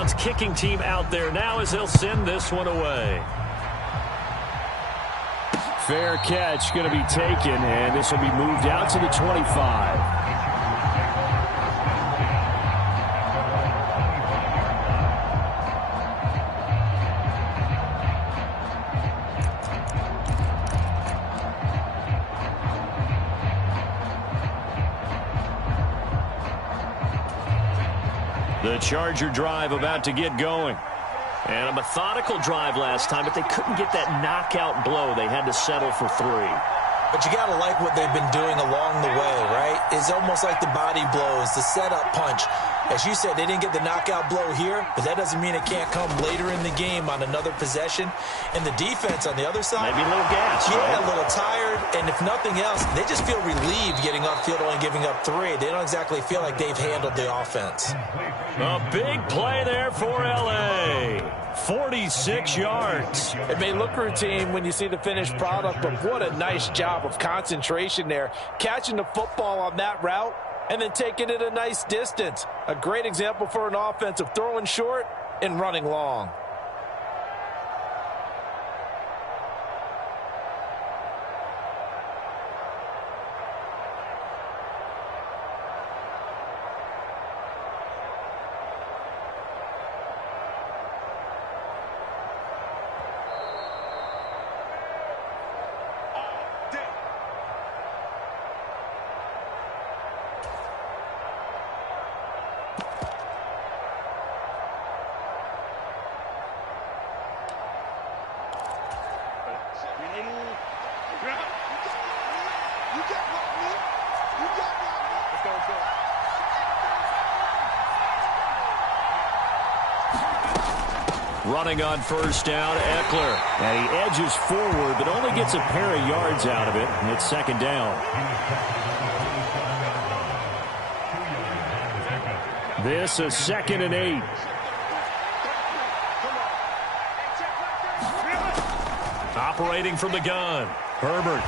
Browns kicking team out there now as they'll send this one away. Fair catch going to be taken, and this will be moved out to the 25. The Charger drive about to get going. And a methodical drive last time, but they couldn't get that knockout blow. They had to settle for 3. But you got to like what they've been doing along the way, right? It's almost like the body blows, the setup punch. As you said, they didn't get the knockout blow here, but that doesn't mean it can't come later in the game on another possession. And the defense on the other side, maybe a little gas. Yeah, right? A little tired. And if nothing else, they just feel relieved getting upfield, only giving up 3. They don't exactly feel like they've handled the offense. A big play there for L.A. 46 yards. It may look routine when you see the finished product, but what a nice job of concentration there. Catching the football on that route and then taking it a nice distance. A great example for an offense of throwing short and running long. Running on first down, Eckler. And he edges forward, but only gets a pair of yards out of it. And it's second down. This is 2nd and 8. Operating from the gun, Herbert.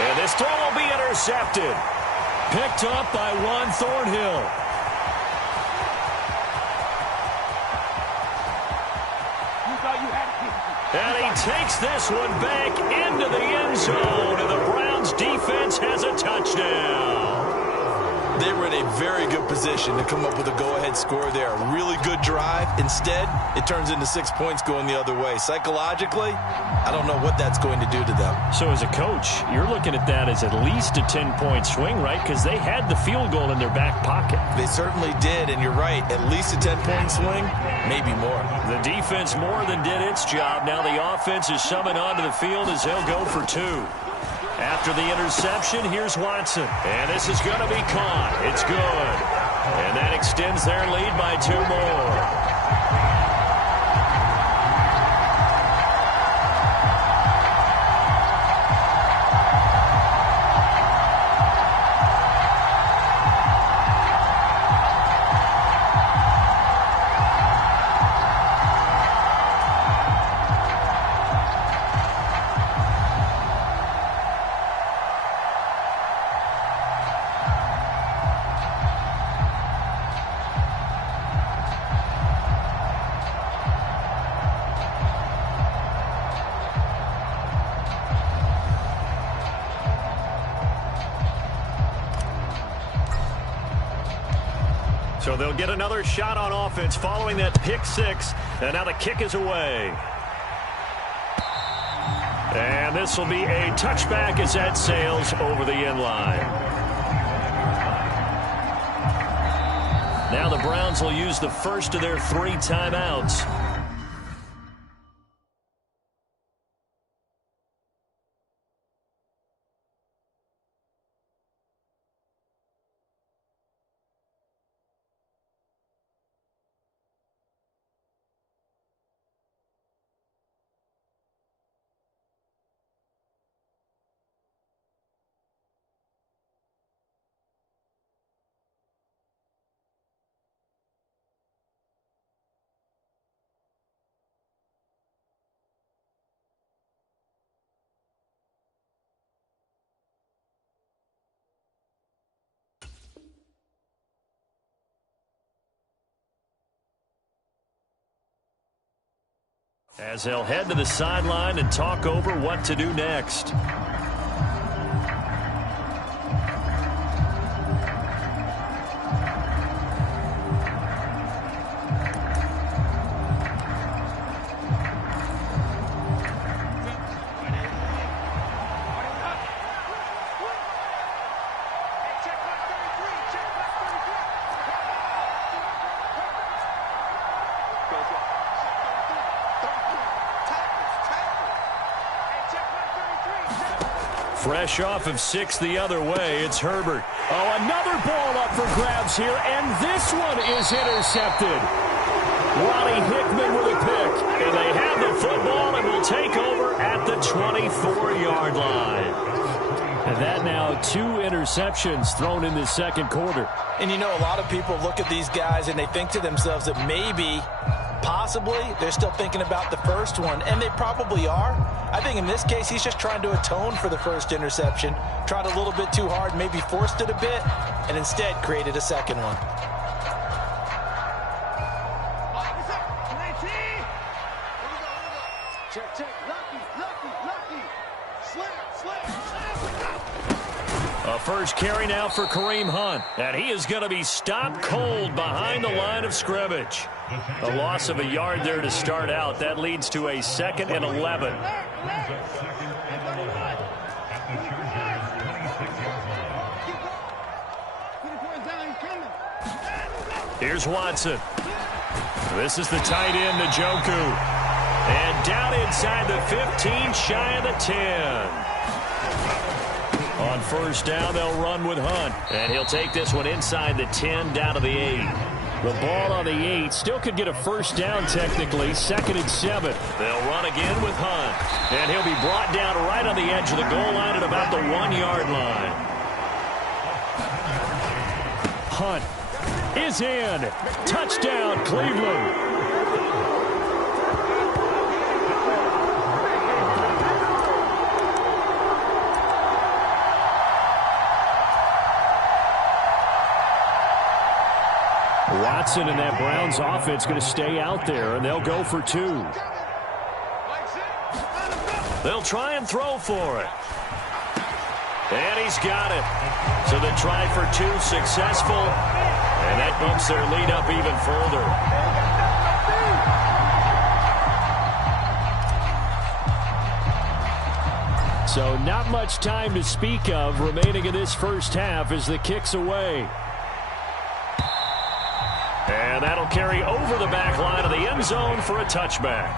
And this throw will be intercepted. Picked up by Juan Thornhill. And he takes this one back into the end zone, and the Browns defense has a touchdown. They were in a very good position to come up with a go-ahead score there. A really good drive. Instead, it turns into 6 points going the other way. Psychologically, I don't know what that's going to do to them. So as a coach, you're looking at that as at least a 10-point swing, right? Because they had the field goal in their back pocket. They certainly did, and you're right. At least a 10-point swing, maybe more. The defense more than did its job. Now the offense is summoned onto the field as they'll go for 2. After the interception, here's Watson. And this is going to be caught. It's good. And that extends their lead by 2 more. So they'll get another shot on offense following that pick 6. And now the kick is away. And this will be a touchback as that sails over the end line. Now the Browns will use the first of their 3 timeouts. As they'll head to the sideline and talk over what to do next. Fresh off of 6 the other way, it's Herbert. Oh, another ball up for grabs here, and this one is intercepted. Ronnie Hickman with a pick, and they have the football and will take over at the 24-yard line. And that now 2 interceptions thrown in the second quarter. And you know, a lot of people look at these guys and they think to themselves that maybe, possibly, they're still thinking about the first one, and they probably are. I think in this case, he's just trying to atone for the first interception, tried a little bit too hard, maybe forced it a bit, and instead created a second one. A first carry now for Kareem Hunt, and he is going to be stopped cold behind the line of scrimmage. A loss of a yard there to start out. That leads to a 2nd and 11. Here's Watson. This is the tight end, Njoku. And down inside the 15, shy of the 10. On first down, they'll run with Hunt. And he'll take this one inside the 10, down to the 8. The ball on the 8 still could get a first down technically, 2nd and 7. They'll run again with Hunt. And he'll be brought down right on the edge of the goal line at about the 1-yard line. Hunt is in. Touchdown, Cleveland. Watson and that Browns offense going to stay out there, and they'll go for 2. They'll try and throw for it. And he's got it. So the try for 2 successful, and that bumps their lead up even further. So not much time to speak of remaining in this first half as the kick's away. And that'll carry over the back line of the end zone for a touchback.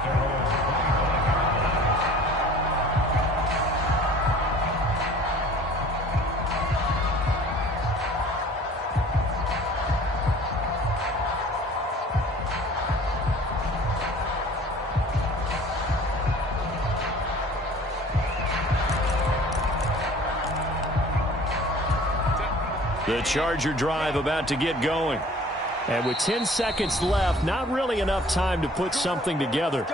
The Charger drive about to get going. And with 10 seconds left, not really enough time to put something together.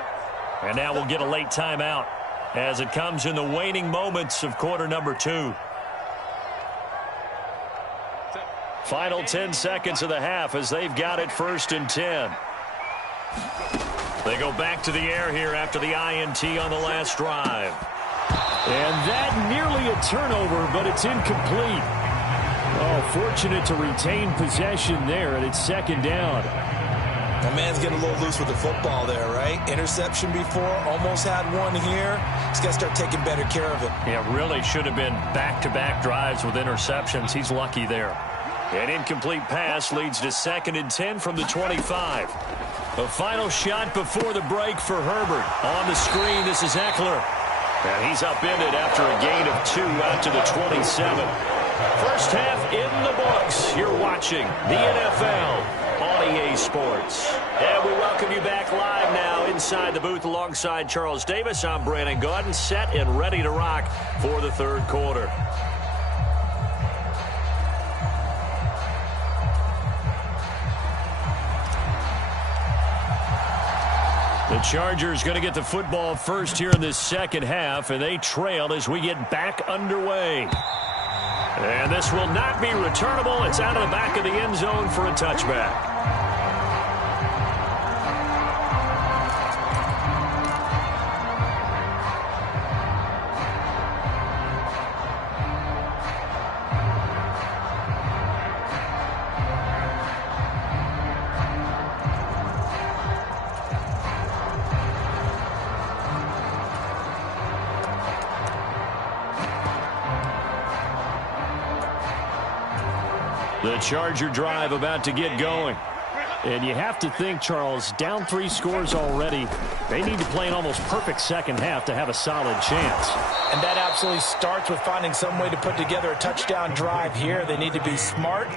And now we'll get a late timeout as it comes in the waning moments of quarter number 2. Final 10 seconds of the half as they've got it 1st and 10. They go back to the air here after the INT on the last drive. And that nearly a turnover, but it's incomplete. Oh, fortunate to retain possession there, and it's 2nd down. My man's getting a little loose with the football there, right? Interception before, almost had one here. He's got to start taking better care of it. Yeah, really should have been back-to-back drives with interceptions. He's lucky there. An incomplete pass leads to 2nd and 10 from the 25. A final shot before the break for Herbert. On the screen, this is Eckler. And he's upended after a gain of 2 out to the 27. First half in the books. You're watching the NFL on EA Sports. And we welcome you back live now inside the booth alongside Charles Davis. I'm Brandon Gaudin, set and ready to rock for the third quarter. The Chargers going to get the football first here in this second half, and they trail as we get back underway. And this will not be returnable. It's out of the back of the end zone for a touchback. The Charger drive about to get going. And you have to think, Charles, down 3 scores already. They need to play an almost perfect second half to have a solid chance. And that absolutely starts with finding some way to put together a touchdown drive here. They need to be smart,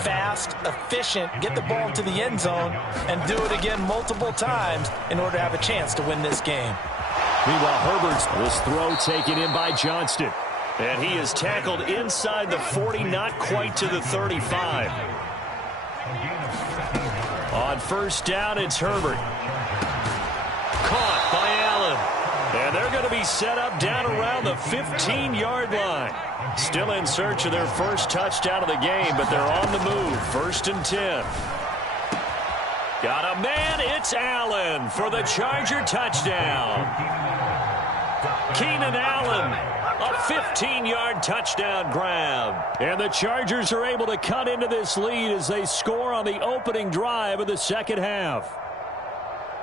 fast, efficient, get the ball into the end zone, and do it again multiple times in order to have a chance to win this game. Meanwhile, Herbert's this throw taken in by Johnston. And he is tackled inside the 40, not quite to the 35. On first down, it's Herbert. Caught by Allen. And they're going to be set up down around the 15-yard line. Still in search of their first touchdown of the game, but they're on the move. 1st and 10. Got a man. It's Allen for the Charger touchdown. Keenan Allen, a 15-yard touchdown grab. And the Chargers are able to cut into this lead as they score on the opening drive of the second half.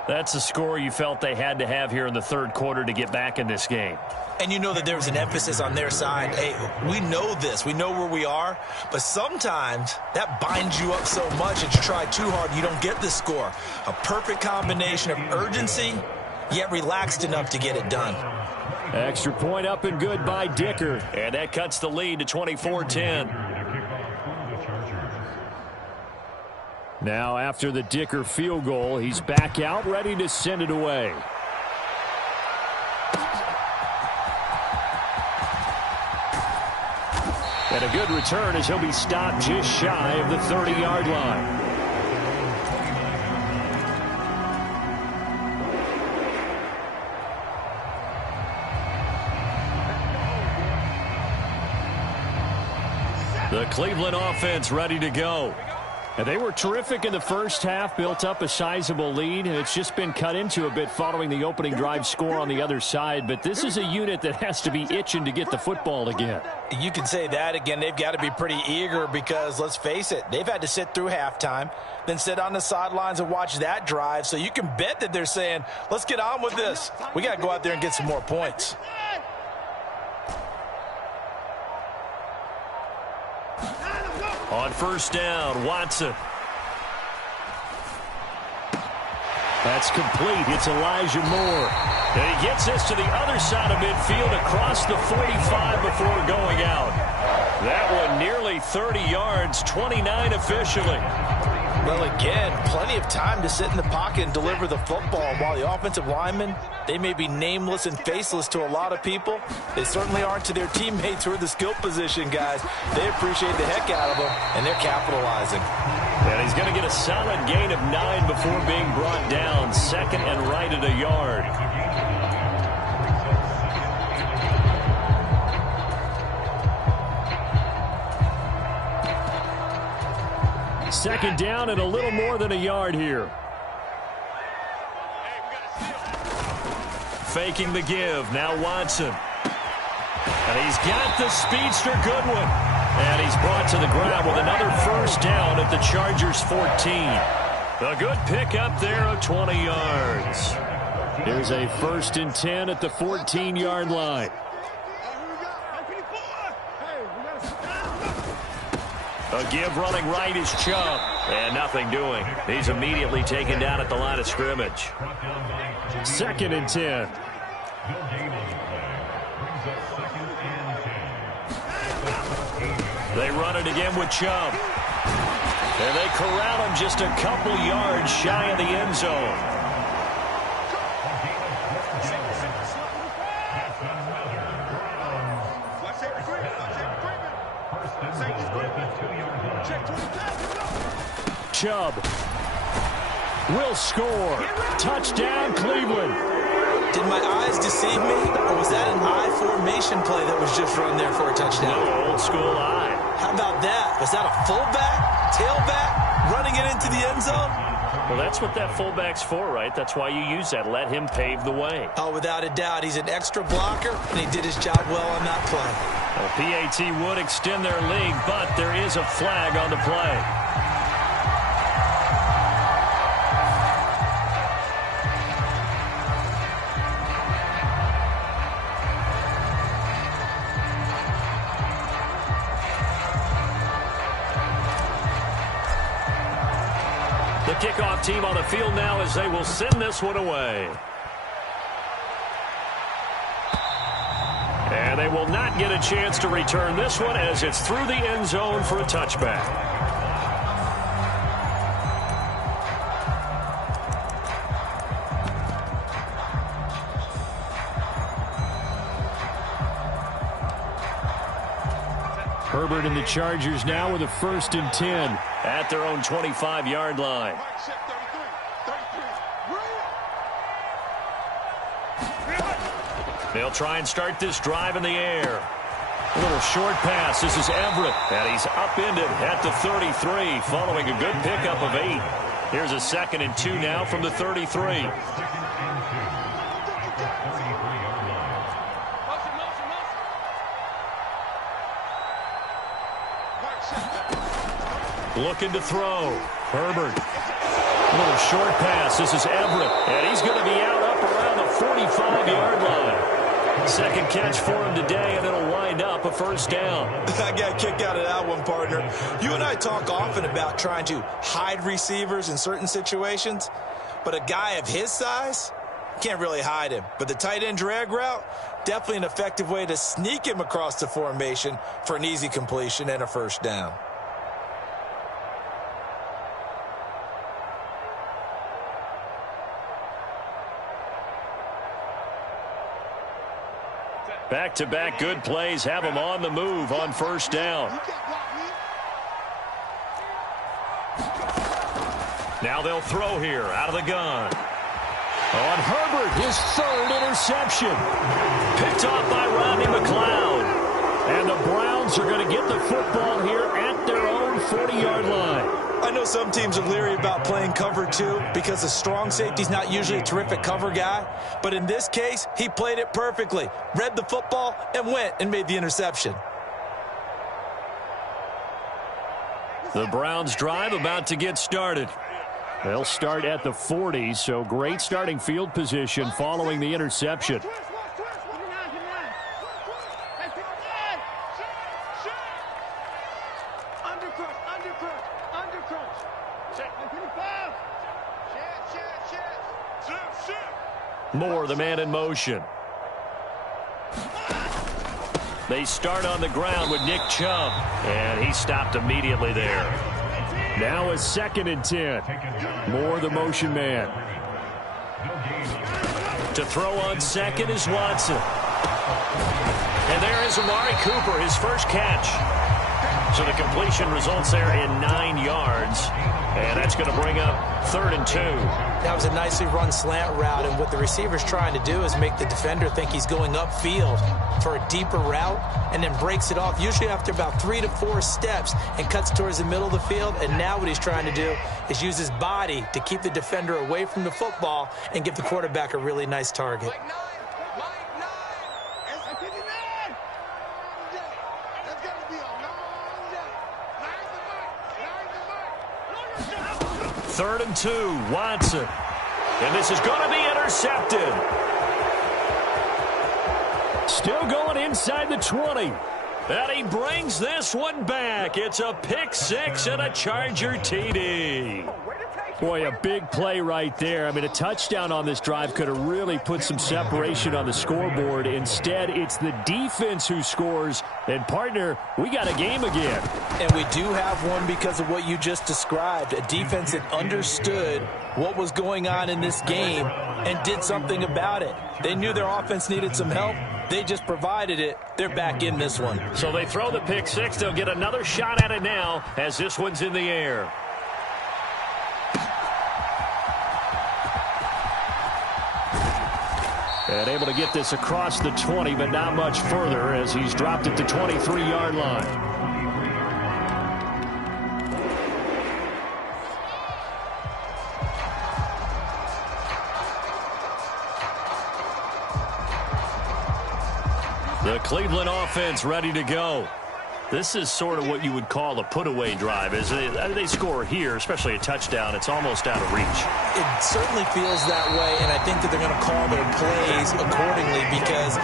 That's a score you felt they had to have here in the third quarter to get back in this game. And you know that there was an emphasis on their side. Hey, we know this. We know where we are. But sometimes that binds you up so much that you try too hard, you don't get the score. A perfect combination of urgency, yet relaxed enough to get it done. Extra point up and good by Dicker. And that cuts the lead to 24-10. Now after the Dicker field goal, he's back out, ready to send it away. And a good return as he'll be stopped just shy of the 30-yard line. The Cleveland offense ready to go. And they were terrific in the first half, built up a sizable lead, and it's just been cut into a bit following the opening drive score on the other side. But this is a unit that has to be itching to get the football again. You can say that again. They've got to be pretty eager because, let's face it, they've had to sit through halftime, then sit on the sidelines and watch that drive. So you can bet that they're saying, let's get on with this. We got to go out there and get some more points. On first down, Watson. That's complete. It's Elijah Moore. And he gets this to the other side of midfield across the 45 before going out. That one nearly 30 yards, 29 officially. Well, again, plenty of time to sit in the pocket and deliver the football while the offensive linemen, they may be nameless and faceless to a lot of people. They certainly aren't to their teammates who are the skill position guys. They appreciate the heck out of them, and they're capitalizing. And he's going to get a solid gain of 9 before being brought down. 2nd and right at a yard. Second down and a little more than a yard here. Faking the give. Now Watson. And he's got the speedster Goodwin. And he's brought to the ground with another first down at the Chargers 14. A good pick up there of 20 yards. Here's a 1st and 10 at the 14-yard line. A give running right is Chubb. And nothing doing. He's immediately taken down at the line of scrimmage. 2nd and 10. They run it again with Chubb. And they corral him just a couple yards shy of the end zone. Chubb will score. Touchdown, Cleveland. Did my eyes deceive me, or was that an I formation play that was just run there for a touchdown? No, old school I. How about that? Was that a fullback, tailback, running it into the end zone? Well, that's what that fullback's for, right? That's why you use that. Let him pave the way. Oh, without a doubt. He's an extra blocker, and he did his job well on that play. Well, PAT would extend their lead, but there is a flag on the play. The kickoff team on the field now as they will send this one away. And they will not get a chance to return this one as it's through the end zone for a touchback. Herbert and the Chargers now with a 1st and 10. At their own 25-yard line. They'll try and start this drive in the air. A little short pass. This is Everett. And he's upended at the 33 following a good pickup of 8. Here's a 2nd and 2 now from the 33. Looking to throw. Herbert. A little short pass. This is Everett. And he's going to be out up around the 45-yard line. Second catch for him today, and it'll wind up a 1st down. I got a kick out of that one, partner. You and I talk often about trying to hide receivers in certain situations, but a guy of his size can't really hide him. But the tight end drag route, definitely an effective way to sneak him across the formation for an easy completion and a 1st down. Back-to-back good plays have them on the move on 1st down. Now they'll throw here out of the gun. On Herbert, his 3rd interception. Picked off by Rodney McLeod. And the Browns are going to get the football here at their own 40-yard line. I know some teams are leery about playing cover 2 because the strong safety's not usually a terrific cover guy. But in this case, he played it perfectly. Read the football and went and made the interception. The Browns drive about to get started. They'll start at the 40, so great starting field position following the interception. Moore, the man in motion. They start on the ground with Nick Chubb, and he stopped immediately there. Now a 2nd and 10. Moore, the motion man. To throw on 2nd is Watson. And there is Amari Cooper, his 1st catch. So the completion results there in 9 yards. And that's going to bring up 3rd and 2. That was a nicely run slant route, and what the receiver's trying to do is make the defender think he's going upfield for a deeper route and then breaks it off, usually after about 3 to 4 steps, and cuts towards the middle of the field. And now what he's trying to do is use his body to keep the defender away from the football and give the quarterback a really nice target. 3rd and 2, Watson. And this is going to be intercepted. Still going inside the 20. And he brings this one back. It's a pick 6 and a Charger TD. Boy, a big play right there. I mean, a touchdown on this drive could have really put some separation on the scoreboard. Instead, it's the defense who scores. And, partner, we got a game again. And we do have one because of what you just described. A defense that understood what was going on in this game and did something about it. They knew their offense needed some help. They just provided it. They're back in this one. So they throw the pick 6. They'll get another shot at it now as this one's in the air. And able to get this across the 20, but not much further as he's dropped it to 23-yard line. The Cleveland offense ready to go. This is sort of what you would call a put-away drive. As they score here, especially a touchdown, it's almost out of reach. It certainly feels that way, and I think that they're going to call their plays accordingly because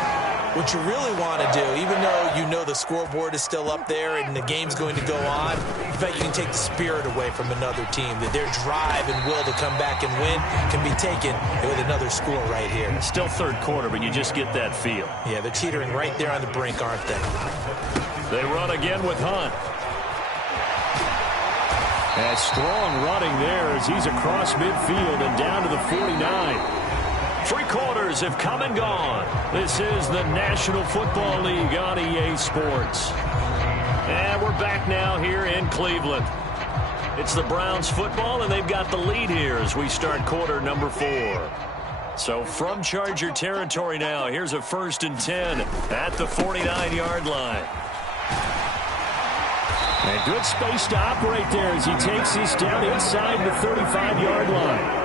What you really want to do, even though you know the scoreboard is still up there and the game's going to go on, in fact, you can take the spirit away from another team, that their drive and will to come back and win can be taken with another score right here. It's still third quarter, but you just get that feel. Yeah, they're teetering right there on the brink, aren't they? They run again with Hunt. And strong running there as he's across midfield and down to the 49. 3 quarters have come and gone. This is the National Football League on EA Sports. And we're back now here in Cleveland. It's the Browns football, and they've got the lead here as we start quarter number 4. So from Charger territory now, here's a 1st and 10 at the 49-yard line. And good space to operate there as he takes this down inside the 35-yard line.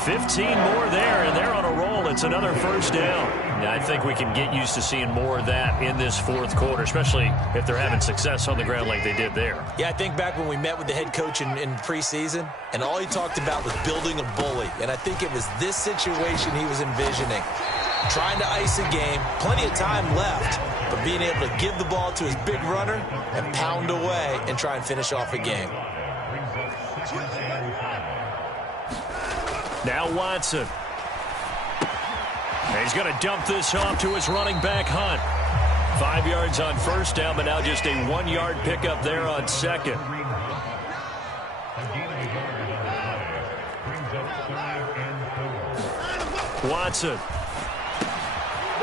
15 more there, and they're on a roll. It's another 1st down. Now, I think we can get used to seeing more of that in this 4th quarter, especially if they're having success on the ground like they did there. Yeah, I think back when we met with the head coach in preseason, and all he talked about was building a bully. And I think it was this situation he was envisioning. Trying to ice a game, plenty of time left, but being able to give the ball to his big runner and pound away and try and finish off a game. Now Watson. And he's going to dump this off to his running back, Hunt. 5 yards on 1st down, but now just a 1-yard pickup there on 2nd. Watson.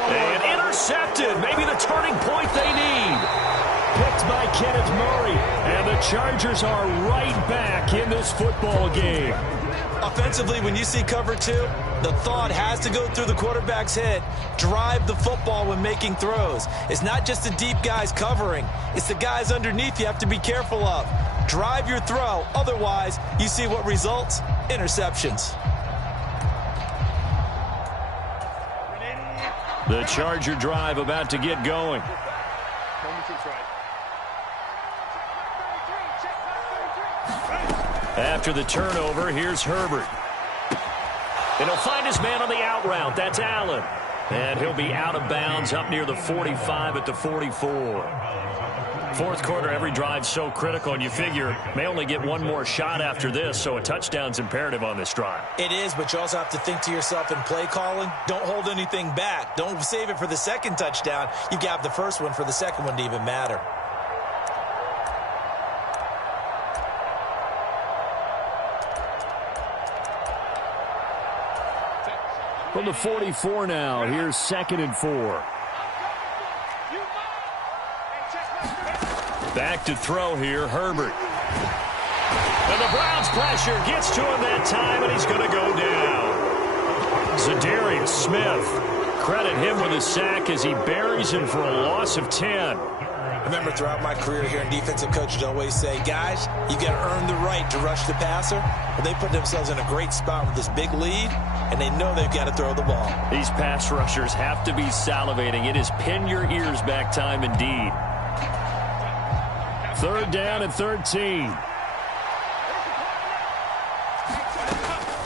And intercepted. Maybe the turning point they need. Picked by Kenneth Murray. And the Chargers are right back in this football game. Offensively, when you see cover 2, the thought has to go through the quarterback's head. Drive the football when making throws. It's not just the deep guys covering. It's the guys underneath you have to be careful of. Drive your throw. Otherwise, you see what results? Interceptions. The Charger drive about to get going. After the turnover, here's Herbert. And he'll find his man on the out route. That's Allen. And he'll be out of bounds up near the 45 at the 44. 4th quarter, every drive's so critical, and you figure may only get one more shot after this, so a touchdown's imperative on this drive. It is, but you also have to think to yourself in play calling, don't hold anything back. Don't save it for the 2nd touchdown. You got the 1st one for the 2nd one to even matter. From the 44 now, here's 2nd and 4. Back to throw here, Herbert. And the Browns pressure gets to him that time, and he's going to go down. Zadarius Smith, credit him with a sack as he buries him for a loss of 10. I remember throughout my career here, defensive coaches always say, guys, you got to earn the right to rush the passer. Well, they put themselves in a great spot with this big lead, and they know they've got to throw the ball. These pass rushers have to be salivating. It is pin your ears back time indeed. 3rd down and 13.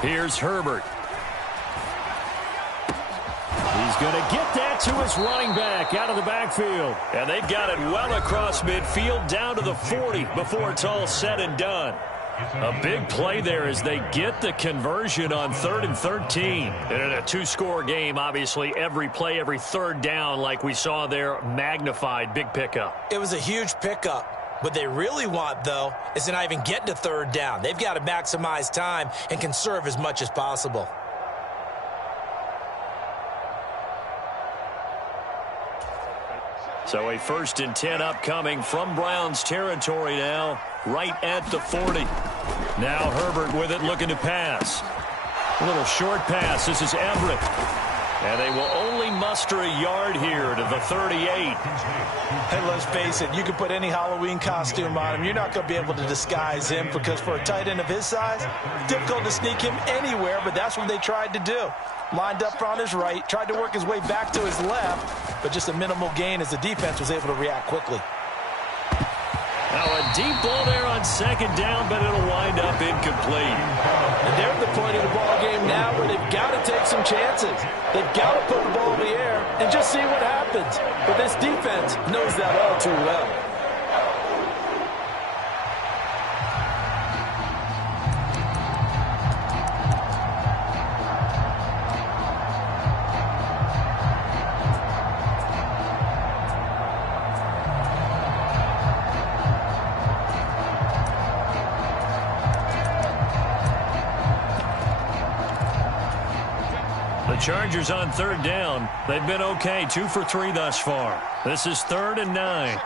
Here's Herbert. He's going to get that to his running back out of the backfield. And they've got it well across midfield down to the 40 before it's all said and done. A big play there as they get the conversion on 3rd and 13. And in a 2-score game, obviously, every play, every 3rd down, like we saw there, magnified, big pickup. It was a huge pickup. What they really want, though, is to not even get to 3rd down. They've got to maximize time and conserve as much as possible. So a 1st and 10 upcoming from Browns territory now, right at the 40. Now Herbert with it, looking to pass. A little short pass. This is Everett. And they will only muster a yard here to the 38. Hey, let's face it, you can put any Halloween costume on him. You're not going to be able to disguise him because for a tight end of his size, difficult to sneak him anywhere, but that's what they tried to do. Lined up on his right, tried to work his way back to his left, but just a minimal gain as the defense was able to react quickly. Now a deep ball there on 2nd down, but it'll wind up incomplete. And they're at the point of the ball game now where they've got to take some some chances. They've got to put the ball in the air and just see what happens. But this defense knows that all too well. Chargers on third down. They've been okay, 2 for 3 thus far. This is 3rd and 9.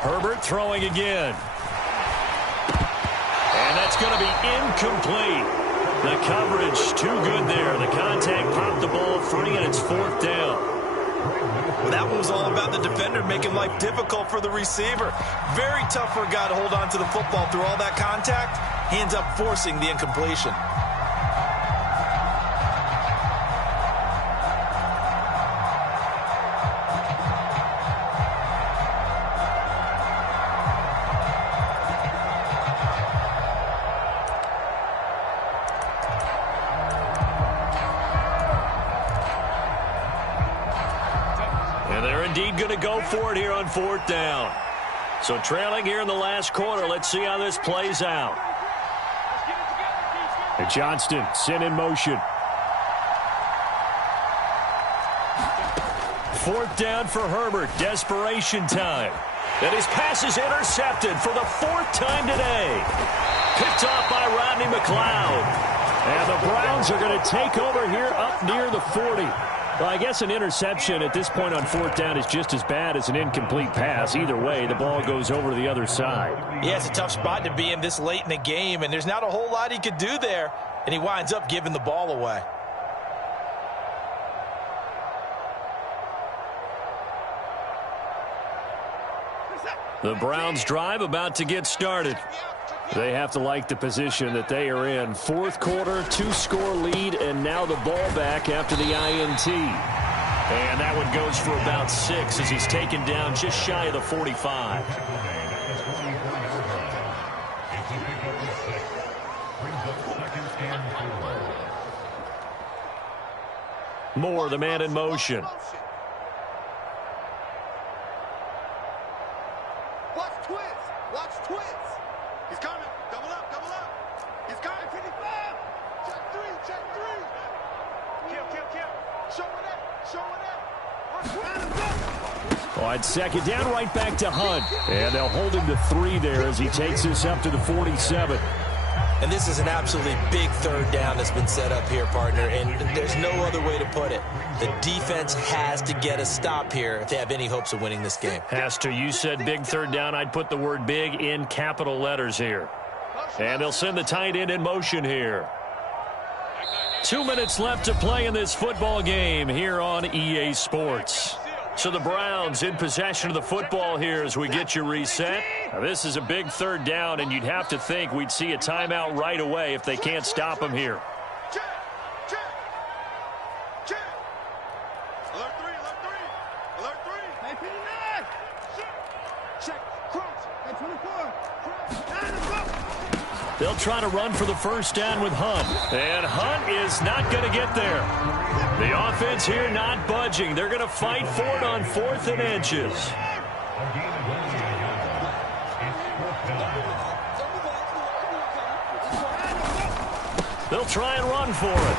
Herbert throwing again. And that's going to be incomplete. The coverage too good there. The contact popped the ball free, and it's 4th down. Well, that one was all about the defender making life difficult for the receiver. Very tough for a guy to hold on to the football through all that contact. He ends up forcing the incompletion. Going to go for it here on 4th down. So trailing here in the last quarter. Let's see how this plays out. And Johnston sent in motion. 4th down for Herbert. Desperation time. And his pass is intercepted for the 4th time today. Picked off by Rodney McLeod. And the Browns are going to take over here up near the 40. Well, I guess an interception at this point on 4th down is just as bad as an incomplete pass. Either way, the ball goes over to the other side. Yeah, it's a tough spot to be in this late in the game, and there's not a whole lot he could do there, and he winds up giving the ball away. The Browns drive about to get started. They have to like the position that they are in. 4th quarter, 2-score lead, and now the ball back after the INT. And that one goes for about 6 as he's taken down just shy of the 45. Moore, the man in motion. On 2nd down, right back to Hunt. And they'll hold him to 3 there as he takes this up to the 47. And this is an absolutely big 3rd down that's been set up here, partner, and there's no other way to put it. The defense has to get a stop here if they have any hopes of winning this game. Has to. You said big 3rd down. I'd put the word big in capital letters here. And they'll send the tight end in motion here. 2 minutes left to play in this football game here on EA Sports. So the Browns in possession of the football here as we get you reset. Now this is a big 3rd down, and you'd have to think we'd see a timeout right away if they can't stop them here. They'll try to run for the 1st down with Hunt. And Hunt is not going to get there. The offense here not budging. They're going to fight for it on 4th and inches. They'll try and run for it.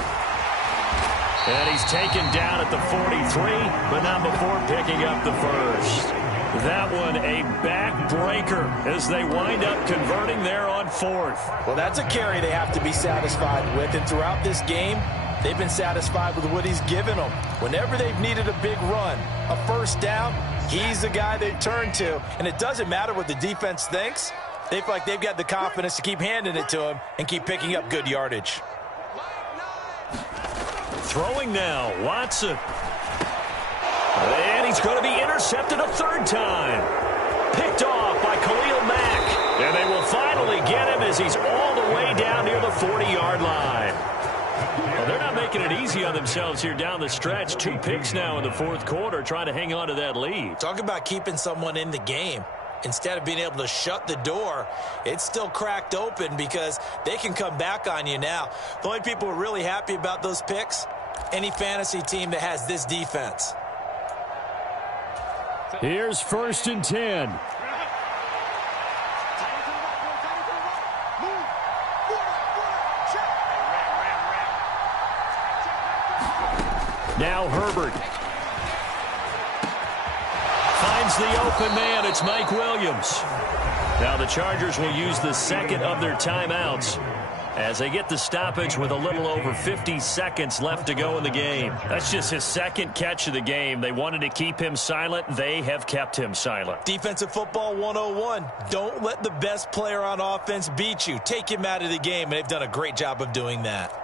And he's taken down at the 43, but not before picking up the 1st. That one a backbreaker as they wind up converting there on 4th. Well, that's a carry they have to be satisfied with, and throughout this game, they've been satisfied with what he's given them. Whenever they've needed a big run, a 1st down, he's the guy they've turned to, and it doesn't matter what the defense thinks. They feel like they've got the confidence to keep handing it to him and keep picking up good yardage. Throwing now, Watson. And he's going to be intercepted a 3rd time. Picked off by Khalil Mack. And they will finally get him as he's all the way down near the 40-yard line. Well, they're not making it easy on themselves here down the stretch. 2 picks now in the fourth quarter, trying to hang on to that lead. Talk about keeping someone in the game. Instead of being able to shut the door, it's still cracked open because they can come back on you now. The only people who are really happy about those picks, any fantasy team that has this defense. Here's 1st and 10. Now Herbert. Finds the open man. It's Mike Williams. Now the Chargers will use the second of their timeouts as they get the stoppage with a little over 50 seconds left to go in the game. That's just his second catch of the game. They wanted to keep him silent. They have kept him silent. Defensive football 101. Don't let the best player on offense beat you. Take him out of the game, and they've done a great job of doing that.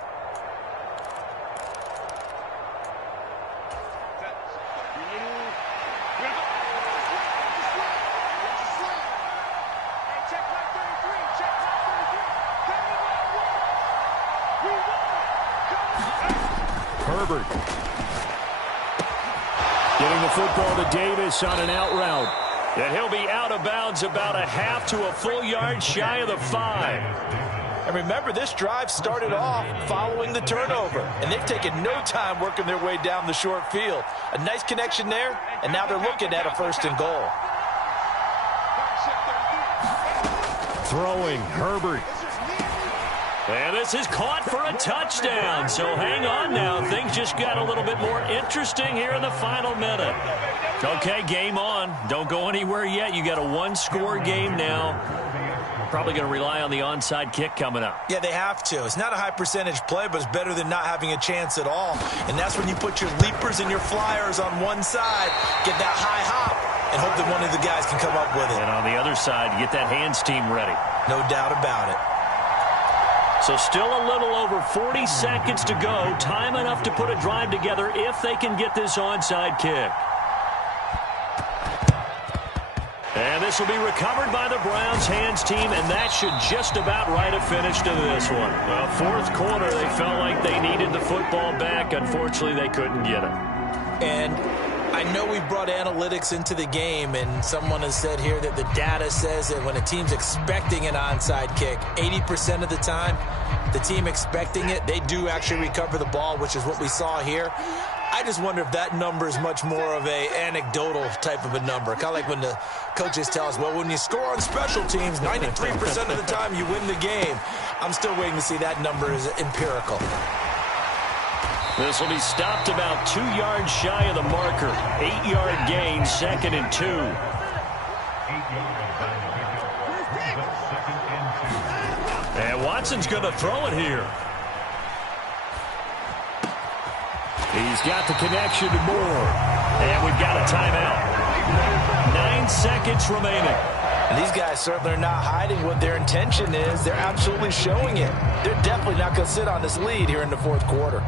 Herbert. Getting the football to Davis on an out route. And he'll be out of bounds about a half to a full yard shy of the 5. And remember, this drive started off following the turnover, and they've taken no time working their way down the short field. A nice connection there, and now they're looking at a 1st and goal. Throwing, Herbert. And this is caught for a touchdown. So hang on now. Things just got a little bit more interesting here in the final minute. Okay, game on. Don't go anywhere yet. You got a 1-score game now. Probably going to rely on the onside kick coming up. Yeah, they have to. It's not a high percentage play, but it's better than not having a chance at all. And that's when you put your leapers and your flyers on one side, get that high hop, and hope that one of the guys can come up with it. And on the other side, get that hands team ready. No doubt about it. So still a little over 40 seconds to go. Time enough to put a drive together if they can get this onside kick. And this will be recovered by the Browns hands team, and that should just about write a finish to this one. Well, fourth quarter, they felt like they needed the football back. Unfortunately, they couldn't get it. And I know we brought analytics into the game, and someone has said here that the data says that when a team's expecting an onside kick, 80% of the time, the team expecting it, they do actually recover the ball, which is what we saw here. I just wonder if that number is much more of a anecdotal type of a number. Kind of like when the coaches tell us, well, when you score on special teams, 93% of the time you win the game. I'm still waiting to see that number is empirical. This will be stopped about 2 yards shy of the marker. 8-yard gain, 2nd and 2. And Watson's going to throw it here. He's got the connection to Moore. And we've got a timeout. 9 seconds remaining. And these guys certainly are not hiding what their intention is. They're absolutely showing it. They're definitely not going to sit on this lead here in the fourth quarter.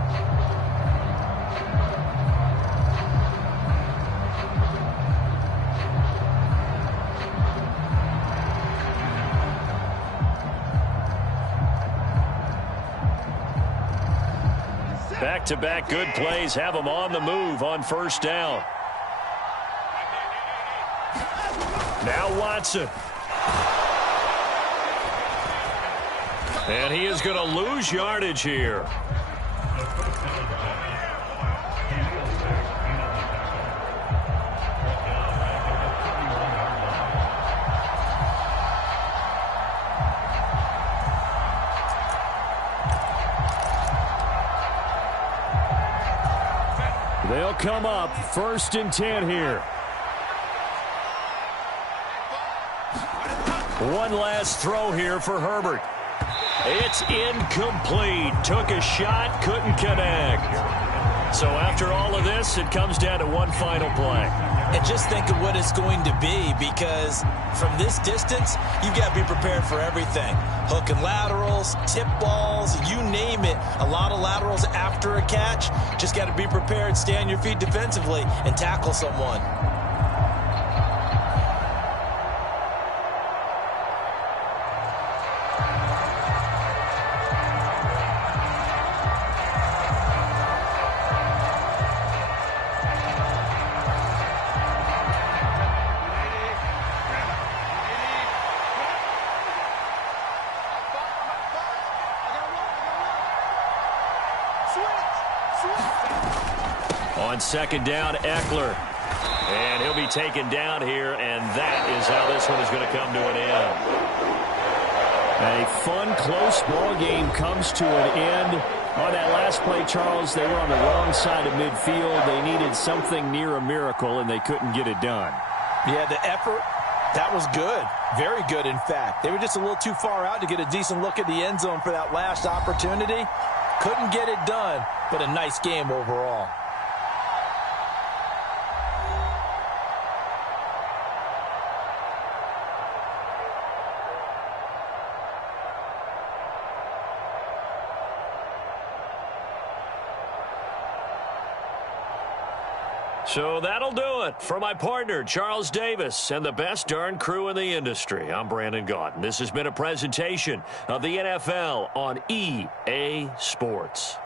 Back-to-back good plays have them on the move on first down. Now Watson. And he is going to lose yardage here. They'll come up 1st and 10 here. One last throw here for Herbert. It's incomplete. Took a shot, couldn't connect. So after all of this, it comes down to one final play. And just think of what it's going to be, because from this distance, you've got to be prepared for everything. Hook and laterals, tip balls, you name it. A lot of laterals after a catch. Just got to be prepared, stay on your feet defensively, and tackle someone. On second down, Eckler. And he'll be taken down here, and that is how this one is going to come to an end. A fun, close ball game comes to an end. On that last play, Charles, they were on the wrong side of midfield. They needed something near a miracle, and they couldn't get it done. Yeah, the effort, that was good. Very good, in fact. They were just a little too far out to get a decent look at the end zone for that last opportunity. Couldn't get it done, but a nice game overall. So that'll do it for my partner, Charles Davis, and the best darn crew in the industry. I'm Brandon Gaudin. This has been a presentation of the NFL on EA Sports.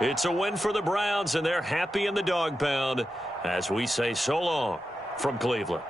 It's a win for the Browns, and they're happy in the dog pound as we say so long from Cleveland.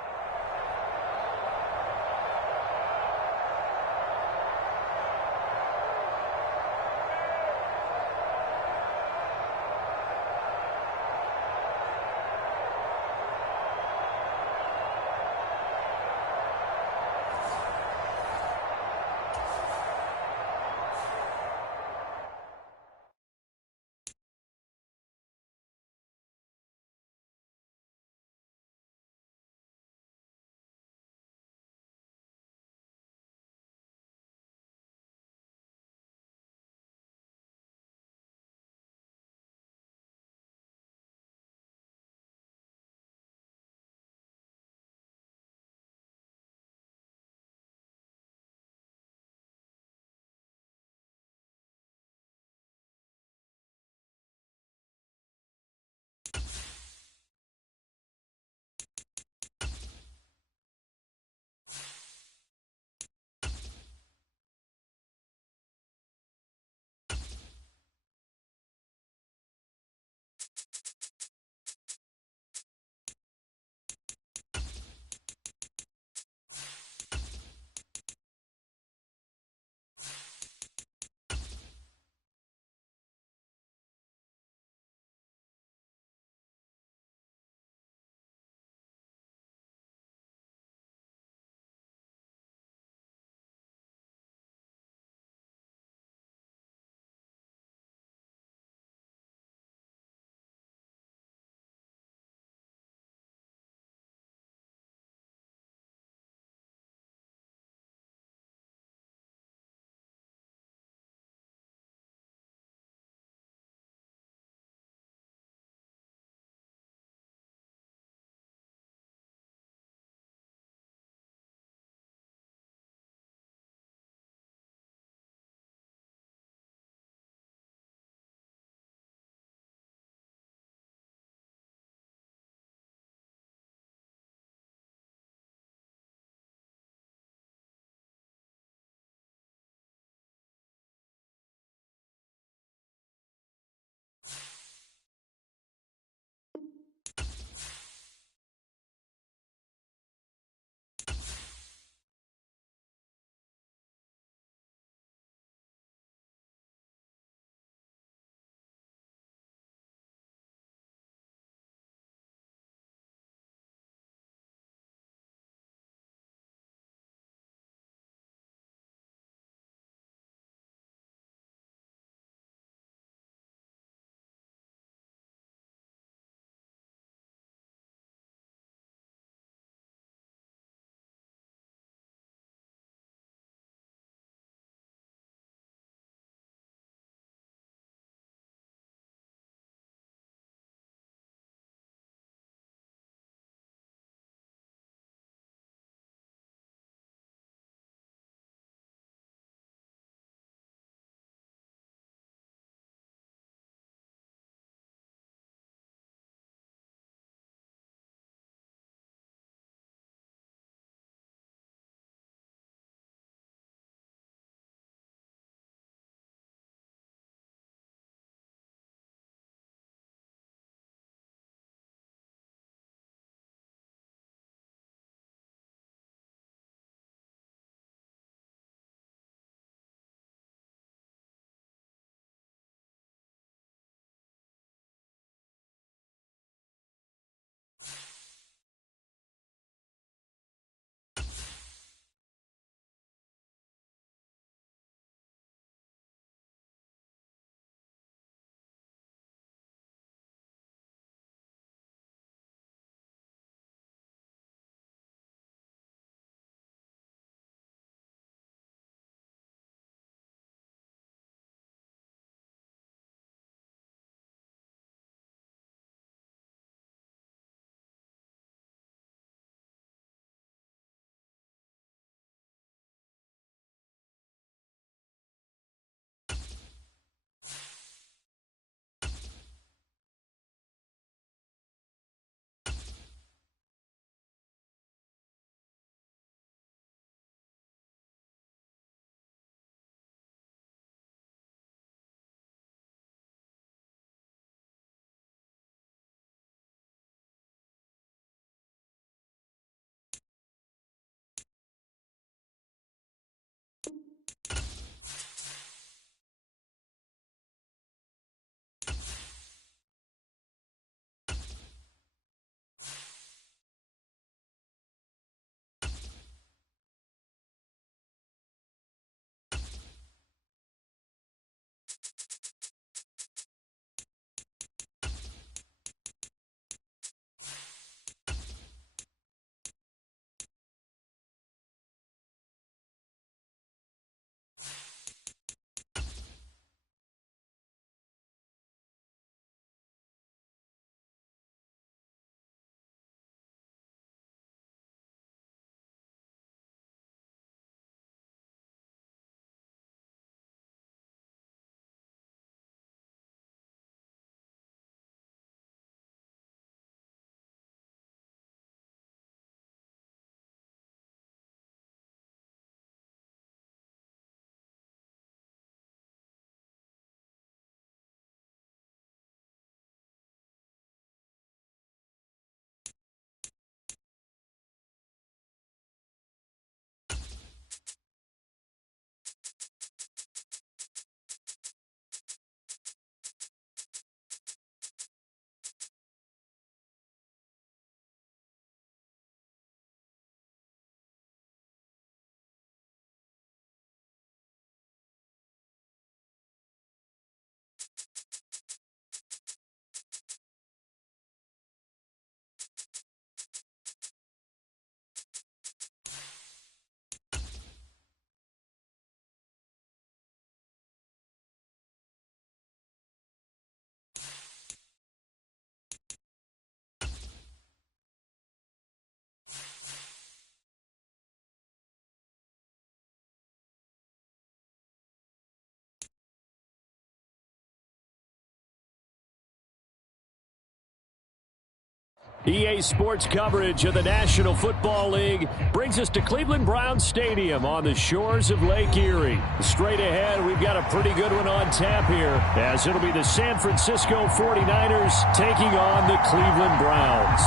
EA Sports coverage of the National Football League brings us to Cleveland Browns Stadium on the shores of Lake Erie. Straight ahead, we've got a pretty good one on tap here, as it'll be the San Francisco 49ers taking on the Cleveland Browns.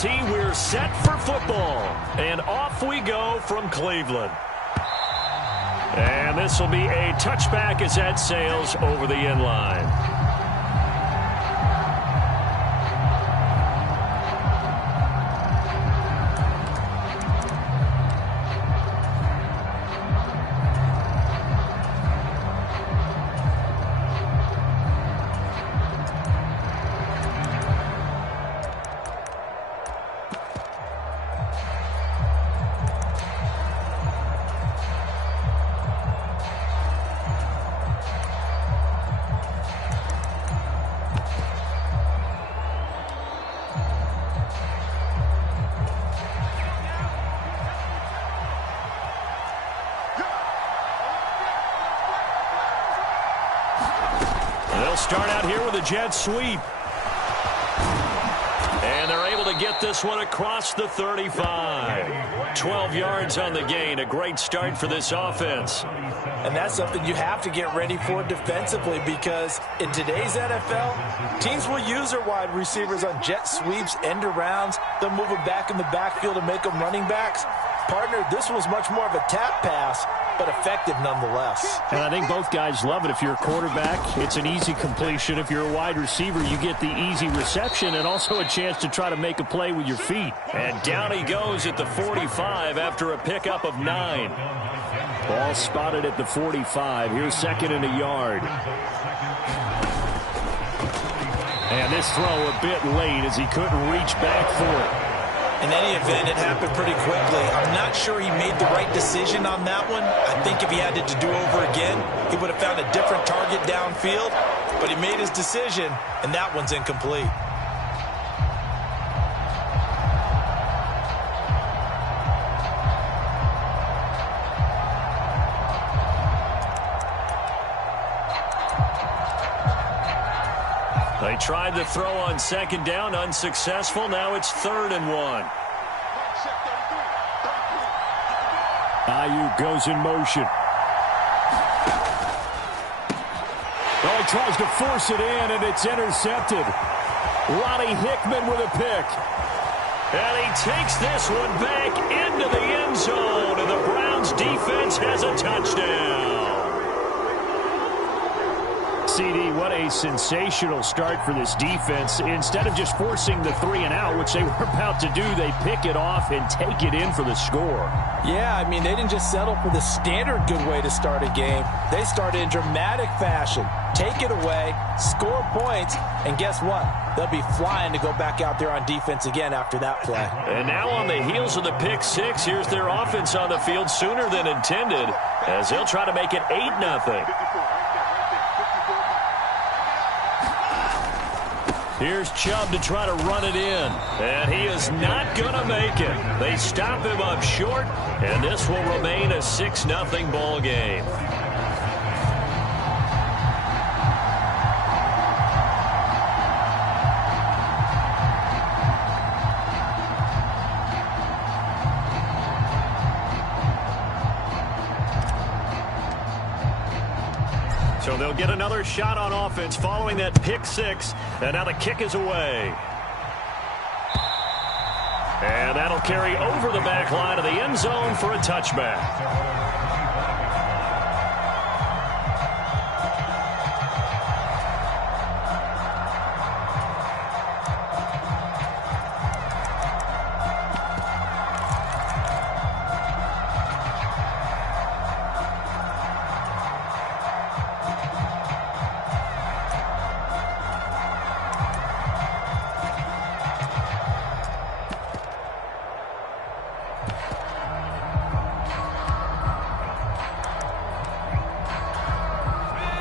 Tee, we're set for football, and off we go from Cleveland. And this will be a touchback as that sails over the end line. Start out here with a jet sweep. And they're able to get this one across the 35. 12 yards on the gain. A great start for this offense. And that's something you have to get ready for defensively, because in today's NFL, teams will use their wide receivers on jet sweeps, end arounds. They'll move them back in the backfield and make them running backs. Partner, this was much more of a tap pass, but effective nonetheless. And I think both guys love it. If you're a quarterback, it's an easy completion. If you're a wide receiver, you get the easy reception and also a chance to try to make a play with your feet. And down he goes at the 45 after a pickup of 9. Ball spotted at the 45. Here's second and a yard. And this throw a bit late as he couldn't reach back for it. In any event, it happened pretty quickly. I'm not sure he made the right decision on that one. I think if he had it to do over again, he would have found a different target downfield. But he made his decision, and that one's incomplete. They tried the throw on second down, unsuccessful. Now it's 3rd and 1. Ayuk goes in motion. Oh, he tries to force it in, and it's intercepted. Ronnie Hickman with a pick. And he takes this one back into the end zone, and the Browns defense has a touchdown. CD, what a sensational start for this defense. Instead of just forcing the 3-and-out, which they were about to do, they pick it off and take it in for the score. Yeah, I mean, they didn't just settle for the standard good way to start a game. They started in dramatic fashion. Take it away, score points, and guess what? They'll be flying to go back out there on defense again after that play. And now on the heels of the pick six, here's their offense on the field sooner than intended, as they'll try to make it 8-0. Here's Chubb to try to run it in, and he is not going to make it. They stop him up short, and this will remain a 6-0 ball game. So they'll get another shot on offense following that pick six. And now the kick is away. And that'll carry over the back line of the end zone for a touchback.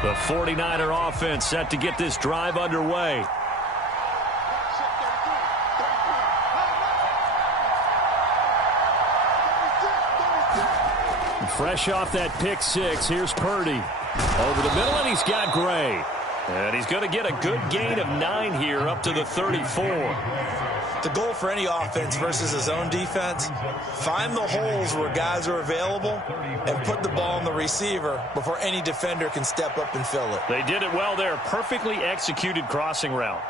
The 49er offense set to get this drive underway. Fresh off that pick six, here's Purdy. Over the middle, and he's got Gray. And he's going to get a good gain of 9 here up to the 34. The goal for any offense versus his own defense, find the holes where guys are available and put the ball on the receiver before any defender can step up and fill it. They did it well there. Perfectly executed crossing route.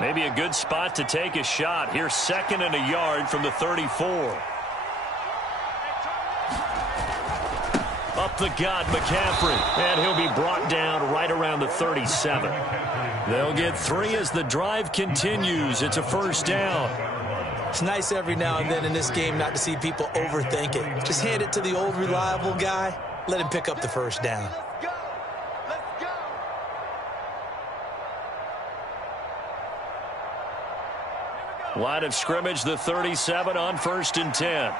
Maybe a good spot to take a shot. Here's 2nd and a yard from the 34. Up the gut, McCaffrey. And he'll be brought down right around the 37. They'll get 3 as the drive continues. It's a first down. It's nice every now and then in this game not to see people overthink it. Just hand it to the old reliable guy. Let him pick up the first down. Line of scrimmage, the 37 on 1st and 10.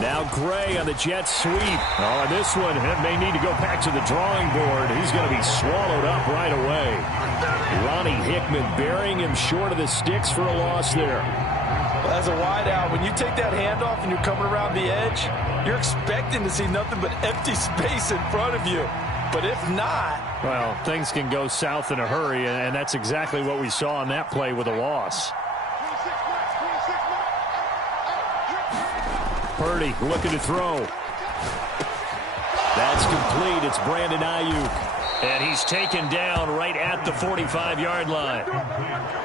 Now Gray on the jet sweep. Oh, and this one may need to go back to the drawing board. He's going to be swallowed up right away. Ronnie Hickman burying him short of the sticks for a loss there. As a wideout, when you take that handoff and you're coming around the edge, you're expecting to see nothing but empty space in front of you. But if not... Well, things can go south in a hurry, and that's exactly what we saw on that play with a loss. Purdy looking to throw. That's complete. It's Brandon Ayuk. And he's taken down right at the 45-yard line.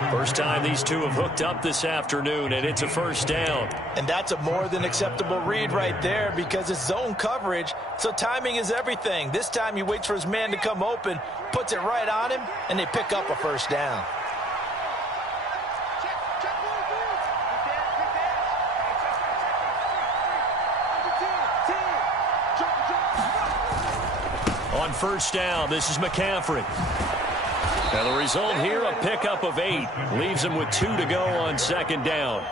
First time these two have hooked up this afternoon, and it's a first down. And that's a more than acceptable read right there because it's zone coverage, so timing is everything. This time he waits for his man to come open, puts it right on him, and they pick up a first down. On first down, this is McCaffrey. And the result here, a pickup of 8. Leaves him with 2 to go on 2nd down.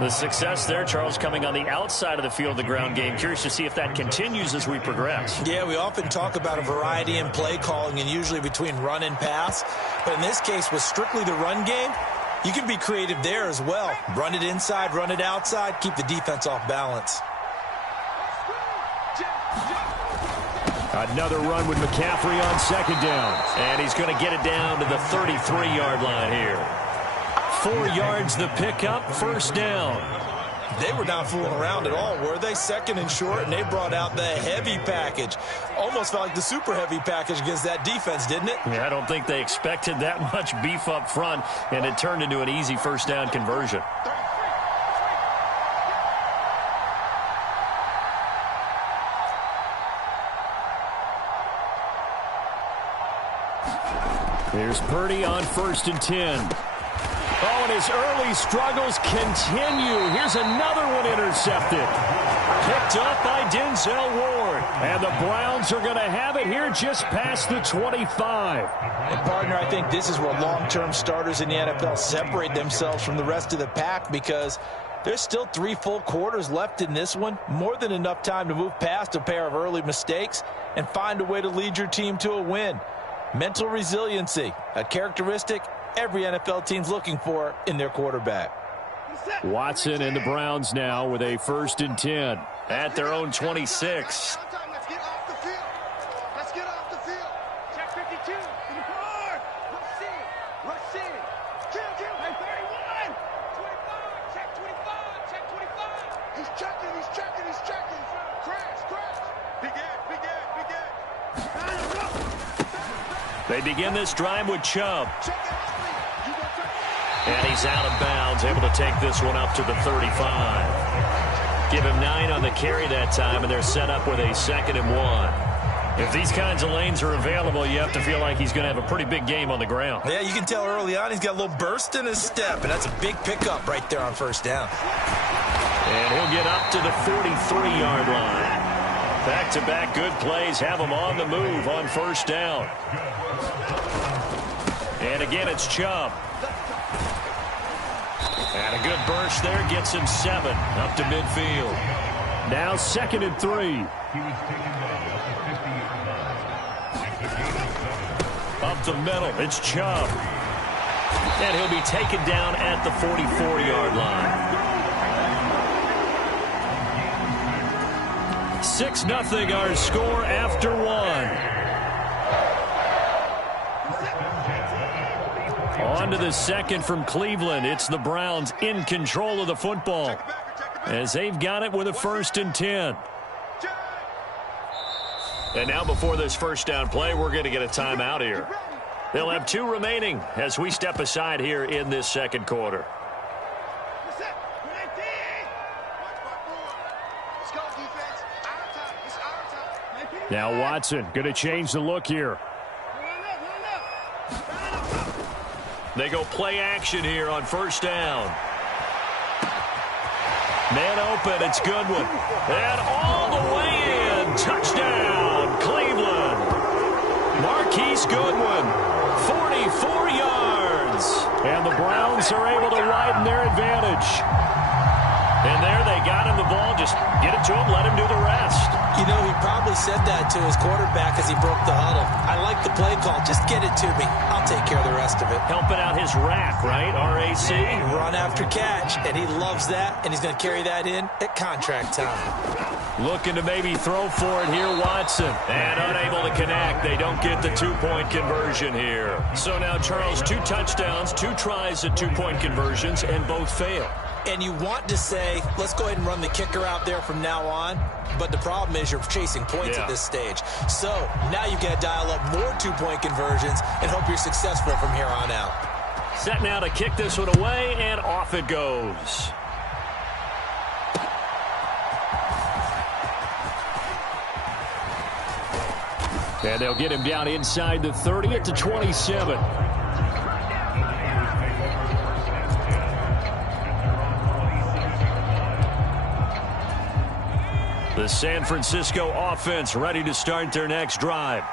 The success there, Charles, coming on the outside of the field, the ground game. Curious to see if that continues as we progress. Yeah, we often talk about a variety in play calling and usually between run and pass. But in this case, with strictly the run game, you can be creative there as well. Run it inside, run it outside, keep the defense off balance. Another run with McCaffrey on 2nd down. And he's going to get it down to the 33-yard line here. 4 yards the pickup, first down. They were not fooling around at all, were they? 2nd and short, and they brought out the heavy package. Almost felt like the super heavy package against that defense, didn't it? Yeah, I don't think they expected that much beef up front, and it turned into an easy first down conversion. Here's Purdy on 1st and 10. Oh, and his early struggles continue. Here's another one intercepted. Picked up by Denzel Ward. And the Browns are going to have it here just past the 25. And, partner, I think this is where long-term starters in the NFL separate themselves from the rest of the pack because there's still 3 full quarters left in this one. More than enough time to move past a pair of early mistakes and find a way to lead your team to a win. Mental resiliency, a characteristic every NFL team's looking for in their quarterback. Watson and the Browns now with a 1st and 10. At their own 26. Let's get off the field. Let's get off the field. Check 52. Rush in. Rush in. Kill. Hey, 31. 25. Check 25. Check 25. He's checking. Crash. Big Ed. They begin this drive with Chubb. And he's out of bounds, able to take this one up to the 35. Give him 9 on the carry that time, and they're set up with a 2nd and 1. If these kinds of lanes are available, you have to feel like he's going to have a pretty big game on the ground. Yeah, you can tell early on he's got a little burst in his step, and that's a big pickup right there on 1st down. And he'll get it up to the 43-yard line. Back-to-back good plays have them on the move on first down. And again, it's Chubb. And a good burst there gets him 7 up to midfield. Now 2nd and 3. Up the middle, it's Chubb. And he'll be taken down at the 44-yard line. 6-0 our score after 1. On to the second from Cleveland. It's the Browns in control of the football, as they've got it with a 1st and 10. And now before this first down play, we're going to get a timeout here. They'll have 2 remaining as we step aside here in this second quarter. Now Watson going to change the look here. They go play action here on first down. Man open, it's Goodwin. And all the way in. Touchdown, Cleveland. Marquise Goodwin, 44 yards. And the Browns are able to widen their advantage. And there they got him the ball. Just get it to him, let him do the rest. You know, he probably said that to his quarterback as he broke the huddle. I like the play call. Just get it to me. I'll take care of the rest of it. Helping out his rack, right? RAC. Run after catch, and he loves that, and he's going to carry that in at contract time. Looking to maybe throw for it here, Watson. And unable to connect. They don't get the 2-point conversion here. So now, Charles, 2 touchdowns, 2 tries at 2-point conversions, and both fail. And you want to say, let's go ahead and run the kicker out there from now on. But the problem is you're chasing points at this stage. So now you got to dial up more 2-point conversions and hope you're successful from here on out. Set now to kick this one away, and off it goes. And they'll get him down inside the 30 at the 27. The San Francisco offense ready to start their next drive.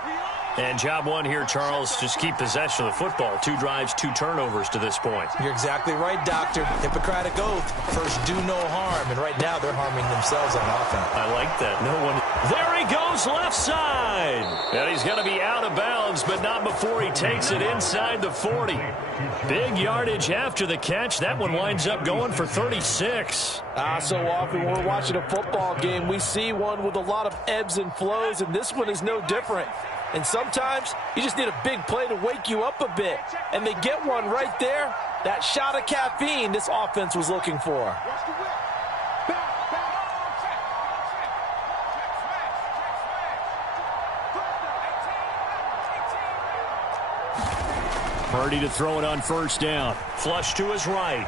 And job 1 here, Charles, just keep possession of the football. 2 drives, 2 turnovers to this point. You're exactly right, Doctor. Hippocratic oath. First, do no harm. And right now, they're harming themselves on offense. I like that. No one. There he goes, left side. And he's going to be out of bounds, but not before he takes it inside the 40. Big yardage after the catch. That one winds up going for 36. So often when we're watching a football game, we see one with a lot of ebbs and flows, and this one is no different. And sometimes you just need a big play to wake you up a bit. And they get one right there. That shot of caffeine this offense was looking for. Purdy to throw it on first down. Flush to his right.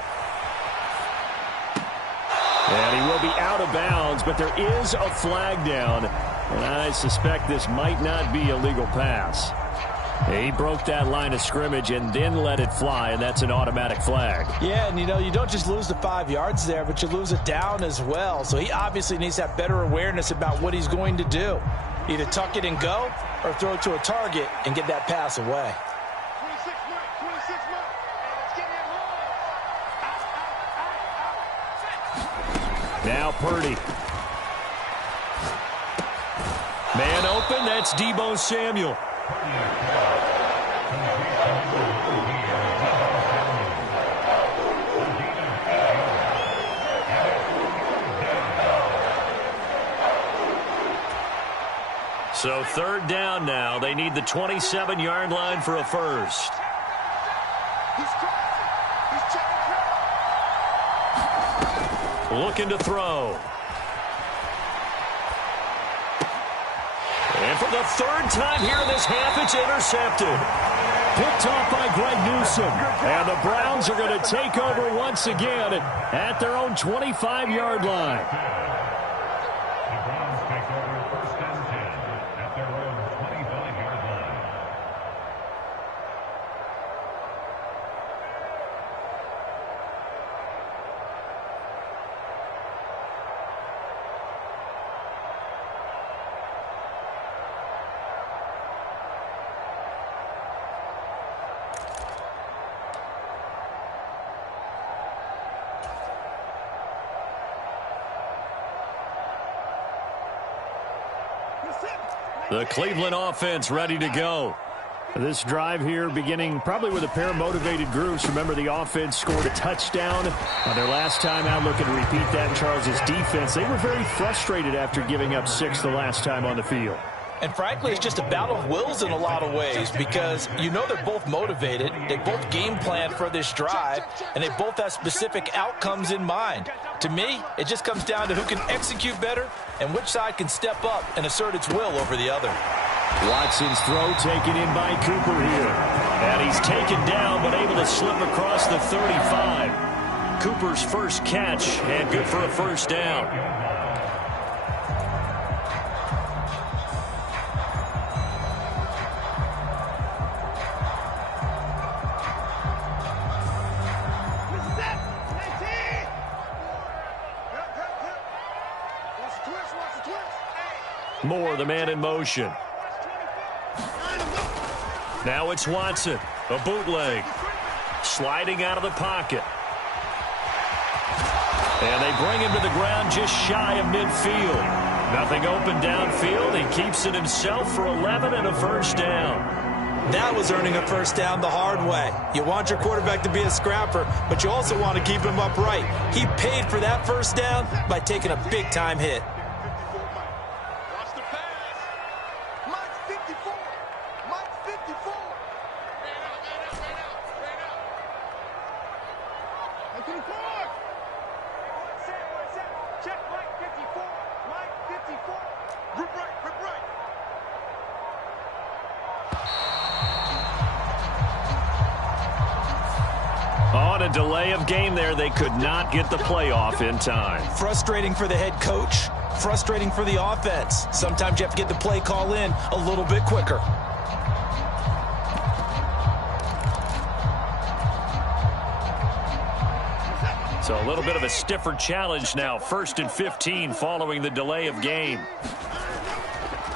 And he will be out of bounds, but there is a flag down. And I suspect this might not be a legal pass. He broke that line of scrimmage and then let it fly, and that's an automatic flag. Yeah, and you know, you don't just lose the 5 yards there, but you lose it down as well. So he obviously needs to have better awareness about what he's going to do. Either tuck it and go or throw it to a target and get that pass away. 26 more. Let's get it. Now Purdy. Man open, that's Deebo Samuel. So 3rd down now. They need the 27-yard line for a first. Looking to throw. And for the 3rd time here in this half, it's intercepted. Picked off by Greg Newsome. And the Browns are going to take over once again at their own 25-yard line. The Browns take over 1st and 10 at their own 25-yard line. The Cleveland offense ready to go. This drive here beginning probably with a pair of motivated groups. Remember, the offense scored a touchdown on their last time out. Looking to repeat that in Charles' defense. They were very frustrated after giving up 6 the last time on the field. And frankly, it's just a battle of wills in a lot of ways because you know they're both motivated. They both game plan for this drive, and they both have specific outcomes in mind. To me, it just comes down to who can execute better and which side can step up and assert its will over the other. Watson's throw taken in by Cooper here. And he's taken down but able to slip across the 35. Cooper's first catch and good for a first down. Moore, the man in motion. Now it's Watson, a bootleg. Sliding out of the pocket. And they bring him to the ground just shy of midfield. Nothing open downfield. He keeps it himself for 11 and a first down. That was earning a first down the hard way. You want your quarterback to be a scrapper, but you also want to keep him upright. He paid for that first down by taking a big-time hit. On a delay of game there, they could not get the playoff in time. Frustrating for the head coach, frustrating for the offense. Sometimes you have to get the play call in a little bit quicker. So a little bit of a stiffer challenge now. 1st and 15 following the delay of game.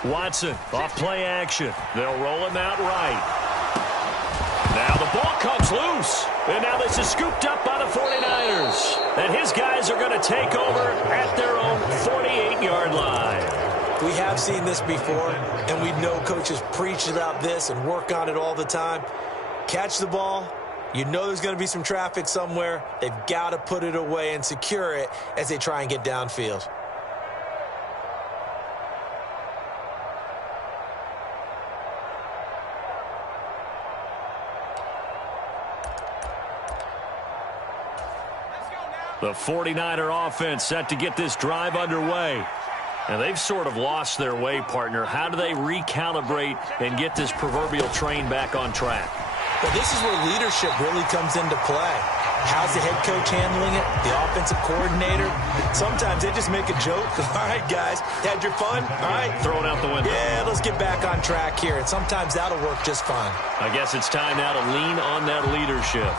Watson off play action. They'll roll him out right. Now the ball comes loose. And now this is scooped up by the 49ers. And his guys are going to take over at their own 48-yard line. We have seen this before, and we know coaches preach about this and work on it all the time. Catch the ball. You know there's going to be some traffic somewhere. They've got to put it away and secure it as they try and get downfield. The 49er offense set to get this drive underway. And they've sort of lost their way, partner. How do they recalibrate and get this proverbial train back on track? Well, this is where leadership really comes into play. How's the head coach handling it? The offensive coordinator? Sometimes they just make a joke. All right, guys, had your fun? All right. Throw it out the window. Yeah, let's get back on track here. And sometimes that'll work just fine. I guess it's time now to lean on that leadership.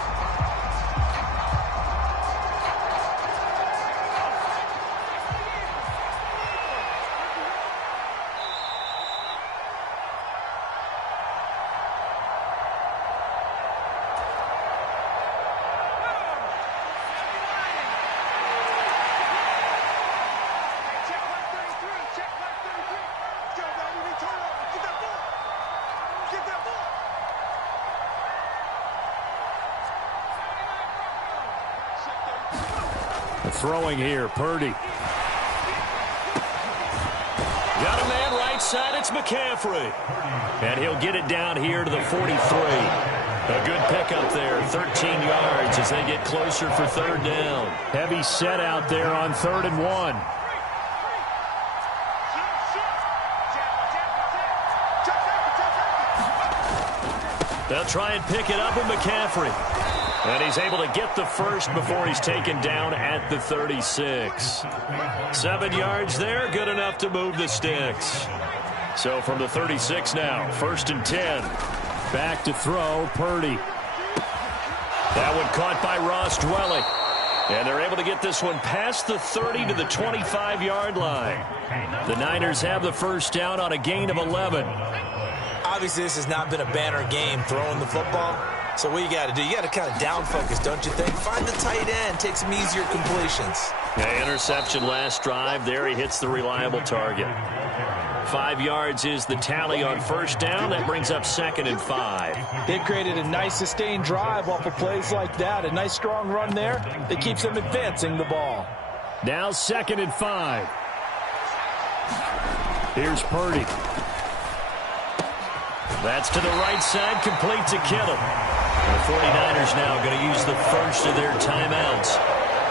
Throwing here, Purdy. Got a man right side, it's McCaffrey. And he'll get it down here to the 43. A good pickup there, 13 yards as they get closer for 3rd down. Heavy set out there on 3rd and 1. They'll try and pick it up with McCaffrey. And he's able to get the first before he's taken down at the 36. 7 yards there, good enough to move the sticks. So from the 36 now, 1st and 10. Back to throw, Purdy. That one caught by Ross Dwelling. And they're able to get this one past the 30 to the 25-yard line. The Niners have the first down on a gain of 11. Obviously, this has not been a banner game throwing the football. So what you got to do, you got to kind of down focus, don't you think? Find the tight end, take some easier completions. Yeah, interception last drive. There he hits the reliable target. 5 yards is the tally on first down. That brings up 2nd and 5. They've created a nice sustained drive off of plays like that. A nice strong run there that keeps them advancing the ball. Now 2nd and 5. Here's Purdy. That's to the right side, complete to Kittle. The 49ers now going to use the first of their timeouts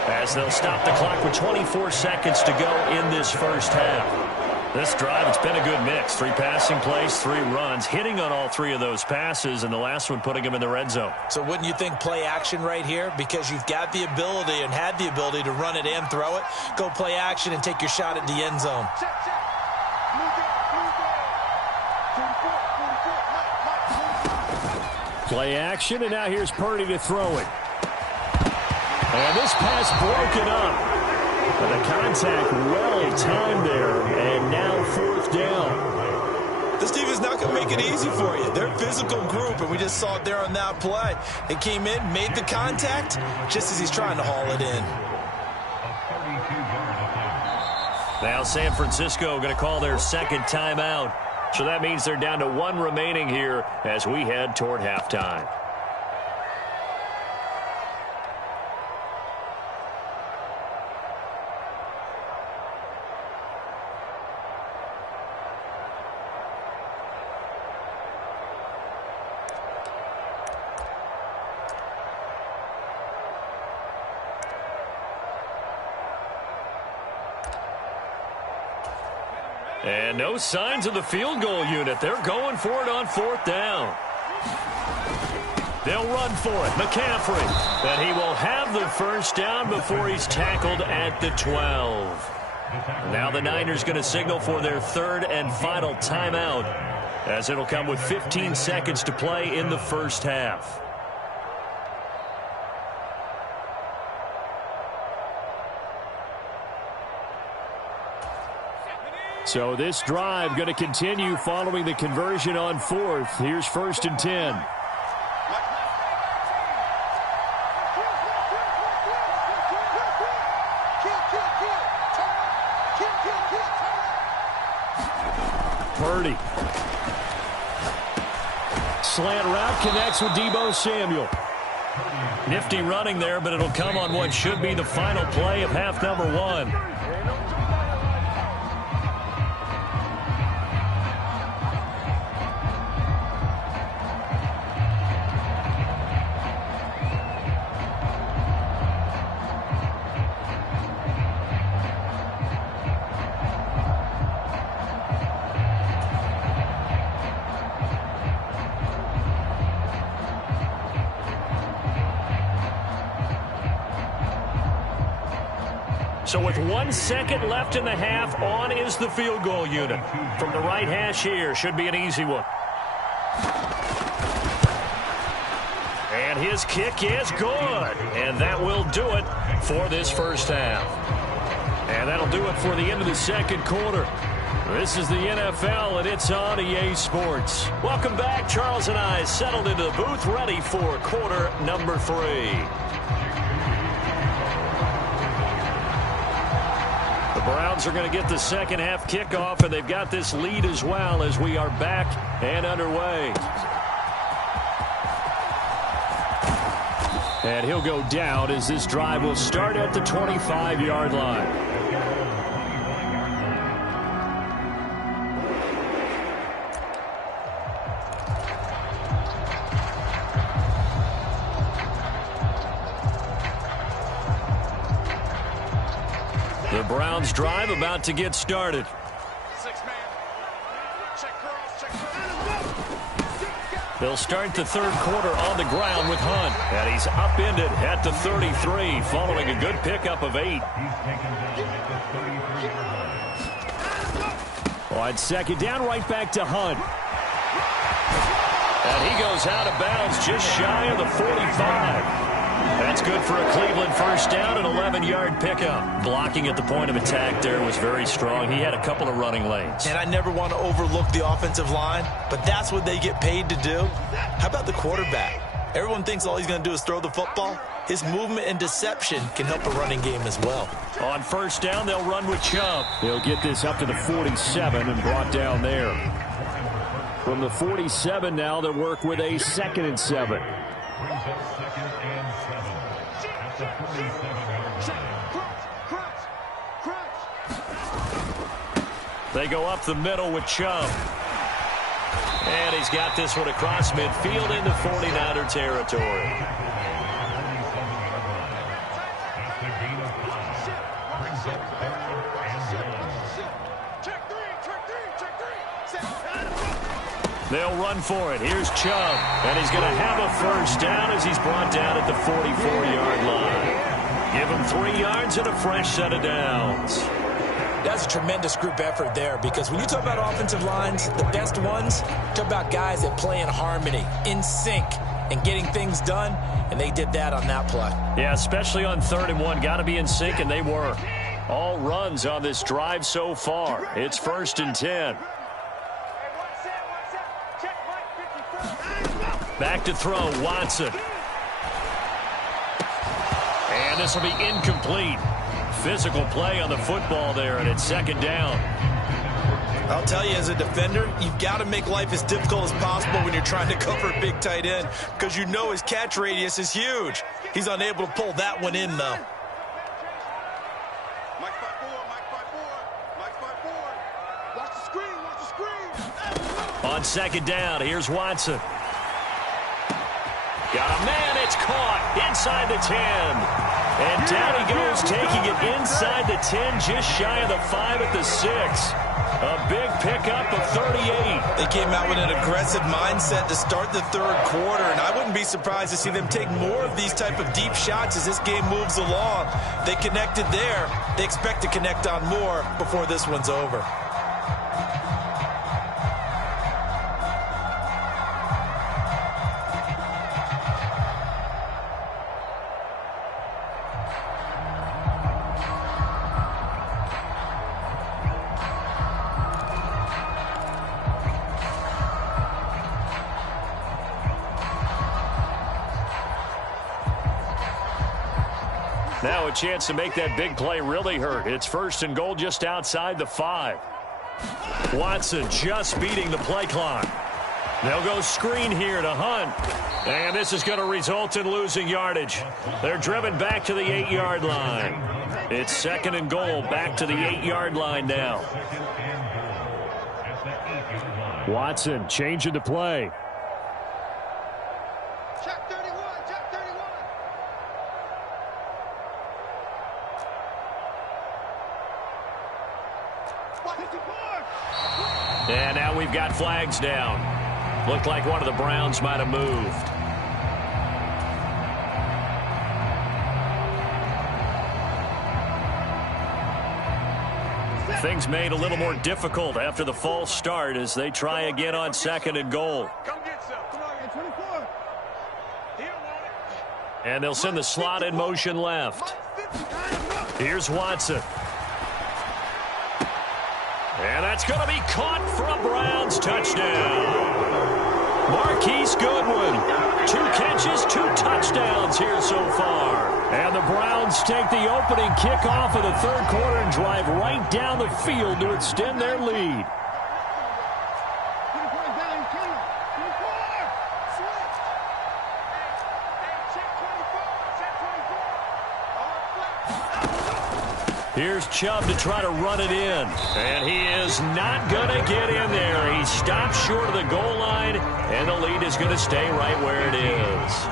as they'll stop the clock with 24 seconds to go in this first half. This drive, it's been a good mix. 3 passing plays, 3 runs, hitting on all 3 of those passes, and the last one putting him in the red zone. So wouldn't you think play action right here? Because you've got the ability and had the ability to run it and throw it. Go play action and take your shot at the end zone. Play action, and now here's Purdy to throw it. And this pass broken up. But the contact well timed there, and now 4th down. This team is not going to make it easy for you. They're a physical group, and we just saw it there on that play. They came in, made the contact, just as he's trying to haul it in. Now San Francisco going to call their 2nd timeout. So that means they're down to 1 remaining here as we head toward halftime. And no signs of the field goal unit. They're going for it on 4th down. They'll run for it. McCaffrey. And he will have the first down before he's tackled at the 12. Now the Niners going to signal for their 3rd and final timeout, as it'll come with 15 seconds to play in the first half. So this drive going to continue following the conversion on 4th. Here's 1st and 10. Purdy. Slant route connects with Deebo Samuel. Nifty running there, but it'll come on what should be the final play of half number 1. So with 1 second left in the half, on is the field goal unit. From the right hash here, should be an easy one. And his kick is good. And that will do it for this first half. And that'll do it for the end of the second quarter. This is the NFL, and it's on EA Sports. Welcome back. Charles and I settled into the booth, ready for quarter number 3. Browns are going to get the second half kickoff, and they've got this lead as well as we are back and underway. And he'll go down as this drive will start at the 25-yard line. The Browns drive about to get started. They'll start the third quarter on the ground with Hunt. And he's upended at the 33 following a good pickup of 8. On 2nd down, right back to Hunt. And he goes out of bounds just shy of the 45. That's good for a Cleveland first down, an 11-yard pickup. Blocking at the point of attack there was very strong. He had a couple of running lanes. And I never want to overlook the offensive line, but that's what they get paid to do. How about the quarterback? Everyone thinks all he's going to do is throw the football. his movement and deception can help a running game as well. On first down, they'll run with Chubb. They'll get this up to the 47 and brought down there. From the 47 now, they'll work with a 2nd and 7. Brings up 2nd and 7 at the 47-yard line. They go up the middle with Chubb. And he's got this one across midfield into 49er territory. That's a gain of 5. Brings up 3rd and 1. They'll run for it. Here's Chubb. And he's going to have a first down as he's brought down at the 44-yard line. Give him 3 yards and a fresh set of downs. That's a tremendous group effort there, because when you talk about offensive lines, the best ones, talk about guys that play in harmony, in sync, and getting things done, and they did that on that play. Yeah, especially on 3rd and 1. Got to be in sync, and they were. All runs on this drive so far. It's 1st and 10. Back to throw, Watson. And this will be incomplete. Physical play on the football there, and it's 2nd down. I'll tell you, as a defender, you've got to make life as difficult as possible when you're trying to cover a big tight end, because you know his catch radius is huge. He's unable to pull that one in, though. Watch the screen, watch the screen. On 2nd down, here's Watson. Got a man, it's caught inside the 10. And down he goes, taking it inside the 10, just shy of the 5 at the 6. A big pickup of 38. They came out with an aggressive mindset to start the 3rd quarter, and I wouldn't be surprised to see them take more of these type of deep shots as this game moves along. They connected there. They expect to connect on more before this one's over. Now a chance to make that big play really hurt. It's 1st and goal just outside the 5. Watson just beating the play clock. They'll go screen here to Hunt. And this is going to result in losing yardage. They're driven back to the 8-yard line. It's 2nd and goal, back to the 8-yard line now. Watson changing the play. Check 31, check 31. And now we've got flags down. Looked like one of the Browns might have moved. Things made a little more difficult after the false start as they try again on 2nd and goal. Come get some. Come on, 24. He don't want it. And they'll send the slot in motion left. Here's Watson. And that's going to be caught for a Browns touchdown. Marquise Goodwin. 2 catches, 2 touchdowns here so far. And the Browns take the opening kickoff of the 3rd quarter and drive right down the field to extend their lead. 24 down, 24. Switch. Check 24. Check 24. Here's Chubb to try to run it in. And he is not going to get in there. He stops short of the goal line, and the lead is going to stay right where it is.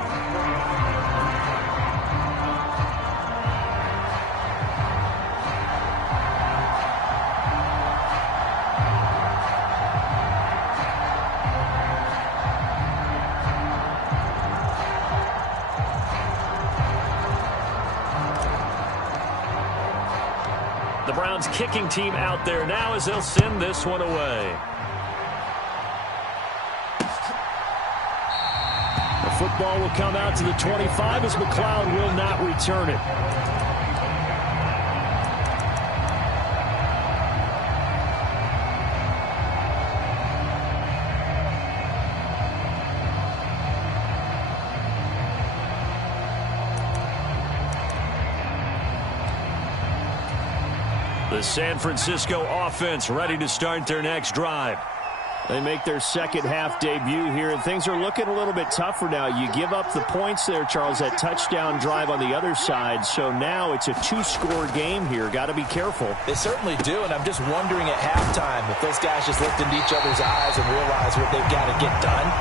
The Browns kicking team out there now as they'll send this one away. The football will come out to the 25 as McLeod will not return it. The San Francisco offense ready to start their next drive. They make their second half debut here, and things are looking a little bit tougher now. You give up the points there, Charles, that touchdown drive on the other side. So now it's a two-score game here. Got to be careful. They certainly do, and I'm just wondering at halftime if those guys just looked into each other's eyes and realize what they've got to get done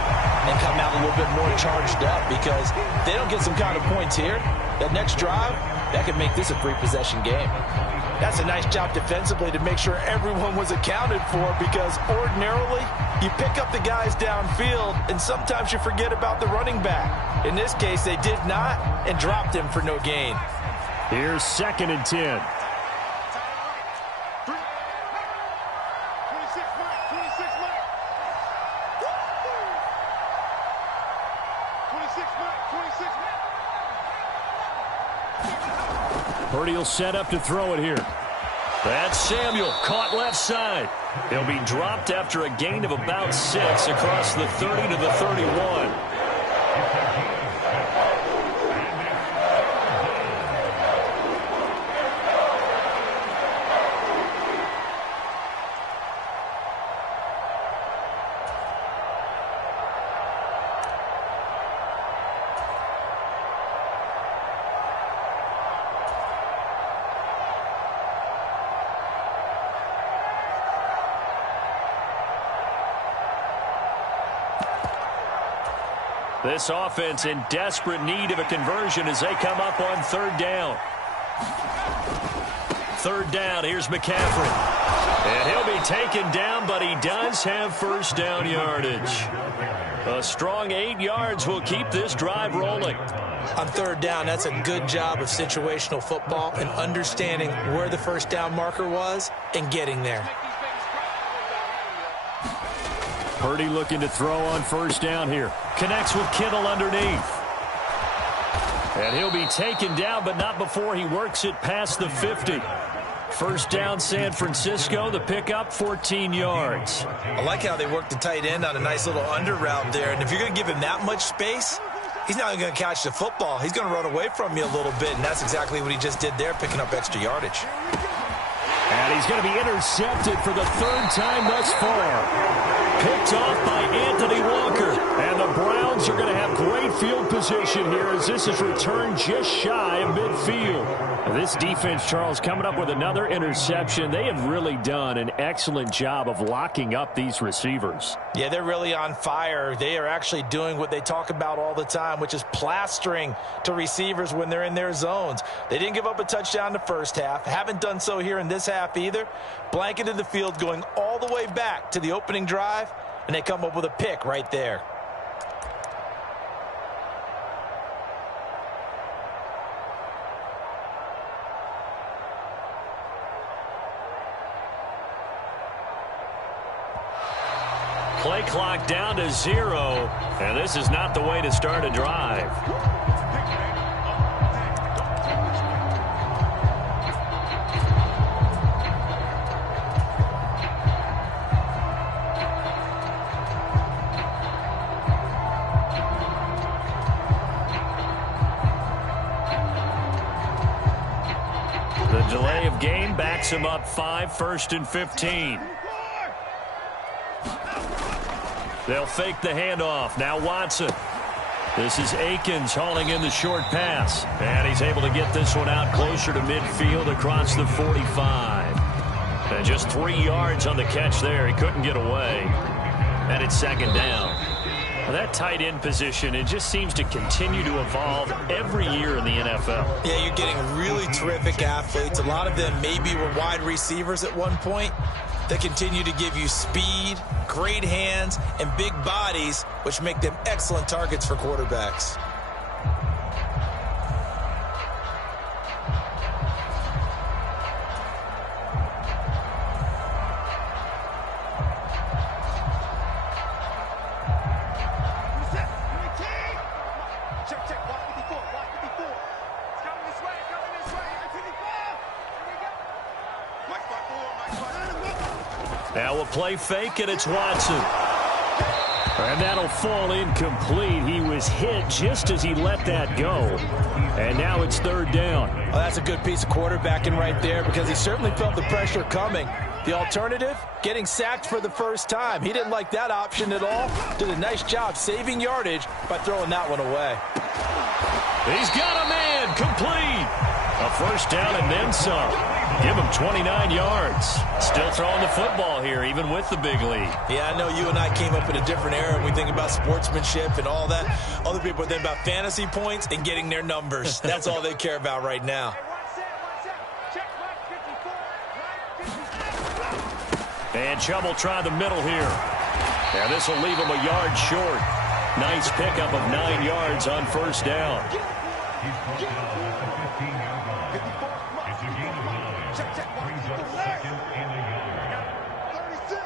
and come out a little bit more charged up, because if they don't get some kind of points here, that next drive, that could make this a three-possession game. That's a nice job defensively to make sure everyone was accounted for, because ordinarily you pick up the guys downfield and sometimes you forget about the running back. In this case, they did not and dropped him for no gain. Here's 2nd and 10. Purdy will set up to throw it here. That's Samuel, caught left side. He'll be dropped after a gain of about 6 across the 30 to the 31. This offense in desperate need of a conversion as they come up on 3rd down. 3rd down, here's McCaffrey. And he'll be taken down, but he does have first down yardage. A strong 8 yards will keep this drive rolling. On 3rd down, that's a good job of situational football and understanding where the first down marker was and getting there. Purdy looking to throw on 1st down here. Connects with Kittle underneath. And he'll be taken down, but not before he works it past the 50. First down, San Francisco. The pickup, 14 yards. I like how they worked the tight end on a nice little under route there. And if you're going to give him that much space, he's not going to catch the football. He's going to run away from you a little bit, and that's exactly what he just did there, picking up extra yardage. And he's going to be intercepted for the 3rd time thus far. Picked off by Anthony Walker. And the Browns are going to have great field position here as this is returned just shy of midfield. And this defense, Charles, coming up with another interception. They have really done an excellent job of locking up these receivers. Yeah, they're really on fire. They are actually doing what they talk about all the time, which is plastering to receivers when they're in their zones. They didn't give up a touchdown the first half. Haven't done so here in this half either. Blanketed the field going all the way back to the opening drive, and they come up with a pick right there. Play clock down to 0, and this is not the way to start a drive. The delay of game backs him up 5, 1st and 15. They'll fake the handoff. Now Watson. This is Akins hauling in the short pass. And he's able to get this one out closer to midfield across the 45. And just 3 yards on the catch there. He couldn't get away. And it's 2nd down. Well, that tight end position, it just seems to continue to evolve every year in the NFL. Yeah, you're getting really terrific athletes. A lot of them maybe were wide receivers at one point. They continue to give you speed, great hands, and big bodies, which make them excellent targets for quarterbacks. Now we'll play fake, and it's Watson. And that'll fall incomplete. He was hit just as he let that go. And now it's third down. Well, that's a good piece of quarterbacking right there because he certainly felt the pressure coming. The alternative, getting sacked for the first time. He didn't like that option at all. Did a nice job saving yardage by throwing that one away. He's got a man, complete. A first down and then some. Give him 29 yards. Still throwing the football here, even with the big lead. Yeah, I know you and I came up in a different era and we think about sportsmanship and all that. Other people think about fantasy points and getting their numbers. That's all they care about right now. And Chubb will try the middle here. And this will leave him a yard short. Nice pickup of 9 yards on first down. He's brought down at the 15-yard line. It's a gain of 9. Brings up second and a yard. 36.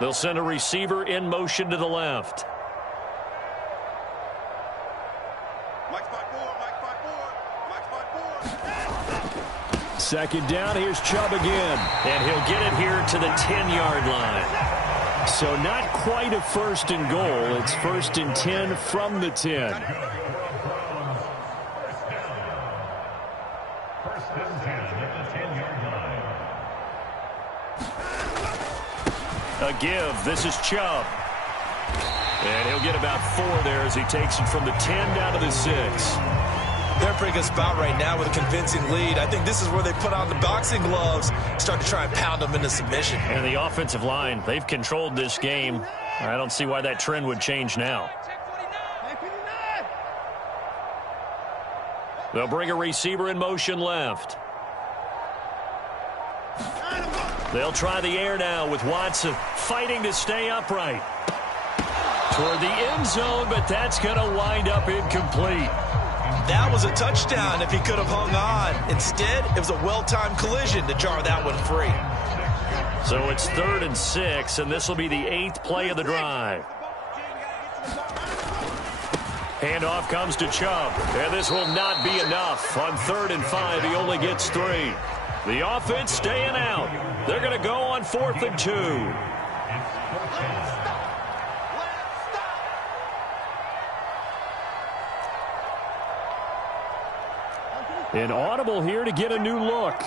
They'll send a receiver in motion to the left. Second down, here's Chubb again. And he'll get it here to the 10-yard line. So not quite a first and goal. It's first and 10 from the 10. First and 10 at the 10-yard line. A give. This is Chubb. And he'll get about 4 there as he takes it from the 10 down to the 6. They're in a pretty good spot right now with a convincing lead. I think this is where they put on the boxing gloves, start to try and pound them into submission. And the offensive line, they've controlled this game. I don't see why that trend would change now. They'll bring a receiver in motion left. They'll try the air now with Watson fighting to stay upright. Toward the end zone, but that's going to wind up incomplete. That was a touchdown if he could have hung on. Instead, it was a well-timed collision to jar that one free. So it's 3rd and 6, and this will be the 8th play of the drive. Handoff comes to Chubb, and this will not be enough. On 3rd and 5, he only gets 3. The offense staying out. They're going to go on 4th and 2. An audible here to get a new look.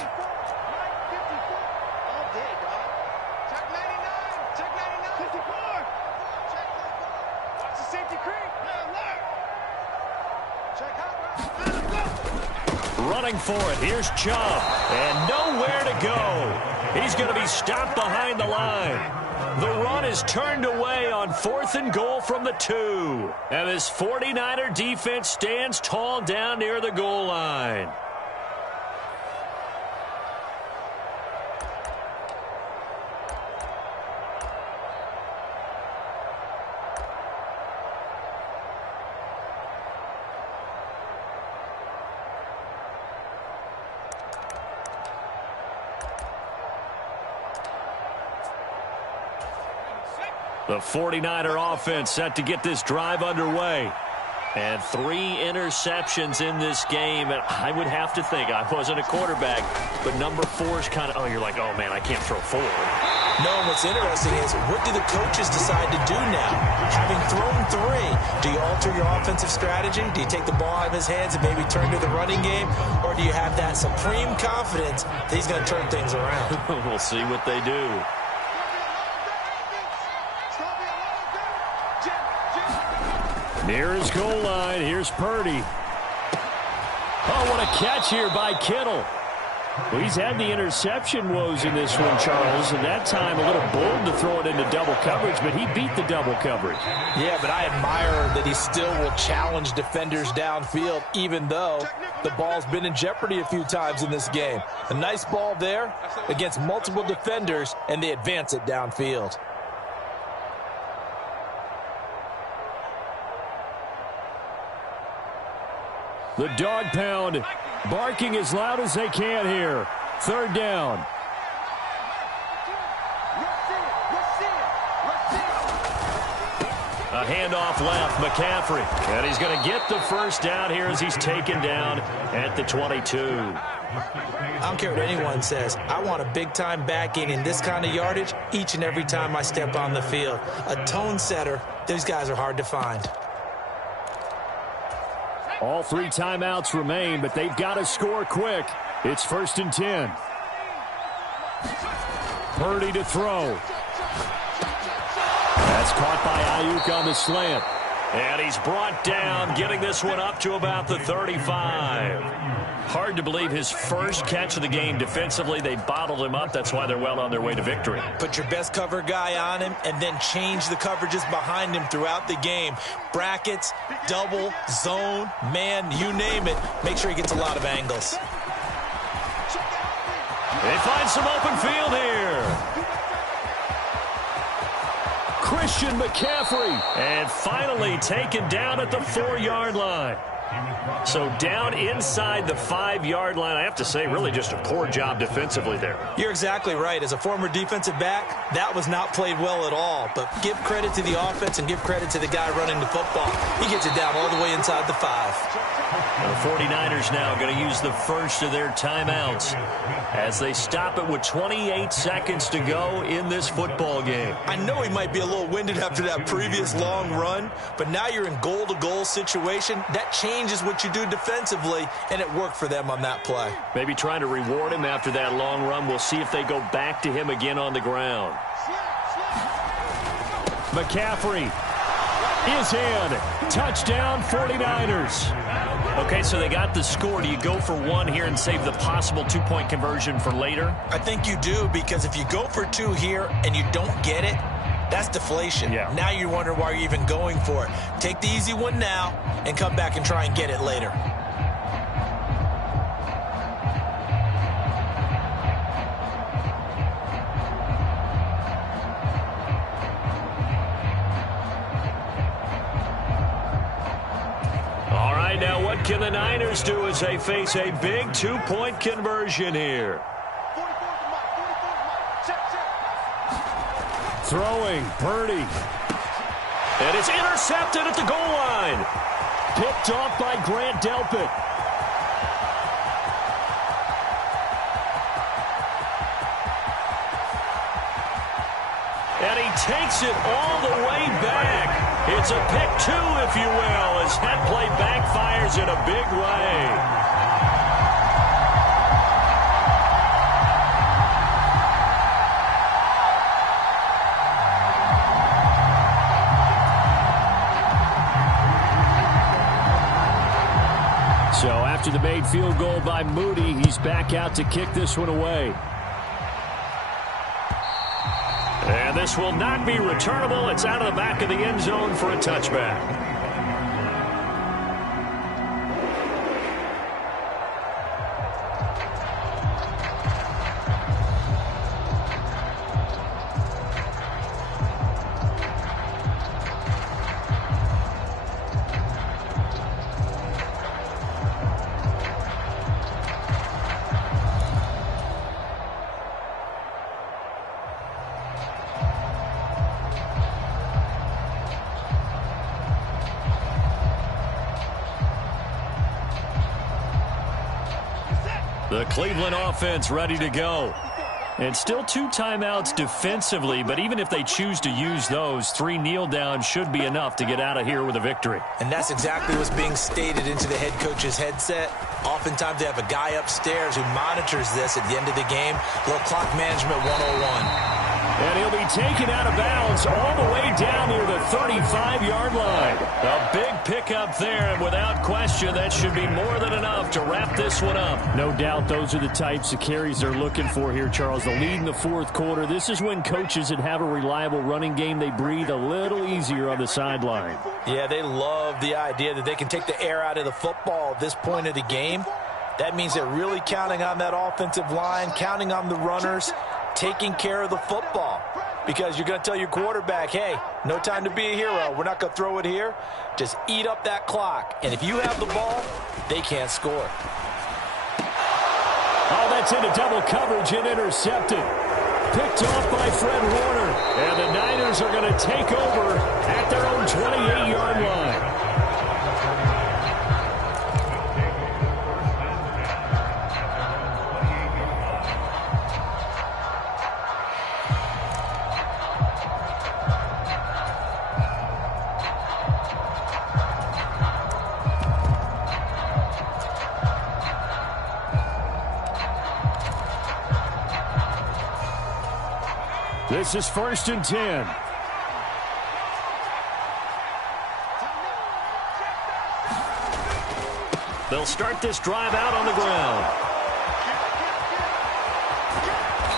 Running for it. Here's Chubb. And nowhere to go. He's going to be stopped behind the line. The run is turned away on 4th and goal from the 2. And this 49er defense stands tall down near the goal line. The 49er offense set to get this drive underway. And 3 interceptions in this game. And I would have to think, I wasn't a quarterback, but number 4 is kind of, oh, you're like, oh, man, I can't throw forward. No, and what's interesting is, what do the coaches decide to do now? Having thrown 3, do you alter your offensive strategy? Do you take the ball out of his hands and maybe turn to the running game? Or do you have that supreme confidence that he's going to turn things around? We'll see what they do. Near his goal line, here's Purdy. Oh, what a catch here by Kittle. Well, he's had the interception woes in this one, Charles, and that time a little bold to throw it into double coverage, but he beat the double coverage. Yeah, but I admire that he still will challenge defenders downfield, even though the ball's been in jeopardy a few times in this game. A nice ball there against multiple defenders, and they advance it downfield. The dog pound barking as loud as they can here. 3rd down. A handoff left, McCaffrey. And he's going to get the first down here as he's taken down at the 22. I don't care what anyone says. I want a big-time back gain in this kind of yardage each and every time I step on the field. A tone setter, these guys are hard to find. All 3 timeouts remain, but they've got to score quick. It's 1st and 10. Purdy to throw. That's caught by Ayuk on the slant. And he's brought down, getting this one up to about the 35. Hard to believe his first catch of the game defensively. They bottled him up. That's why they're well on their way to victory. Put your best cover guy on him and then change the coverages behind him throughout the game. Brackets, double, zone, man, you name it. Make sure he gets a lot of angles. They find some open field here. Christian McCaffrey. And finally taken down at the 4-yard line. So down inside the 5-yard line. I have to say, really just a poor job defensively there. You're exactly right. As a former defensive back, that was not played well at all. But give credit to the offense and give credit to the guy running the football. He gets it down all the way inside the 5. The 49ers now going to use the first of their timeouts as they stop it with 28 seconds to go in this football game. I know he might be a little winded after that previous long run, but now you're in goal-to-goal situation. That changes what you do defensively, and it worked for them on that play. Maybe trying to reward him after that long run. We'll see if they go back to him again on the ground. McCaffrey is in. Touchdown, 49ers. Okay, so they got the score. Do you go for 1 here and save the possible 2-point conversion for later? I think you do, because if you go for 2 here and you don't get it, that's deflation. Yeah. Now you wonder why you're even going for it. Take the easy one now and come back and try and get it later. Now what can the Niners do as they face a big 2-point conversion here? Throwing, Purdy. And it's intercepted at the goal line. Picked off by Grant Delpit. And he takes it all the way back. It's a pick 2, if you will, as that play backfires in a big way. So after the made field goal by Moody, he's back out to kick this one away. And this will not be returnable. It's out of the back of the end zone for a touchback. The Cleveland offense ready to go. And still 2 timeouts defensively, but even if they choose to use those, 3 kneel downs should be enough to get out of here with a victory. And that's exactly what's being stated into the head coach's headset. Oftentimes they have a guy upstairs who monitors this at the end of the game. A little clock management 101. And he'll be taken out of bounds all the way down near the 35-yard line. A big pickup there, and without question, that should be more than enough to wrap this one up. No doubt those are the types of carries they're looking for here, Charles. The lead in the 4th quarter. This is when coaches that have a reliable running game, they breathe a little easier on the sideline. Yeah, they love the idea that they can take the air out of the football at this point of the game. That means they're really counting on that offensive line, counting on the runners, taking care of the football, because you're going to tell your quarterback, hey, no time to be a hero. We're not going to throw it here. Just eat up that clock. And if you have the ball, they can't score. Oh, that's into double coverage and intercepted. Picked off by Fred Warner. And the Niners are going to take over at their own 28-yard line. This is 1st and 10. They'll start this drive out on the ground.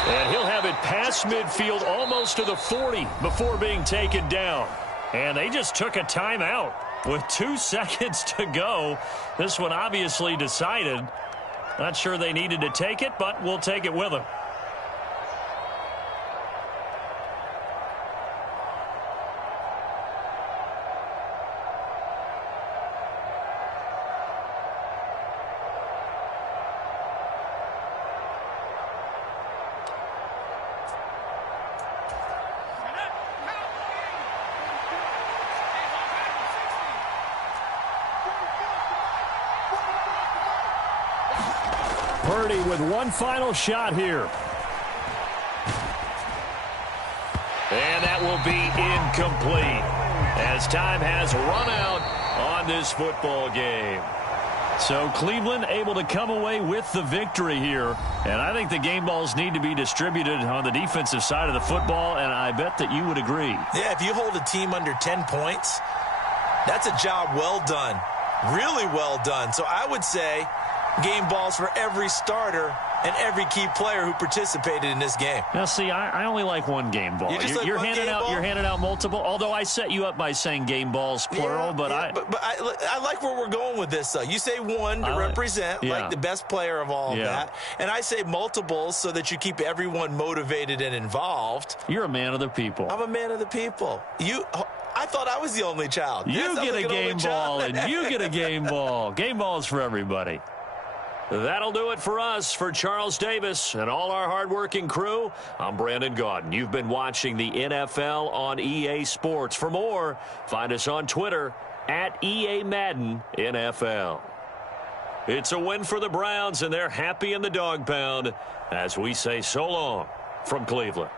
And he'll have it past midfield almost to the 40 before being taken down. And they just took a timeout with 2 seconds to go. This one obviously decided. Not sure they needed to take it, but we'll take it with them. Purdy with one final shot here. And that will be incomplete as time has run out on this football game. So Cleveland able to come away with the victory here. And I think the game balls need to be distributed on the defensive side of the football, and I bet that you would agree. Yeah, if you hold a team under 10 points, that's a job well done. Really well done. So I would say game balls for every starter and every key player who participated in this game. Now, see, I only like one game ball. You're handing out multiple. Although I set you up by saying game balls plural, yeah, but I like where we're going with this. You say one to represent like the best player of all of that, and I say multiples so that you keep everyone motivated and involved. You're a man of the people. I'm a man of the people. I thought I was the only child. You get a game ball, and you get a game ball. Game balls for everybody. That'll do it for us. For Charles Davis and all our hardworking crew, I'm Brandon Gaudin. You've been watching the NFL on EA Sports. For more, find us on Twitter at EA Madden NFL. It's a win for the Browns, and they're happy in the dog pound as we say so long from Cleveland.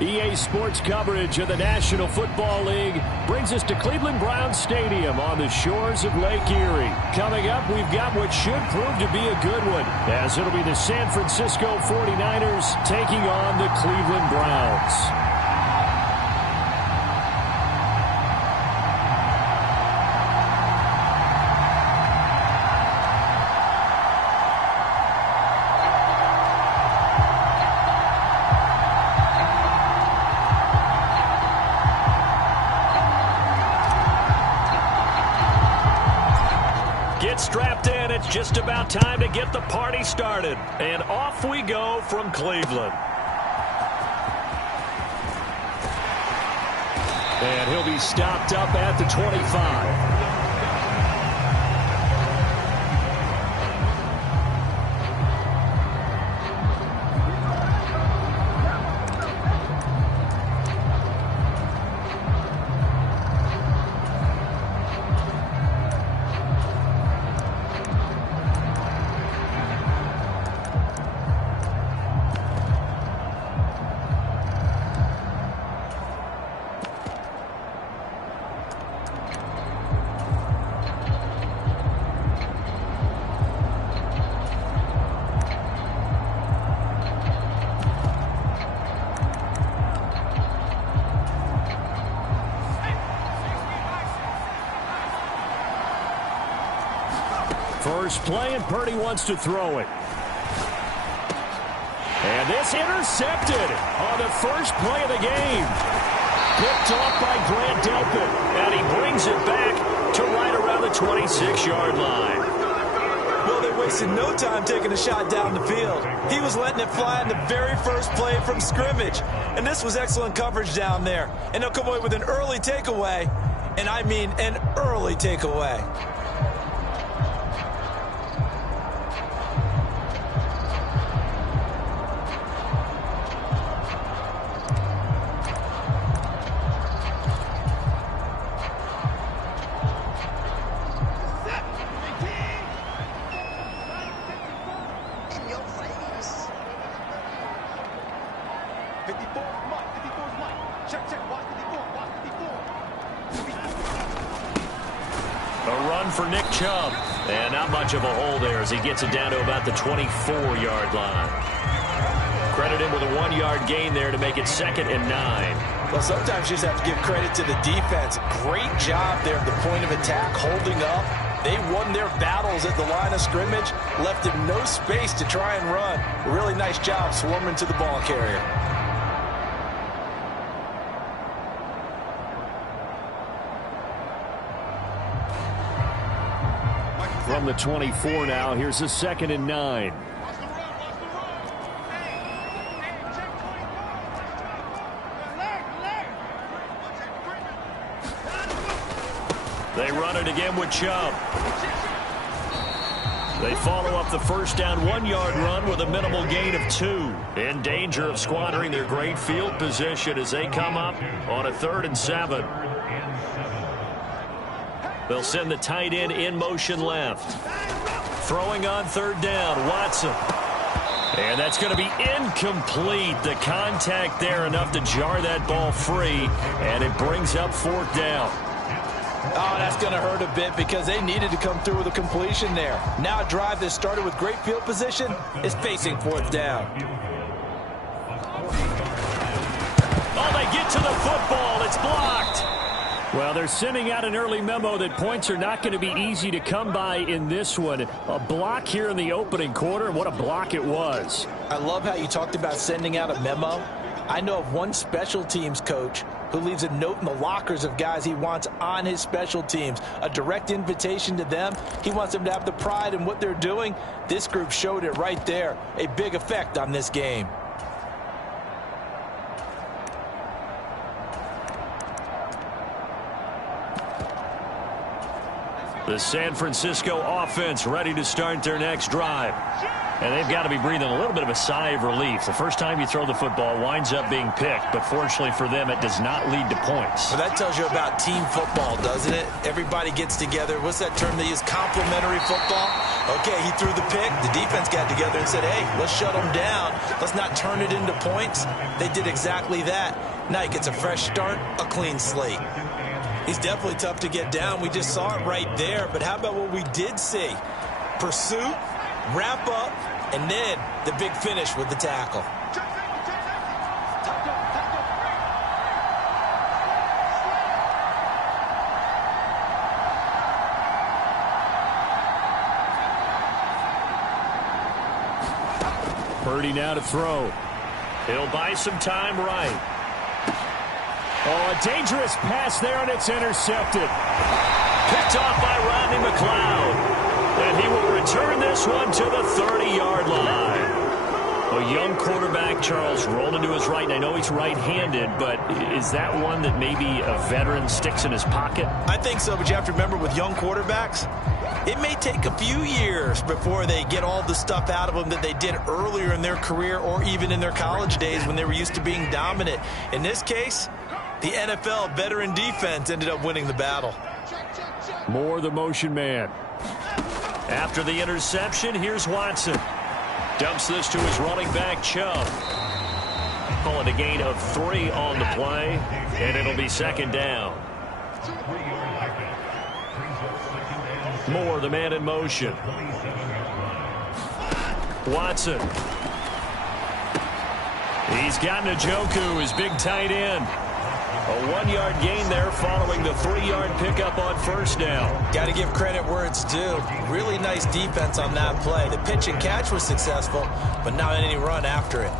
EA Sports coverage of the National Football League brings us to Cleveland Browns Stadium on the shores of Lake Erie. Coming up, we've got what should prove to be a good one, as it'll be the San Francisco 49ers taking on the Cleveland Browns. get strapped in. It's just about time to get the party started. And off we go from Cleveland. And he'll be stopped up at the 25. First play, and Purdy wants to throw it. And this intercepted on the first play of the game. Picked off by Grant Delpit. And he brings it back to right around the 26-yard line. Well, they wasted no time taking a shot down the field. He was letting it fly in the very first play from scrimmage. And this was excellent coverage down there. And they'll come away with an early takeaway. And I mean an early takeaway. For Nick Chubb. And not much of a hole there as he gets it down to about the 24-yard line. Credit him with a 1-yard gain there to make it 2nd and 9. Well, sometimes you just have to give credit to the defense. Great job there at the point of attack, holding up. They won their battles at the line of scrimmage, left him no space to try and run. A really nice job swarming to the ball carrier. From the 24 now, here's a 2nd and 9. They run it again with Chubb. They follow up the first down 1-yard run with a minimal gain of 2. In danger of squandering their great field position as they come up on a 3rd and 7. They'll send the tight end in motion left. Throwing on 3rd down, Watson. And that's going to be incomplete. The contact there enough to jar that ball free, and it brings up 4th down. Oh, that's going to hurt a bit because they needed to come through with a completion there. Now a drive that started with great field position is facing 4th down. Oh, they get to the football. It's blocked. Well, they're sending out an early memo that points are not going to be easy to come by in this one. A block here in the opening quarter, and what a block it was. I love how you talked about sending out a memo. I know of one special teams coach who leaves a note in the lockers of guys he wants on his special teams. A direct invitation to them. He wants them to have the pride in what they're doing. This group showed it right there. A big effect on this game. The San Francisco offense ready to start their next drive. And they've got to be breathing a little bit of a sigh of relief. The first time you throw the football winds up being picked, but fortunately for them, it does not lead to points. Well, that tells you about team football, doesn't it? Everybody gets together. What's that term they use? Complementary football? Okay, he threw the pick. The defense got together and said, hey, let's shut them down. Let's not turn it into points. They did exactly that. Now he gets a fresh start, a clean slate. He's definitely tough to get down. We just saw it right there. But how about what we did see? Pursuit, wrap up, and then the big finish with the tackle. Purdy now to throw. He'll buy some time right. Oh, a dangerous pass there, and it's intercepted. Picked off by Rodney McLeod. return this one to the 30-yard line. A young quarterback, Charles, rolling to his right, and I know he's right-handed, but is that one that maybe a veteran sticks in his pocket? I think so, but you have to remember with young quarterbacks, it may take a few years before they get all the stuff out of them that they did earlier in their career or even in their college days when they were used to being dominant. In this case, the NFL veteran defense ended up winning the battle. More the motion man. After the interception, here's Watson. Dumps this to his running back, Chubb. Calling a gain of 3 on the play, and it'll be second down. Moore, the man in motion. Watson. He's got Njoku, his big tight end. A 1-yard gain there following the 3-yard pickup on first down. Got to give credit where it's due. Really nice defense on that play. The pitch and catch was successful, but not any run after it.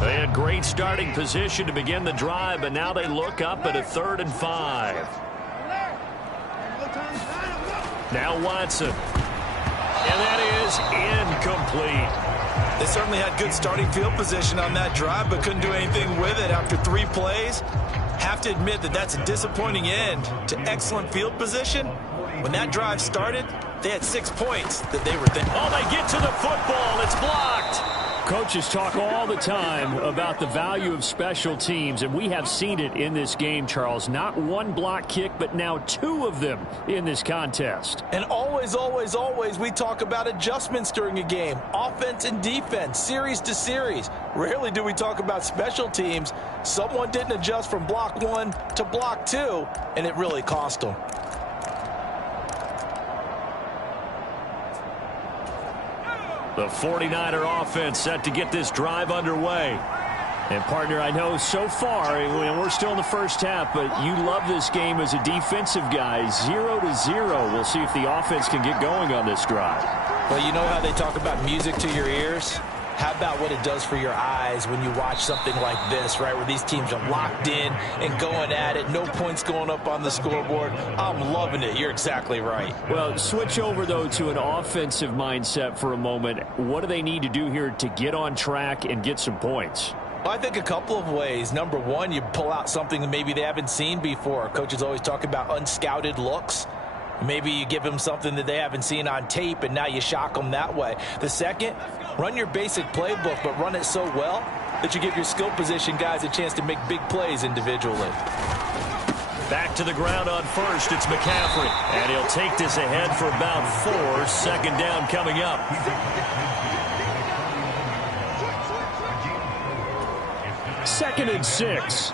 They had great starting position to begin the drive, but now they look up at a 3rd and 5. Now Watson. And that is incomplete. They certainly had good starting field position on that drive, but couldn't do anything with it after 3 plays. Have to admit that that's a disappointing end to excellent field position. When that drive started, they had 6 points that they were thinking. Oh, they get to the football. It's blocked. Coaches talk all the time about the value of special teams, and we have seen it in this game, Charles. Not 1 block kick, but now 2 of them in this contest. And always, always, always we talk about adjustments during a game. Offense and defense, series to series. Rarely do we talk about special teams. Someone didn't adjust from block 1 to block 2, and it really cost them. The 49er offense set to get this drive underway. And, partner, I know so far, we're still in the first half, but you love this game as a defensive guy. 0-0. We'll see if the offense can get going on this drive. Well, you know how they talk about music to your ears? How about what it does for your eyes when you watch something like this, right, where these teams are locked in and going at it, no points going up on the scoreboard? I'm loving it. You're exactly right. Well, switch over, though, to an offensive mindset for a moment. What do they need to do here to get on track and get some points? Well, I think a couple of ways. Number one, you pull out something that maybe they haven't seen before. Coaches always talk about unscouted looks. Maybe you give them something that they haven't seen on tape, and now you shock them that way. The second, run your basic playbook, but run it so well that you give your skill position guys a chance to make big plays individually. Back to the ground on first, it's McCaffrey. And he'll take this ahead for about 4. Second down coming up. 2nd and 6.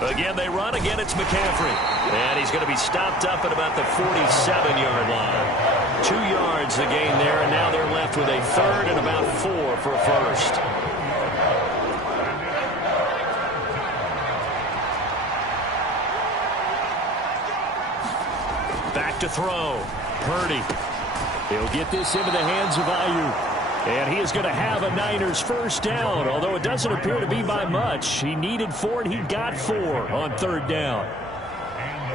Again, they run. Again, it's McCaffrey. And he's going to be stopped up at about the 47-yard line. 2 yards the gain there, and now they're left with a 3rd and about 4 for a first. Back to throw. Purdy. He'll get this into the hands of Ayuk. And he is going to have a Niners first down, although it doesn't appear to be by much. He needed 4, and he got 4 on 3rd down.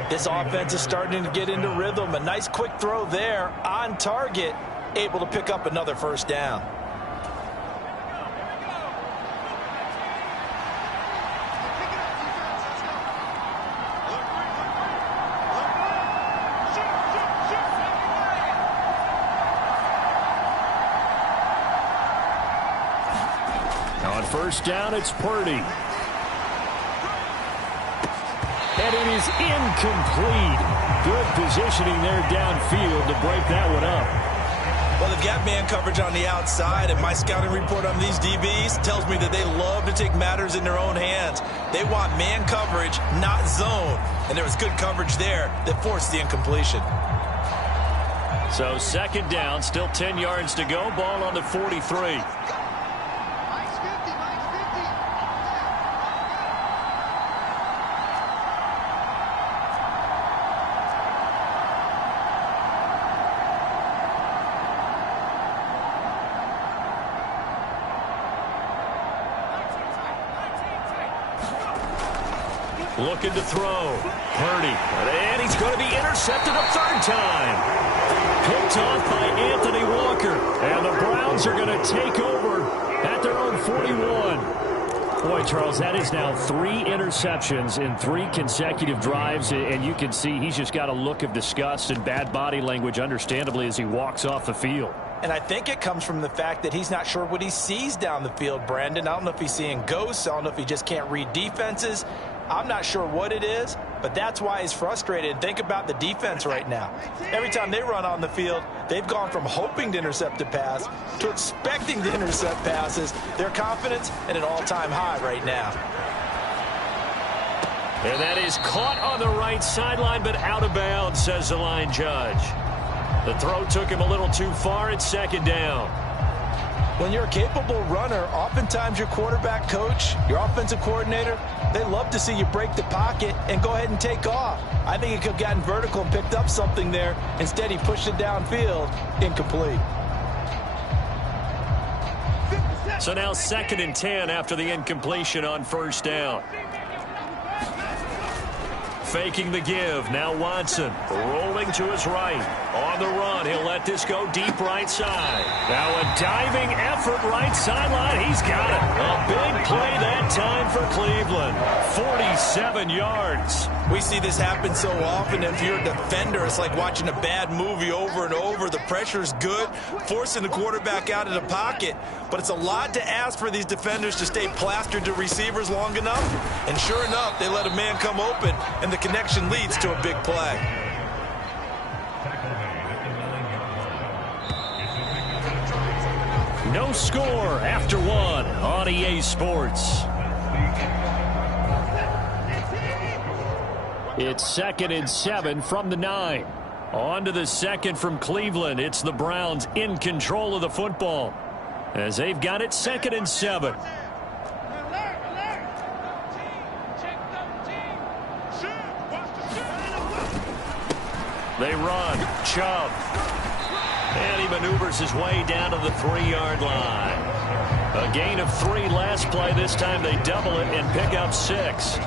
This offense is starting to get into rhythm. A nice quick throw there on target, able to pick up another first down. On first down, it's Purdy. And it is incomplete. Good positioning there downfield to break that one up. Well, they've got man coverage on the outside, and my scouting report on these DBs tells me that they love to take matters in their own hands. They want man coverage, not zone. And there was good coverage there that forced the incompletion. So 2nd down, still 10 yards to go. Ball on the 43. Looking to throw. Purdy. And he's going to be intercepted a third time. Picked off by Anthony Walker. And the Browns are going to take over at their own 41. Boy, Charles, that is now 3 interceptions in 3 consecutive drives, and you can see he's just got a look of disgust and bad body language, understandably, as he walks off the field. And I think it comes from the fact that he's not sure what he sees down the field, Brandon. I don't know if he's seeing ghosts. I don't know if he just can't read defenses. I'm not sure what it is, but that's why he's frustrated. Think about the defense right now. Every time they run on the field, they've gone from hoping to intercept a pass to expecting to intercept passes. Their confidence at an all-time high right now. And that is caught on the right sideline, but out of bounds, says the line judge. The throw took him a little too far. It's second down. When you're a capable runner, oftentimes your quarterback coach, your offensive coordinator, they love to see you break the pocket and go ahead and take off. I think he could have gotten vertical and picked up something there. Instead, he pushed it downfield, incomplete. So now 2nd and 10 after the incompletion on first down. Faking the give. Now Watson rolling to his right. On the run. He'll let this go deep right side. Now a diving effort right sideline. He's got it. A big play that time for Cleveland. 47 yards. We see this happen so often. If you're a defender, it's like watching a bad movie over and over. The pressure's good, forcing the quarterback out of the pocket. But it's a lot to ask for these defenders to stay plastered to receivers long enough. And sure enough, they let a man come open, and the connection leads to a big play. No score after 1 on EA Sports. It's 2nd and 7 from the 9. On to the 2nd from Cleveland. It's the Browns in control of the football as they've got it 2nd and 7. They run. Chubb. And he maneuvers his way down to the 3-yard line. A gain of 3 last play. This time they double it and pick up 6.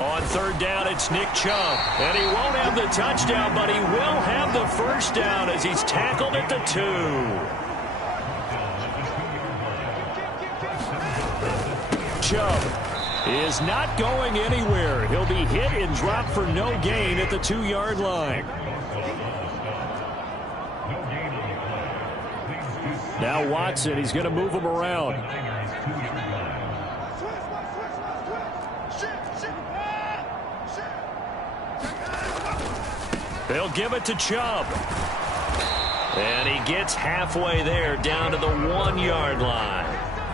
On 3rd down, it's Nick Chubb. And he won't have the touchdown, but he will have the first down as he's tackled at the 2. Chubb is not going anywhere. He'll be hit and dropped for no gain at the 2-yard line. Now Watson, he's going to move him around. They'll give it to Chubb. And he gets halfway there down to the 1-yard line.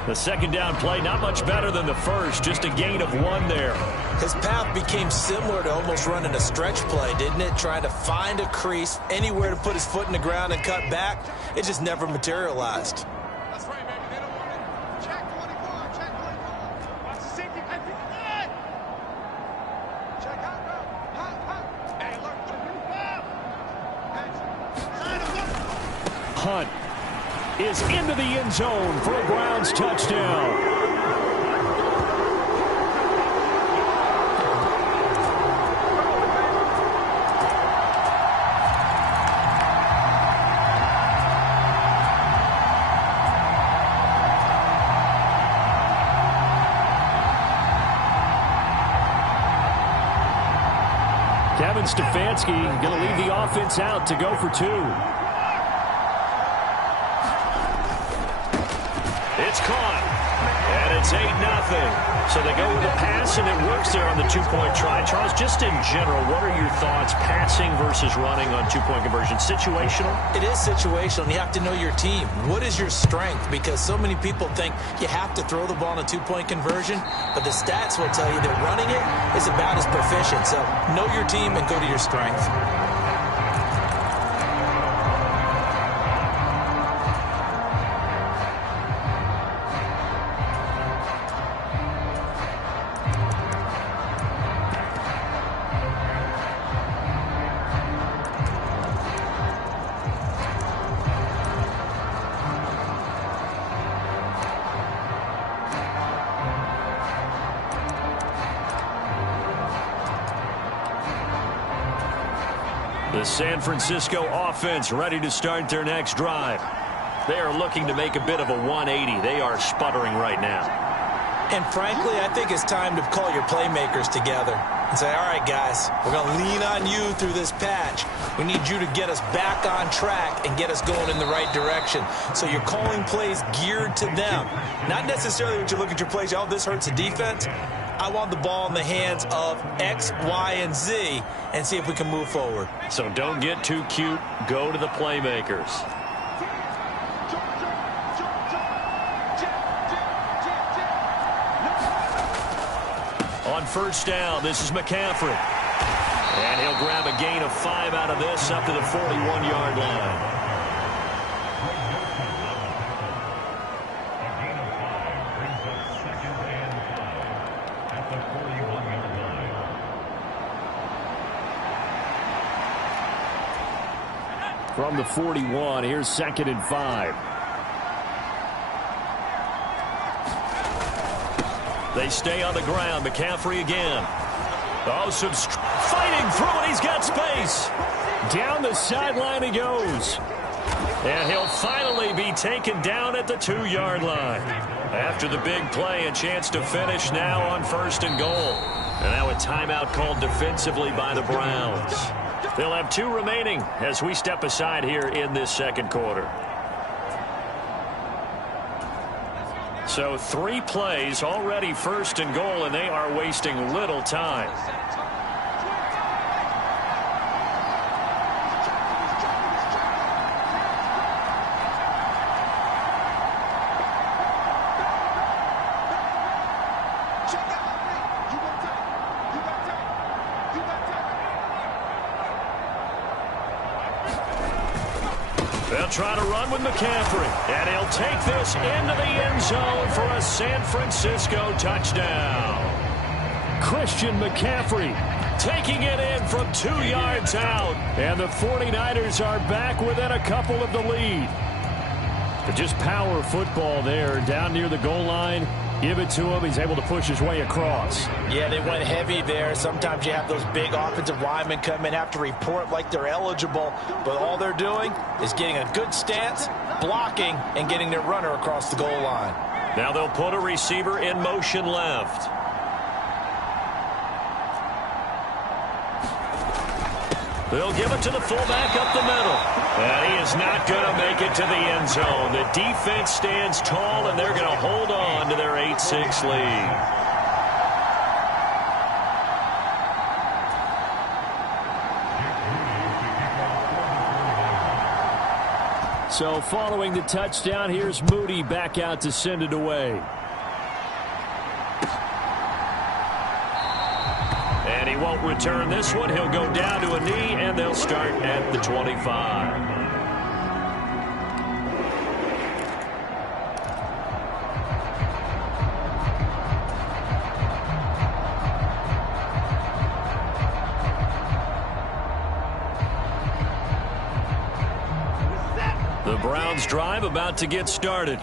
The 2nd down play, not much better than the first, just a gain of 1 there. His path became similar to almost running a stretch play, didn't it? Trying to find a crease, anywhere to put his foot in the ground and cut back. It just never materialized. That's right, baby. They don't want it. Check 24. Check 24. Watch the safety. Check hot route. Hot. Hey, look. 25. Hunt is into the end zone for a Browns touchdown. Kevin Stefanski going to leave the offense out to go for 2. It's caught. And it's 8-0. So they go with a pass, and it works there on the 2-point try. Charles, just in general, what are your thoughts, passing versus running on 2-point conversion? Situational? It is situational, and you have to know your team. What is your strength? Because so many people think you have to throw the ball in a 2-point conversion, but the stats will tell you that running it is about as proficient. So know your team and go to your strength. The San Francisco offense ready to start their next drive. They are looking to make a bit of a 180. They are sputtering right now. And frankly, I think it's time to call your playmakers together and say, all right, guys, we're going to lean on you through this patch. We need you to get us back on track and get us going in the right direction. So you're calling plays geared to them. Not necessarily when you look at your plays, oh, this hurts the defense. I want the ball in the hands of X, Y, and Z and see if we can move forward. So don't get too cute. Go to the playmakers. On first down, this is McCaffrey. And he'll grab a gain of 5 out of this up to the 41-yard line. From the 41, here's 2nd and 5. They stay on the ground. McCaffrey again. Oh, some fighting through it. He's got space. Down the sideline he goes. And he'll finally be taken down at the 2-yard line. After the big play, a chance to finish now on 1st and goal. And now a timeout called defensively by the Browns. They'll have 2 remaining as we step aside here in this second quarter. So 3 plays already 1st and goal, and they are wasting little time. They'll try to run with McCaffrey, and he'll take this into the end zone for a San Francisco touchdown. Christian McCaffrey Taking it in from 2 yards out. And the 49ers are back within a couple of the lead. But just power football there down near the goal line. Give it to him. He's able to push his way across. Yeah, they went heavy there. Sometimes you have those big offensive linemen come in, have to report like they're eligible. But all they're doing is getting a good stance, blocking, and getting their runner across the goal line. Now they'll put a receiver in motion left. They'll give it to the fullback up the middle. And he is not going to make it to the end zone. The defense stands tall, and they're going to hold on to their 8-6 lead. So following the touchdown, here's Moody back out to send it away. And he won't return this one. He'll go down to a knee, and they'll start at the 25. The Browns drive about to get started.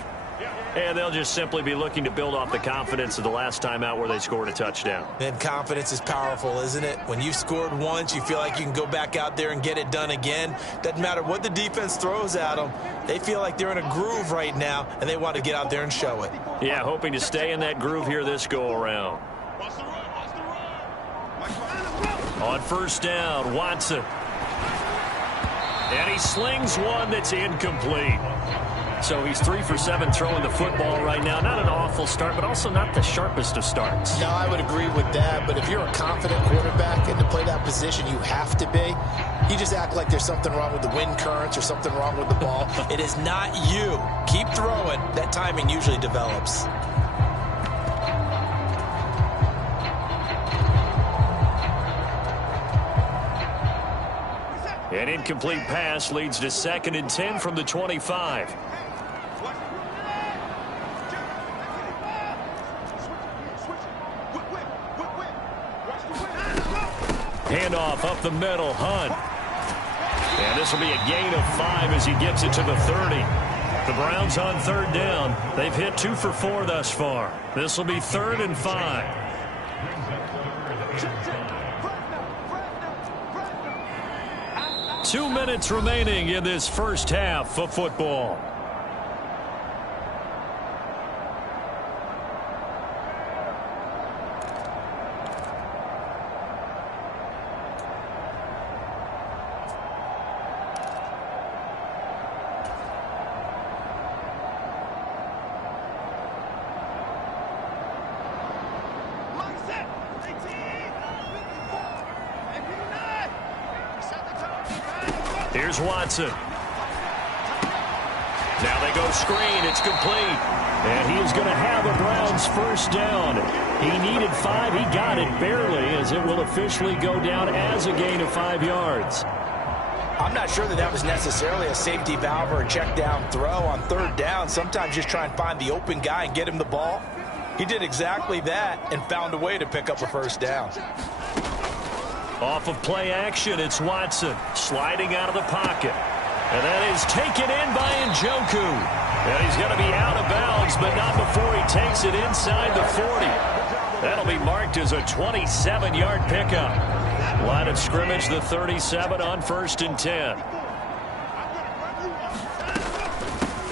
And they'll just simply be looking to build off the confidence of the last time out where they scored a touchdown. And confidence is powerful, isn't it? When you've scored once, you feel like you can go back out there and get it done again. Doesn't matter what the defense throws at them. They feel like they're in a groove right now, and they want to get out there and show it. Yeah, hoping to stay in that groove here this go-around. On first down, Watson. And he slings one that's incomplete. So he's 3 for 7 throwing the football right now. Not an awful start, but also not the sharpest of starts. No, I would agree with that. But if you're a confident quarterback and to play that position, you have to be. You just act like there's something wrong with the wind currents or something wrong with the ball. It is not you. Keep throwing. That timing usually develops. An incomplete pass leads to 2nd and 10 from the 25. Handoff up the middle, Hunt. And this will be a gain of 5 as he gets it to the 30. The Browns on 3rd down. They've hit 2 for 4 thus far. This will be 3rd and 5. 2 minutes remaining in this first half of football. Here's Watson. Now they go screen. It's complete. And he is going to have a Browns first down. He needed 5. He got it barely, as it will officially go down as a gain of 5 yards. I'm not sure that was necessarily a safety valve or a check down throw on third down. Sometimes just try and find the open guy and get him the ball. He did exactly that and found a way to pick up a first down. Off of play action, it's Watson sliding out of the pocket. And that is taken in by Njoku. And he's going to be out of bounds, but not before he takes it inside the 40. That'll be marked as a 27-yard pickup. Line of scrimmage, the 37 on 1st and 10.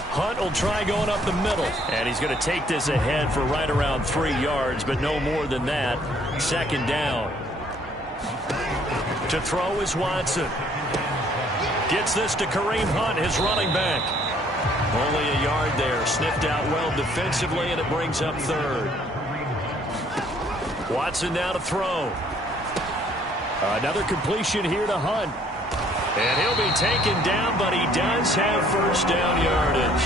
Hunt will try going up the middle. And he's going to take this ahead for right around 3 yards, but no more than that. 2nd down. To throw is Watson. Gets this to Kareem Hunt, his running back. Only a yard there. Sniffed out well defensively, and it brings up 3rd. Watson now to throw. Another completion here to Hunt. And he'll be taken down, but he does have first down yardage.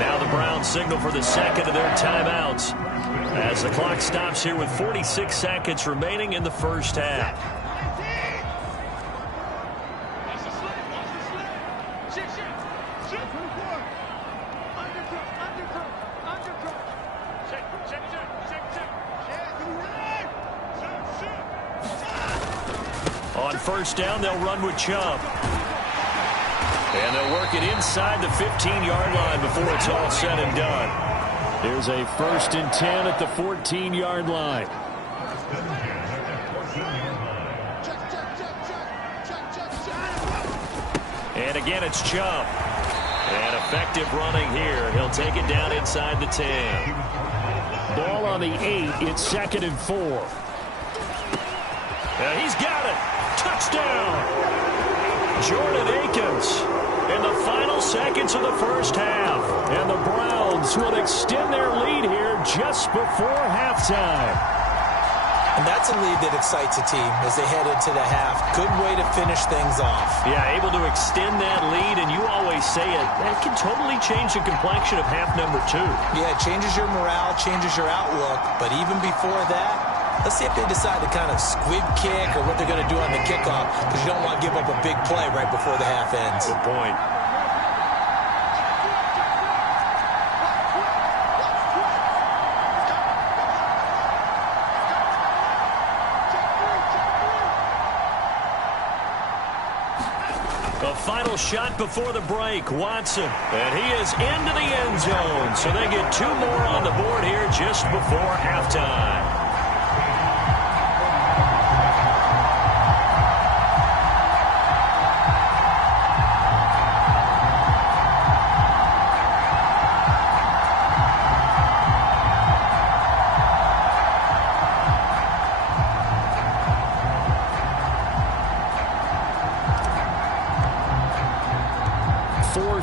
Now the Browns signal for the second of their timeouts as the clock stops here with 46 seconds remaining in the first half. On first down, they'll run with Chubb. And they'll work it inside the 15-yard line before it's all said and done. There's a 1st and 10 at the 14-yard line. And again, it's Chubb. And effective running here. He'll take it down inside the 10. Ball on the 8. It's 2nd and 4. He's got it. Touchdown. Jordan Akins in the final seconds of the first half. And the Browns will extend their lead here just before halftime. And that's a lead that excites a team as they head into the half. Good way to finish things off. Yeah, able to extend that lead, and you always say it, that can totally change the complexion of half number 2. Yeah, it changes your morale, changes your outlook, but even before that, let's see if they decide to kind of squib kick or what they're going to do on the kickoff, because you don't want to give up a big play right before the half ends. Good point. A final shot before the break. Watson. And he is into the end zone. So they get 2 more on the board here just before halftime.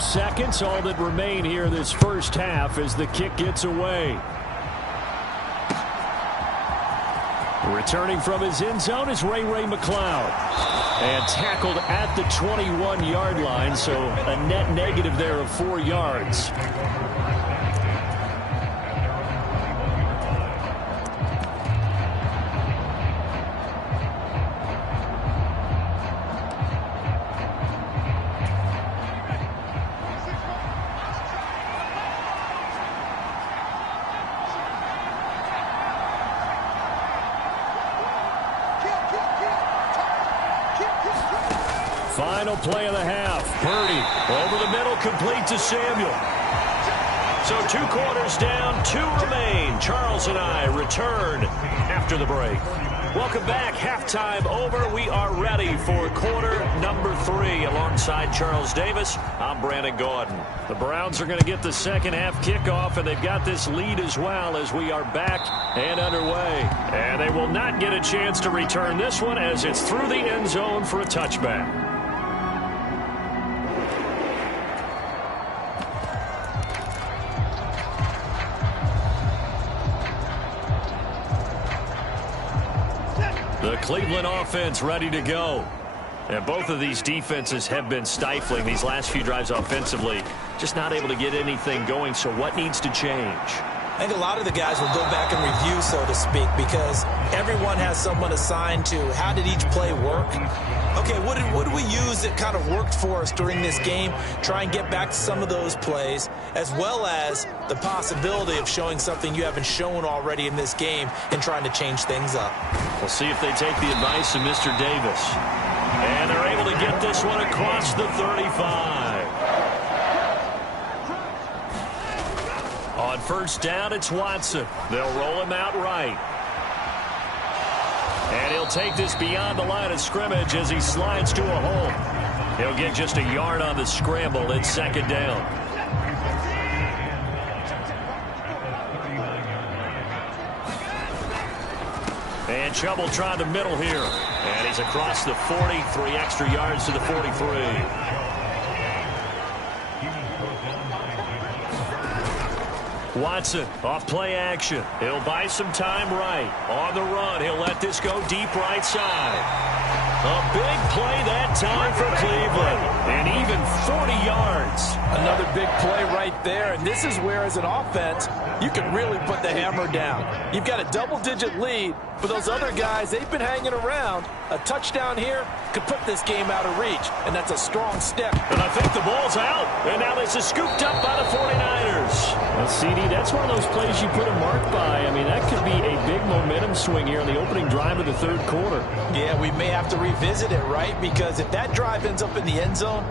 Seconds, all that remain here this first half as the kick gets away. Returning from his end zone is Ray McCloud. And tackled at the 21-yard line, so a net negative there of 4 yards. Final play of the half. Purdy over the middle, complete to Samuel. So 2 quarters down, 2 remain. Charles and I return after the break. Welcome back. Halftime over. We are ready for quarter number 3. Alongside Charles Davis, I'm Brandon Gaudin. The Browns are going to get the second half kickoff, and they've got this lead as well as we are back and underway. And they will not get a chance to return this one as it's through the end zone for a touchback. The Cleveland offense ready to go. And both of these defenses have been stifling these last few drives offensively. Just not able to get anything going. So what needs to change? I think a lot of the guys will go back and review, so to speak, because everyone has someone assigned to how did each play work. Okay, what did we use that kind of worked for us during this game? Try and get back to some of those plays, as well as the possibility of showing something you haven't shown already in this game and trying to change things up. We'll see if they take the advice of Mr. Davis. And they're able to get this one across the 35. On first down, it's Watson. They'll roll him out right. And he'll take this beyond the line of scrimmage as he slides to a hole. He'll get just a yard on the scramble. It's second down. And Chubb will try the middle here. And he's across the 40, 3 extra yards to the 43. Watson off play action. He'll buy some time right. On the run, he'll let this go deep right side. A big play that time for Cleveland. And even 40 yards. Another big play right there. And this is where, as an offense, you can really put the hammer down. You've got a double-digit lead. For those other guys, they've been hanging around. A touchdown here could put this game out of reach. And that's a strong step. And I think the ball's out. And now this is scooped up by the 49ers. Well, CD, that's one of those plays you put a mark by. I mean, that could be a big momentum swing here in the opening drive of the third quarter. Yeah, we may have to revisit it, right? Because if that drive ends up in the end zone,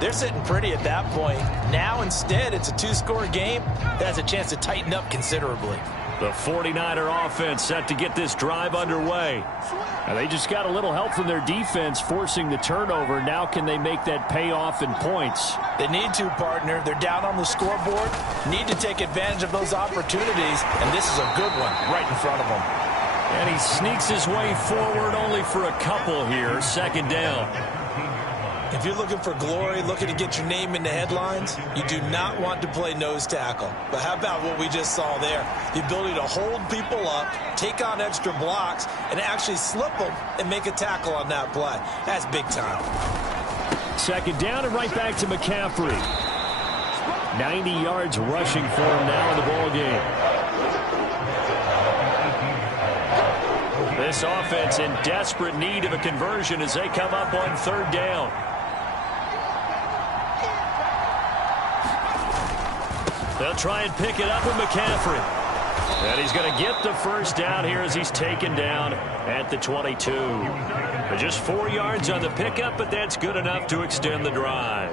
they're sitting pretty at that point. Now, instead, it's a 2-score game that has a chance to tighten up considerably. The 49er offense set to get this drive underway. And they just got a little help from their defense forcing the turnover. Now can they make that pay off in points? They need to, partner. They're down on the scoreboard. Need to take advantage of those opportunities. And this is a good one right in front of them. And he sneaks his way forward only for a couple here. Second down. If you're looking for glory, looking to get your name in the headlines, you do not want to play nose tackle. But how about what we just saw there? The ability to hold people up, take on extra blocks, and actually slip them and make a tackle on that play. That's big time. Second down and right back to McCaffrey. 90 yards rushing for him now in the ball game. This offense in desperate need of a conversion as they come up on third down. They'll try and pick it up with McCaffrey. And he's going to get the first down here as he's taken down at the 22. Just 4 yards on the pickup, but that's good enough to extend the drive.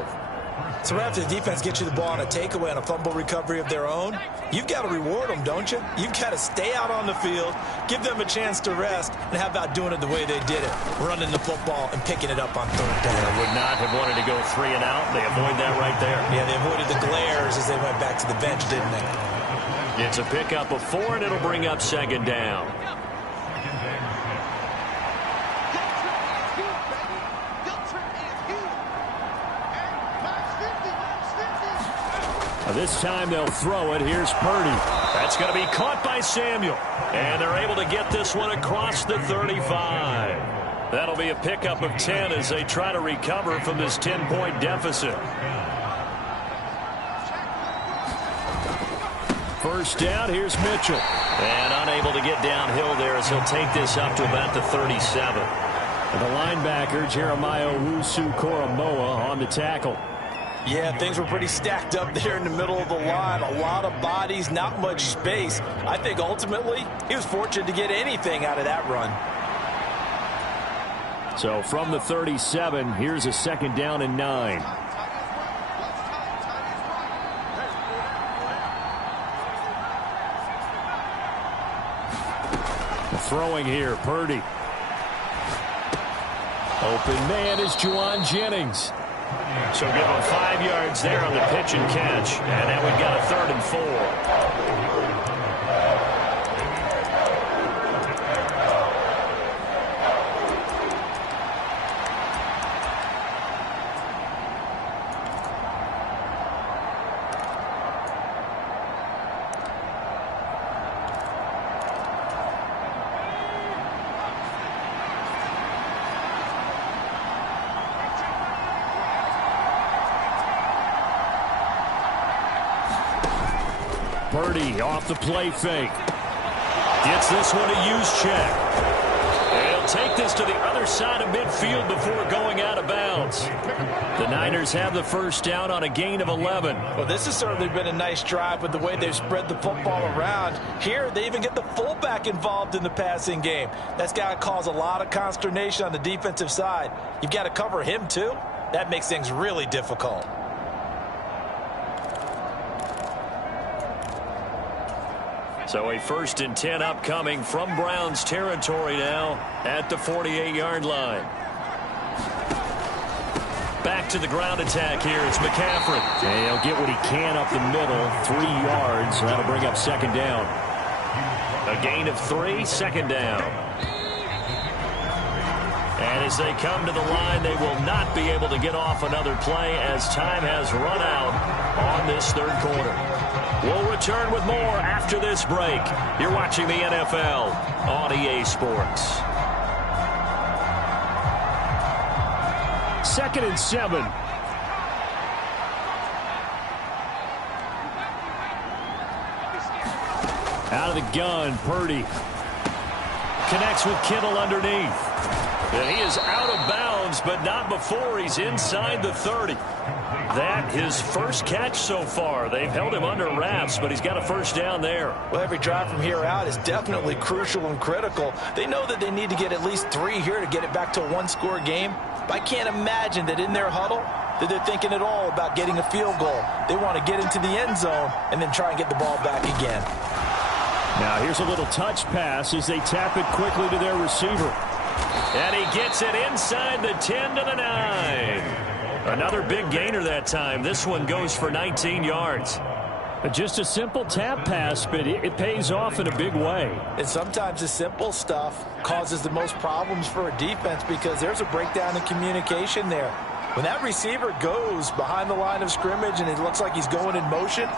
So after the defense gets you the ball on a takeaway and a fumble recovery of their own, you've got to reward them, don't you? You've got to stay out on the field, give them a chance to rest, and how about doing it the way they did it, running the football and picking it up on third down. They would not have wanted to go 3 and out. They avoid that right there. Yeah, they avoided the glares as they went back to the bench, didn't they? It's a pickup of 4, and it'll bring up second down. This time they'll throw it. Here's Purdy. That's going to be caught by Samuel. And they're able to get this one across the 35. That'll be a pickup of 10 as they try to recover from this 10-point deficit. First down, here's Mitchell. And unable to get downhill there as he'll take this up to about the 37. And the linebacker, Jeremiah Owusu-Koramoah, on the tackle. Yeah, things were pretty stacked up there in the middle of the line. A lot of bodies, not much space. I think ultimately he was fortunate to get anything out of that run. So from the 37, here's a second down and 9. throwing here. Purdy. Open man is Juwan Jennings. So give him 5 yards there on the pitch and catch. And now we've got a 3rd and 4. Purdy off the play fake. Gets this one a use check. He'll take this to the other side of midfield before going out of bounds. The Niners have the first down on a gain of 11. Well, this has certainly been a nice drive with the way they've spread the football around. Here, they even get the fullback involved in the passing game. That's got to cause a lot of consternation on the defensive side. You've got to cover him, too. That makes things really difficult. So a 1st and 10 upcoming from Browns territory now at the 48-yard line. Back to the ground attack here. It's McCaffrey. And he'll get what he can up the middle. 3 yards. That'll bring up 2nd down. A gain of 3, 2nd down. And as they come to the line, they will not be able to get off another play as time has run out on this 3rd quarter. We'll return with more after this break. You're watching the NFL on EA Sports. 2nd and 7. Out of the gun, Purdy. Connects with Kittle underneath. And he is out of bounds, but not before he's inside the 30. That his first catch so far. They've held him under wraps, but he's got a first down there. Well, every drive from here out is definitely crucial and critical. They know that they need to get at least 3 here to get it back to a 1-score game. But I can't imagine that in their huddle that they're thinking at all about getting a field goal. They want to get into the end zone and then try and get the ball back again. Now here's a little touch pass as they tap it quickly to their receiver. And he gets it inside the 10 to the 9. Another big gainer that time. This one goes for 19 yards. Just a simple tap pass, but it pays off in a big way. And sometimes the simple stuff causes the most problems for a defense because there's a breakdown in communication there. When that receiver goes behind the line of scrimmage and it looks like he's going in motion,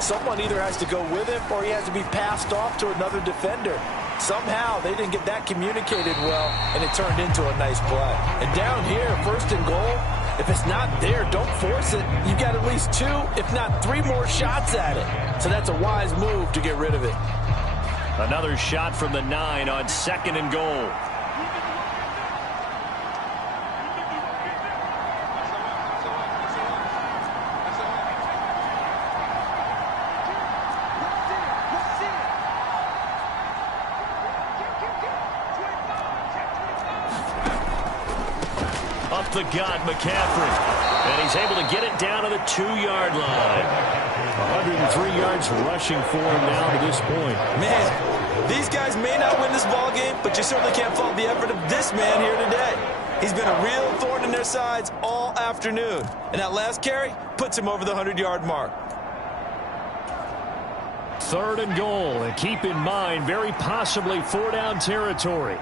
someone either has to go with him or he has to be passed off to another defender. Somehow they didn't get that communicated well, and it turned into a nice play. And down here, 1st and goal, if it's not there, don't force it. You've got at least 2, if not 3 more shots at it. So that's a wise move to get rid of it. Another shot from the 9 on 2nd and goal. Up the gut, McCaffrey. And he's able to get it down to the 2-yard line. 103 yards rushing for him now to this point. Man, these guys may not win this ball game, but you certainly can't fault the effort of this man here today. He's been a real thorn in their sides all afternoon. And that last carry puts him over the 100-yard mark. 3rd and goal, and keep in mind, very possibly 4-down territory.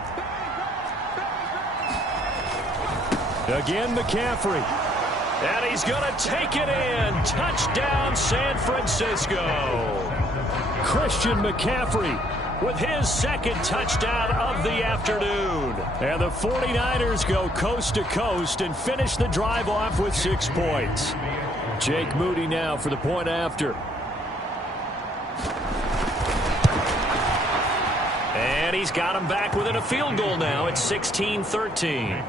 Again, McCaffrey. And he's going to take it in. Touchdown, San Francisco. Christian McCaffrey with his 2nd touchdown of the afternoon. And the 49ers go coast to coast and finish the drive off with 6 points. Jake Moody now for the point after. And he's got him back within a field goal now. It's 16-13.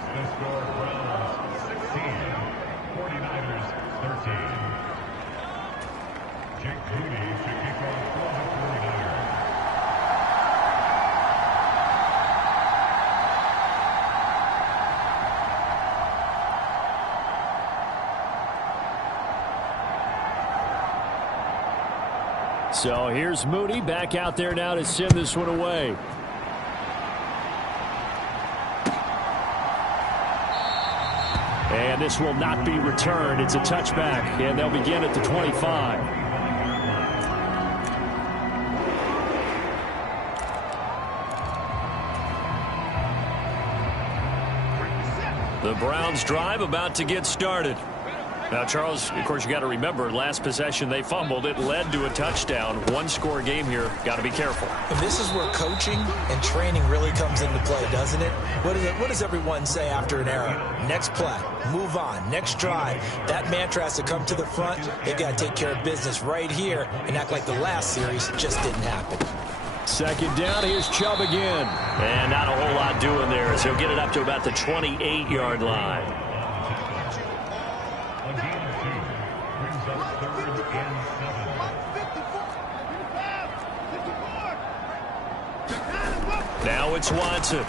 So here's Moody back out there now to send this one away. And this will not be returned. It's a touchback, and they'll begin at the 25. The Browns drive about to get started. Now, Charles, of course, you got to remember, last possession they fumbled. It led to a touchdown. One-score game here. Got to be careful. And this is where coaching and training really comes into play, doesn't it? What does everyone say after an error? Next play, move on, next drive. That mantra has to come to the front. They've got to take care of business right here and act like the last series just didn't happen. Second down, here's Chubb again. And not a whole lot doing there as he'll get it up to about the 28-yard line. Now it's Watson.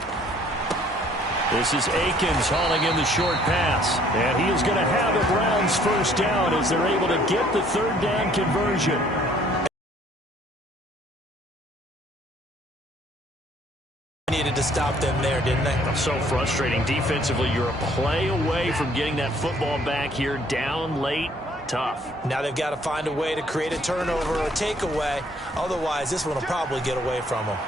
This is Akins hauling in the short pass. And he is going to have the Browns first down as they're able to get the third down conversion. Needed to stop them there, didn't they? So frustrating. Defensively, you're a play away from getting that football back here. Down late. Tough. Now they've got to find a way to create a turnover or a takeaway. Otherwise, this one will probably get away from them.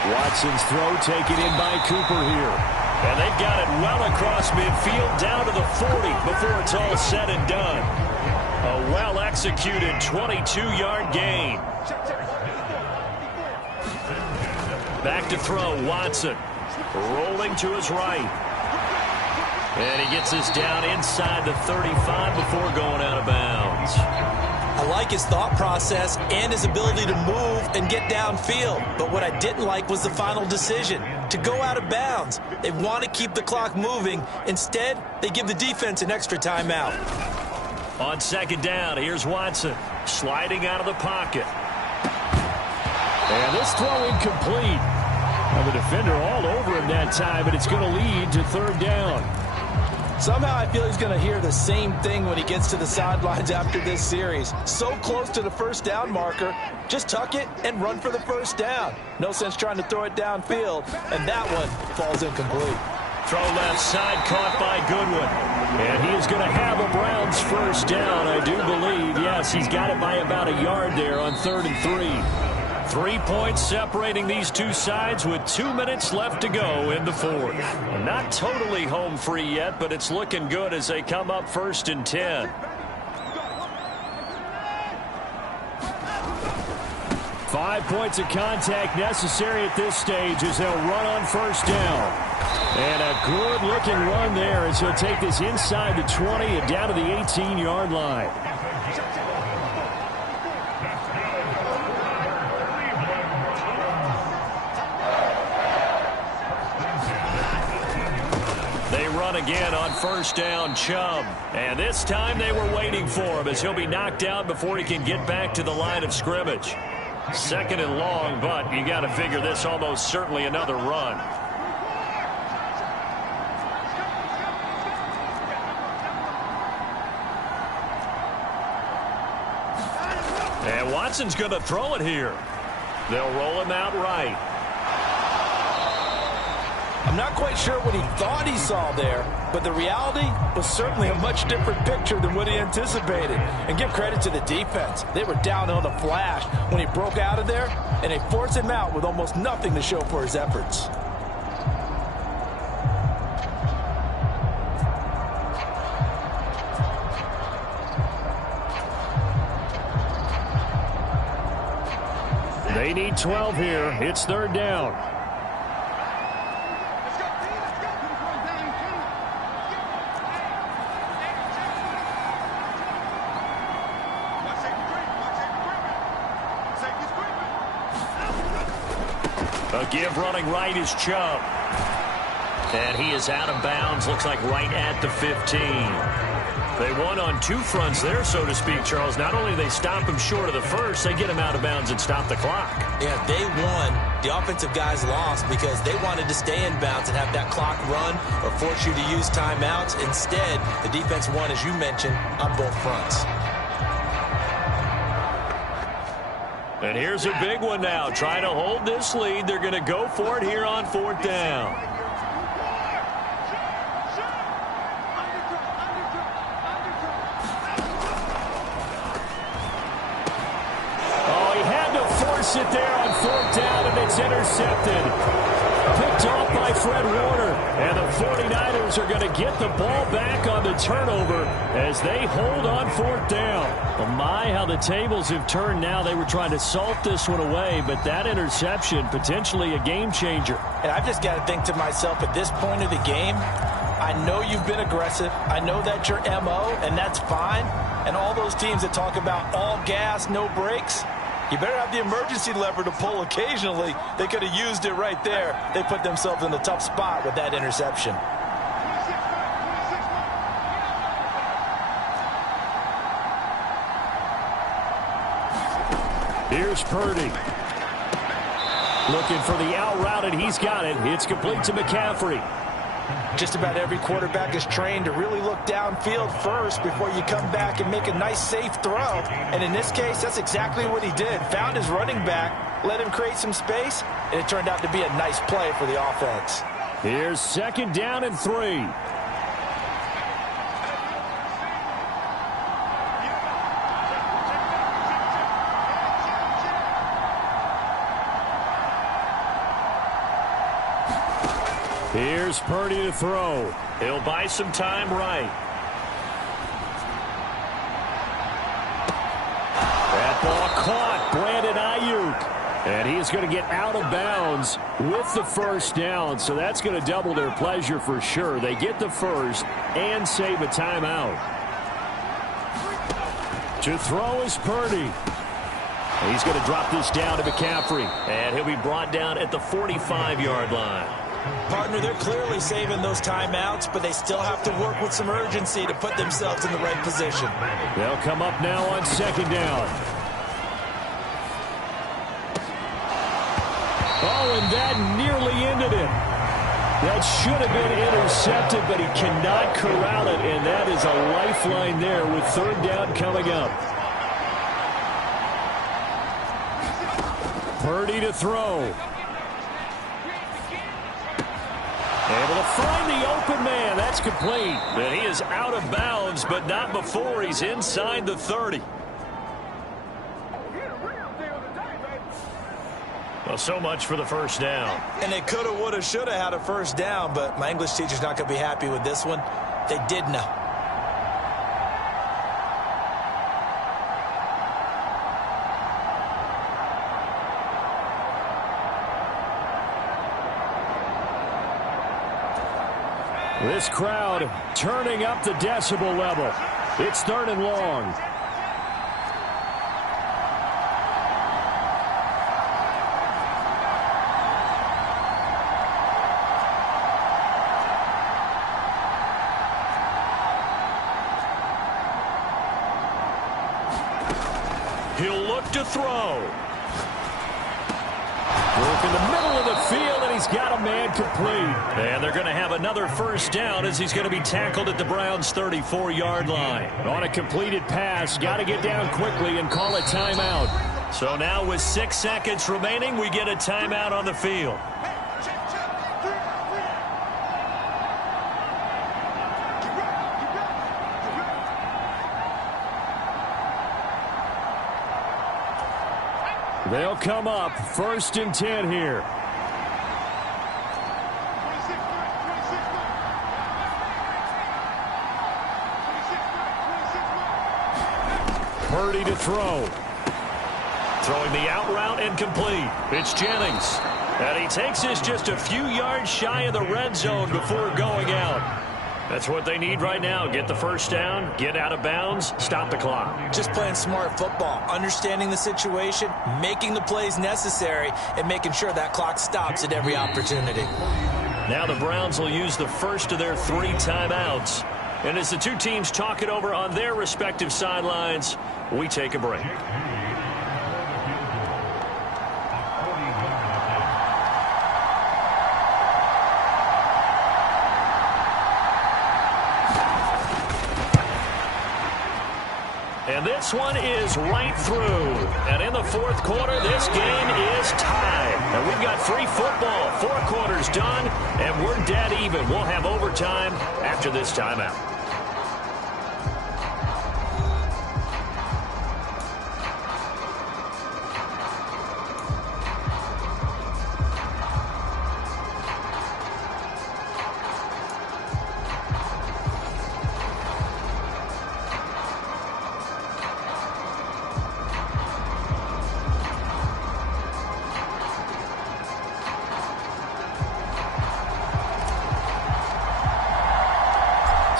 Watson's throw taken in by Cooper here. And they've got it well across midfield down to the 40 before it's all said and done. A well-executed 22-yard gain. Back to throw, Watson. Rolling to his right. And he gets this down inside the 35 before going out of bounds. I like his thought process and his ability to move and get downfield. But what I didn't like was the final decision, to go out of bounds. They want to keep the clock moving. Instead, they give the defense an extra timeout. On second down, here's Watson sliding out of the pocket. And this throw incomplete. Now the defender all over him that time, but it's going to lead to third down. Somehow I feel he's going to hear the same thing when he gets to the sidelines after this series. So close to the first down marker, just tuck it and run for the first down. No sense trying to throw it downfield, and that one falls incomplete. Throw left side, caught by Goodwin. And he is going to have a Browns first down, I do believe. Yes, he's got it by about a yard there on 3rd and 3. 3 points separating these two sides with 2 minutes left to go in the fourth. Not totally home free yet, but it's looking good as they come up 1st and 10. 5 points of contact necessary at this stage as they'll run on first down. And a good-looking run there as he'll take this inside the 20 and down to the 18-yard line. Again on first down, Chubb. And this time they were waiting for him as he'll be knocked out before he can get back to the line of scrimmage. 2nd and long, but you got to figure this almost certainly another run. And Watson's going to throw it here. They'll roll him out right. I'm not quite sure what he thought he saw there, but the reality was certainly a much different picture than what he anticipated. And give credit to the defense. They were down on the flash when he broke out of there, and they forced him out with almost nothing to show for his efforts. They need 12 here. It's 3rd down. A give running right is Chubb. And he is out of bounds, looks like right at the 15. They won on 2 fronts there, so to speak, Charles. Not only do they stop him short of the first, they get him out of bounds and stop the clock. Yeah, they won. The offensive guys lost because they wanted to stay in bounds and have that clock run or force you to use timeouts. Instead, the defense won, as you mentioned, on both fronts. And here's a big one now. Trying to hold this lead. They're going to go for it here on 4th down. miss it there on 4th down, and it's intercepted. Picked off by Fred Warner. And the 49ers are going to get the ball back on the turnover as they hold on 4th down. Well, my, how the tables have turned now. They were trying to salt this one away, but that interception, potentially a game changer. And I've just got to think to myself, at this point of the game, I know you've been aggressive. I know that's your MO, and that's fine. And all those teams that talk about all gas, no brakes, you better have the emergency lever to pull occasionally. They could have used it right there. They put themselves in a tough spot with that interception. Here's Purdy. Looking for the out route, and he's got it. It's complete to McCaffrey. Just about every quarterback is trained to really look downfield first before you come back and make a nice, safe throw. And in this case, that's exactly what he did. Found his running back, let him create some space, and it turned out to be a nice play for the offense. Here's 2nd down and 3. Here's Purdy to throw. He'll buy some time right. That ball caught. Brandon Ayuk. And he is going to get out of bounds with the 1st down. So that's going to double their pleasure for sure. They get the 1st and save a timeout. To throw is Purdy. He's going to drop this down to McCaffrey. And he'll be brought down at the 45-yard line. Partner, they're clearly saving those timeouts, but they still have to work with some urgency to put themselves in the right position. They'll come up now on 2nd down. Oh, and that nearly ended it. That should have been intercepted, but he cannot corral it, and that is a lifeline there with 3rd down coming up. Purdy to throw. Able to find the open man. That's complete. And he is out of bounds, but not before he's inside the 30. Well, so much for the 1st down. And they coulda, woulda, shoulda had a 1st down, but my English teacher's not going to be happy with this one. They did know. This crowd turning up the decibel level. It's 3rd and long. He'll look to throw. Work in the middle of the field, and he's got a man complete. And they're going to have another 1st down as he's going to be tackled at the Browns' 34-yard line. On a completed pass, got to get down quickly and call a timeout. So now with 6 seconds remaining, we get a timeout on the field. They'll come up 1st and 10 here. Purdy to throw. Throwing the out route and complete. It's Jennings. And he takes this just a few yards shy of the red zone before going out. That's what they need right now. Get the 1st down, get out of bounds, stop the clock. Just playing smart football, understanding the situation, making the plays necessary, and making sure that clock stops at every opportunity. Now the Browns will use the 1st of their 3 timeouts. And as the two teams talk it over on their respective sidelines, we take a break. And this one is right through. And in the 4th quarter, this game is tied. And we've got free football. 4 quarters done, and we're dead even. We'll have overtime after this timeout.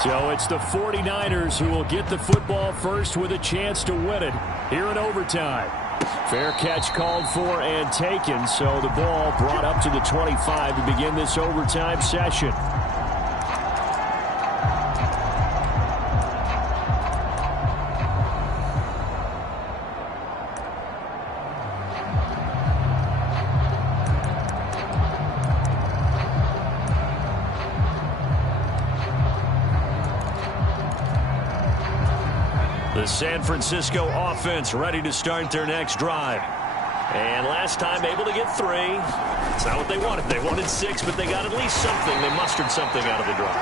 So it's the 49ers who will get the football first with a chance to win it here in overtime. Fair catch called for and taken, so the ball brought up to the 25 to begin this overtime session. The San Francisco offense ready to start their next drive. And last time able to get 3. It's not what they wanted. They wanted 6, but they got at least something. They mustered something out of the drive.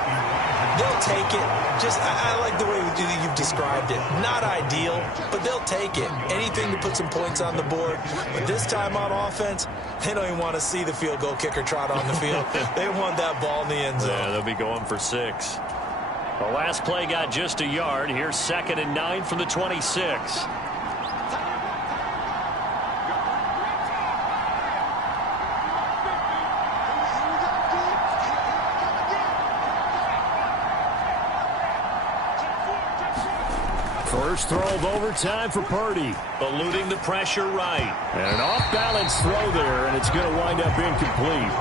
They'll take it. I like the way you've described it. Not ideal, but they'll take it. Anything to put some points on the board. But this time on offense, they don't even want to see the field goal kicker trot on the field. They want that ball in the end zone. Yeah, they'll be going for 6. The last play got just a yard. Here's 2nd and 9 from the 26. First throw of overtime for Purdy. Eluding the pressure right. And an off-balance throw there, and it's going to wind up incomplete.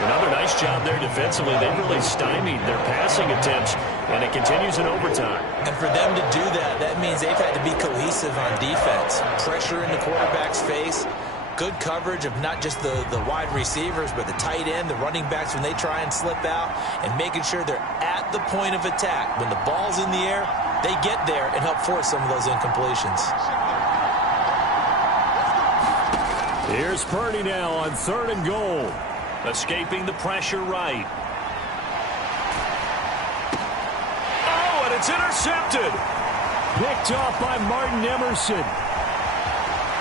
Another nice job there defensively. They really stymied their passing attempts, and it continues in overtime. And for them to do that, that means they've had to be cohesive on defense. Pressure in the quarterback's face. Good coverage of not just the wide receivers, but the tight end, the running backs when they try and slip out, and making sure they're at the point of attack. When the ball's in the air, they get there and help force some of those incompletions. Here's Purdy now on 3rd and goal. Escaping the pressure right. Oh, and it's intercepted. Picked off by Martin Emerson.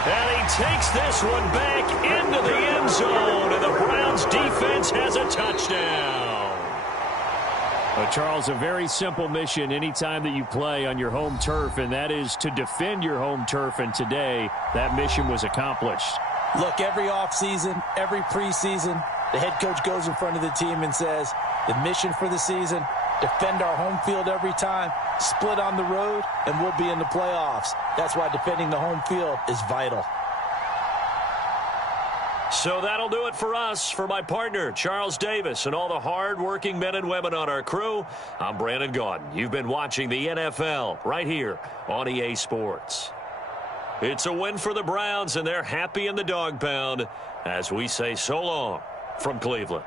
And he takes this one back into the end zone, and the Browns defense has a touchdown. Well, Charles, a very simple mission anytime that you play on your home turf, and that is to defend your home turf, and today that mission was accomplished. Look, every offseason, every preseason, the head coach goes in front of the team and says, the mission for the season, defend our home field every time, split on the road, and we'll be in the playoffs. That's why defending the home field is vital. So that'll do it for us. For my partner, Charles Davis, and all the hard-working men and women on our crew, I'm Brandon Gaudin. You've been watching the NFL right here on EA Sports. It's a win for the Browns, and they're happy in the dog pound as we say so long from Cleveland.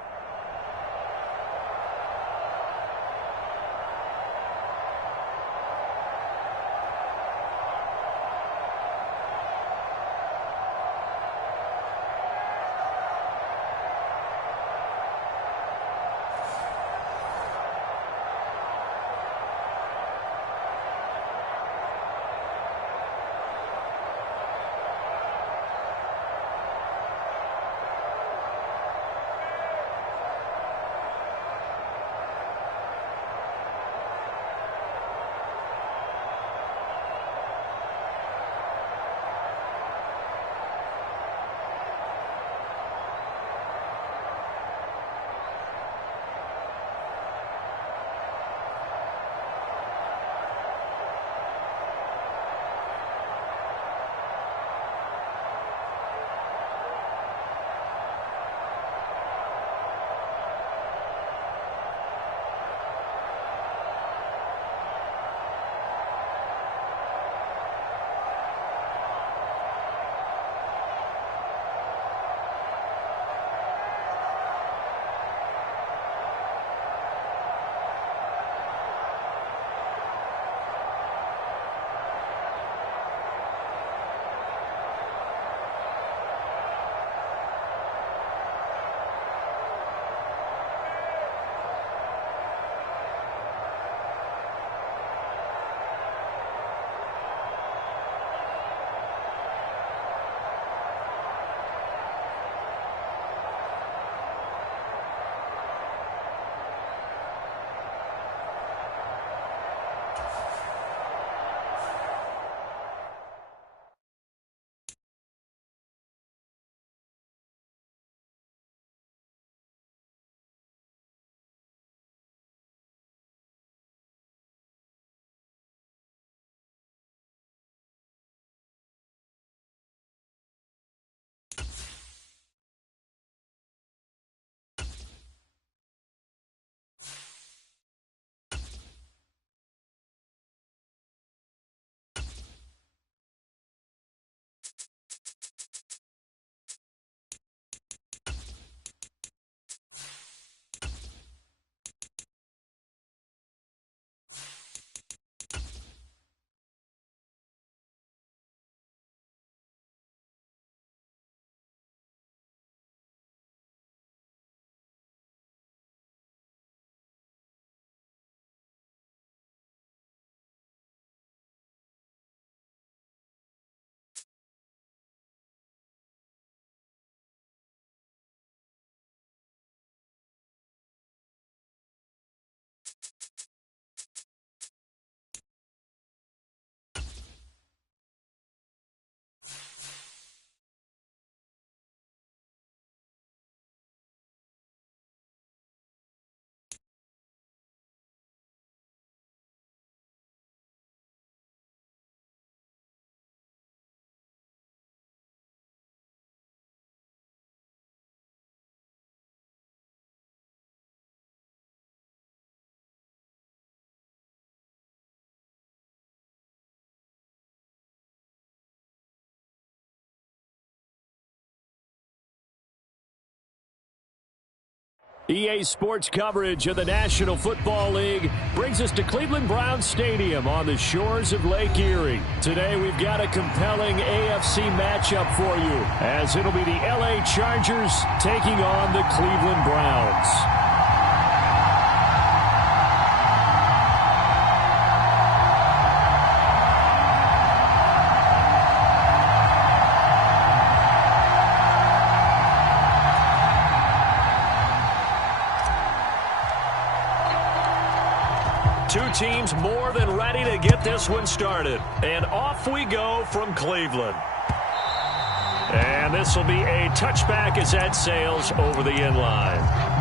EA Sports coverage of the National Football League brings us to Cleveland Browns Stadium on the shores of Lake Erie. Today we've got a compelling AFC matchup for you, as it'll be the LA Chargers taking on the Cleveland Browns. Two teams more than ready to get this one started. And off we go from Cleveland. And this will be a touchback as that sails over the end line.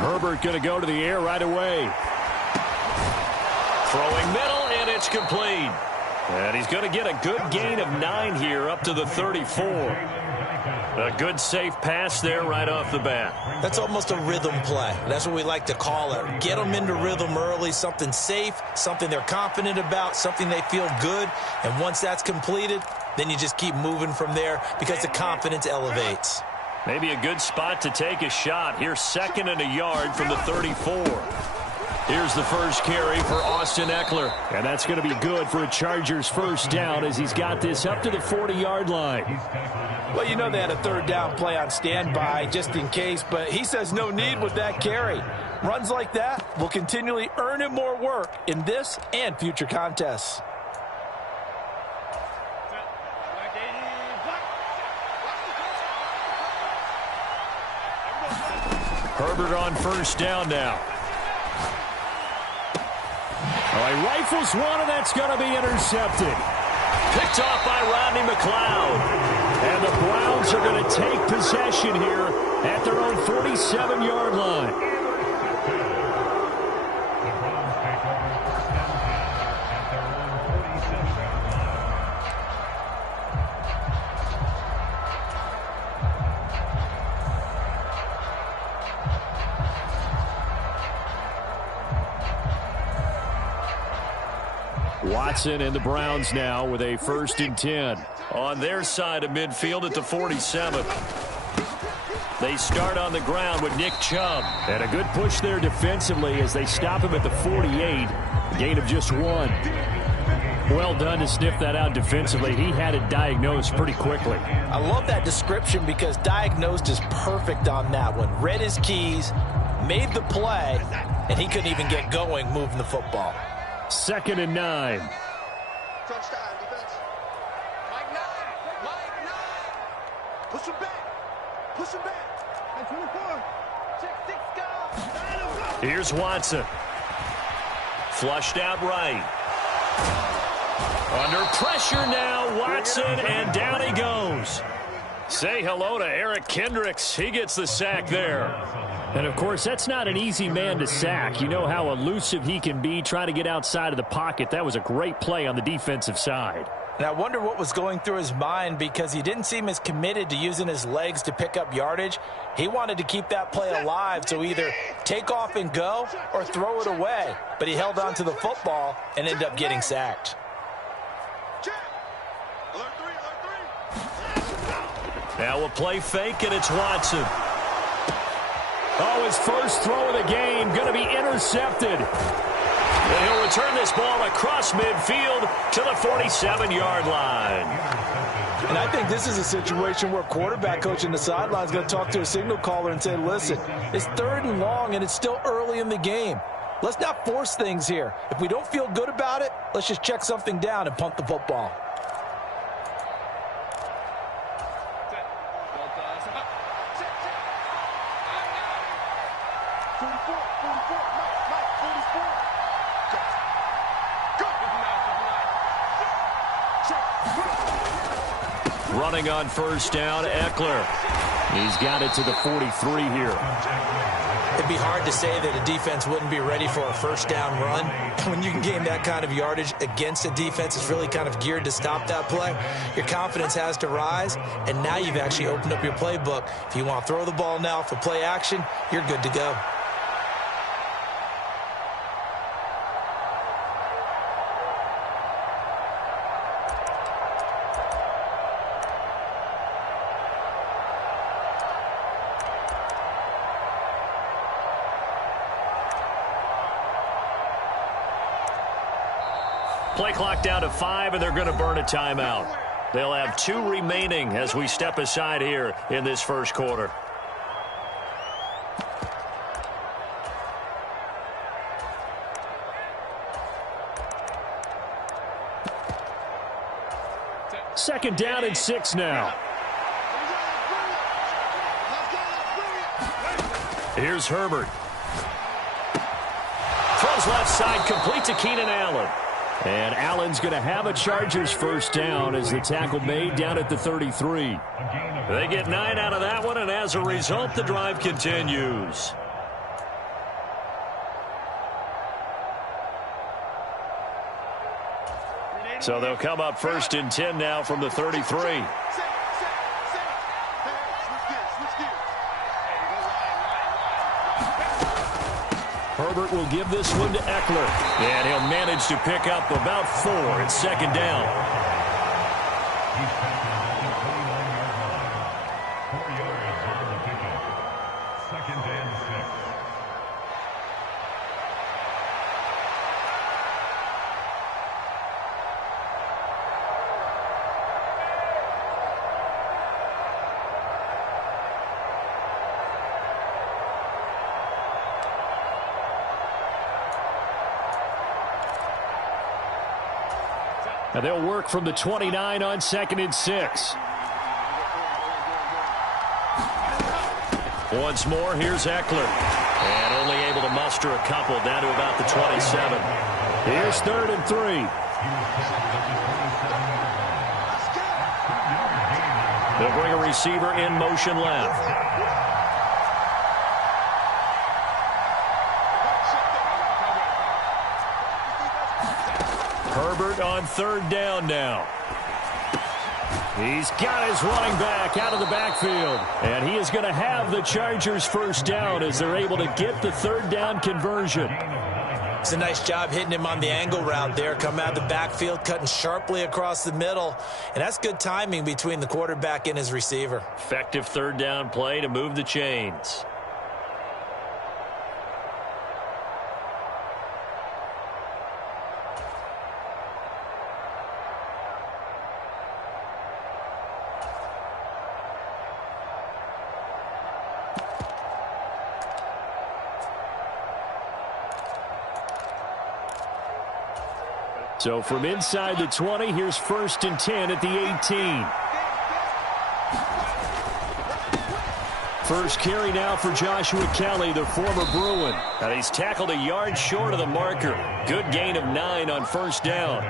Herbert going to go to the air right away. Throwing middle, and it's complete. And he's going to get a good gain of 9 here up to the 34. A good safe pass there right off the bat. That's almost a rhythm play. That's what we like to call it. Get them into rhythm early, something safe, something they're confident about, something they feel good. And once that's completed, then you just keep moving from there because the confidence elevates. Maybe a good spot to take a shot. Here's 2nd and a yard from the 34. Here's the first carry for Austin Ekeler. And that's going to be good for a Chargers first down as he's got this up to the 40-yard line. Well, you know they had a third down play on standby just in case, but he says no need with that carry. Runs like that will continually earn him more work in this and future contests. Herbert on first down now. Oh, he rifles one, and that's going to be intercepted. Picked off by Rodney McLeod. And the Browns are going to take possession here at their own 47-yard line. Watson and the Browns now with a 1st and 10. On their side of midfield at the 47. They start on the ground with Nick Chubb. And a good push there defensively as they stop him at the 48. A gain of just 1. Well done to sniff that out defensively. He had it diagnosed pretty quickly. I love that description because diagnosed is perfect on that one. Read his keys, made the play, and he couldn't even get going moving the football. 2nd and 9. Touchdown, defense. Mike 9. Mike 9. Push him back. Push him back. At 24. Check 6 guys. Here's Watson. Flushed out right. Under pressure now, Watson, and down he goes. Say hello to Eric Kendricks. He gets the sack there. And, of course, that's not an easy man to sack. You know how elusive he can be trying to get outside of the pocket. That was a great play on the defensive side. And I wonder what was going through his mind because he didn't seem as committed to using his legs to pick up yardage. He wanted to keep that play alive, so either take off and go or throw it away. But he held on to the football and ended up getting sacked. Now a play fake, and it's Watson. Oh, his first throw of the game going to be intercepted. And he'll return this ball across midfield to the 47-yard line. And I think this is a situation where quarterback coach in the sideline is going to talk to a signal caller and say, listen, it's 3rd and long and it's still early in the game. Let's not force things here. If we don't feel good about it, let's just check something down and punt the football. Running on first down, Ekeler. He's got it to the 43 here. it'd be hard to say that a defense wouldn't be ready for a first down run. When you can gain that kind of yardage against a defense that's really kind of geared to stop that play, your confidence has to rise, and now you've actually opened up your playbook. If you want to throw the ball now for play action, you're good to go. Play clock down to 5, and they're going to burn a timeout. They'll have 2 remaining as we step aside here in this first quarter. Second down and 6 now. Here's Herbert. Throws left side, complete to Keenan Allen. And Allen's going to have a Chargers first down as the tackle made down at the 33. They get 9 out of that one, and as a result, the drive continues. So they'll come up first and 10 now from the 33. Herbert will give this one to Eckler. And he'll manage to pick up about 4 at second down. He's tackled at the 29-yard line. 4 yards on the pickup. Second and 6. And they'll work from the 29 on second and 6. Once more, here's Eckler. And only able to muster a couple down to about the 27. Here's third and 3. They'll bring a receiver in motion left. Herbert on third down now. He's got his running back out of the backfield. And he is going to have the Chargers first down as they're able to get the third down conversion. It's a nice job hitting him on the angle route there. Come out of the backfield, cutting sharply across the middle. And that's good timing between the quarterback and his receiver. Effective third down play to move the chains. So from inside the 20, here's first and 10 at the 18. First carry now for Joshua Kelly, the former Bruin. And he's tackled a yard short of the marker. Good gain of 9 on first down.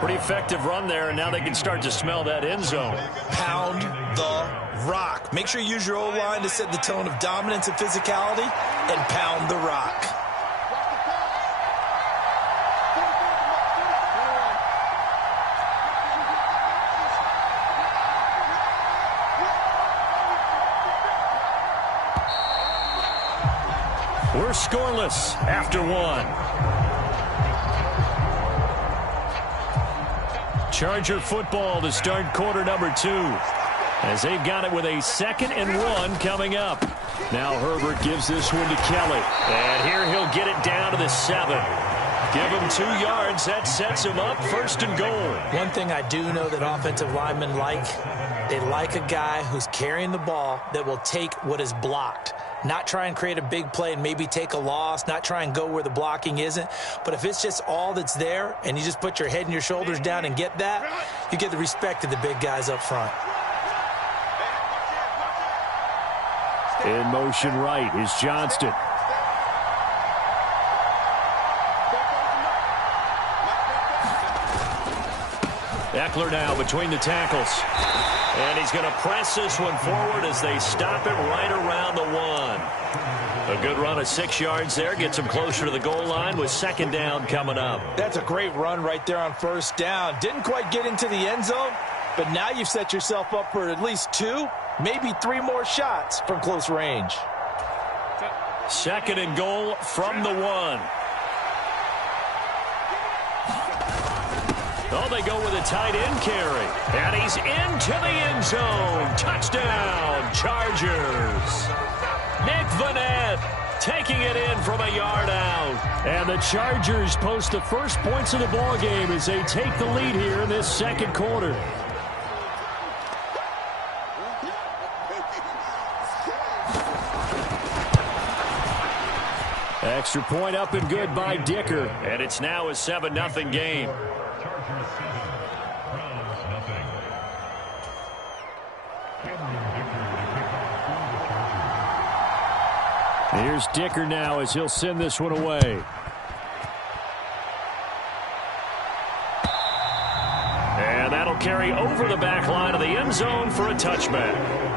Pretty effective run there, and now they can start to smell that end zone. Pound the rock. Make sure you use your O-line to set the tone of dominance and physicality, and pound the rock. We're scoreless after 1. Charger football to start quarter number 2. As they've got it with a 2nd and 1 coming up. Now Herbert gives this one to Kelly. And here he'll get it down to the 7. Give him 2 yards. That sets him up first and goal. One thing I do know that offensive linemen like, they like a guy who's carrying the ball that will take what is blocked. Not try and create a big play and maybe take a loss, not try and go where the blocking isn't. But if it's just all that's there and you just put your head and your shoulders down and get that, you get the respect of the big guys up front. In motion right is Johnston. Eckler now between the tackles. And he's going to press this one forward as they stop it right around the 1. A good run of 6 yards there. Gets him closer to the goal line with second down coming up. That's a great run right there on first down. Didn't quite get into the end zone, but now you've set yourself up for at least 2, maybe 3 more shots from close range. Second and goal from the 1. Oh, they go with a tight end carry. And he's into the end zone. Touchdown, Chargers. Nick Vannett taking it in from a yard out. And the Chargers post the first points of the ball game as they take the lead here in this second quarter. Extra point up and good by Dicker. And it's now a 7-0 game. Chargers 7, Browns nothing. Cameron Dicker to kick off for the Chargers. Here's Dicker now as he'll send this one away. And that'll carry over the back line of the end zone for a touchback.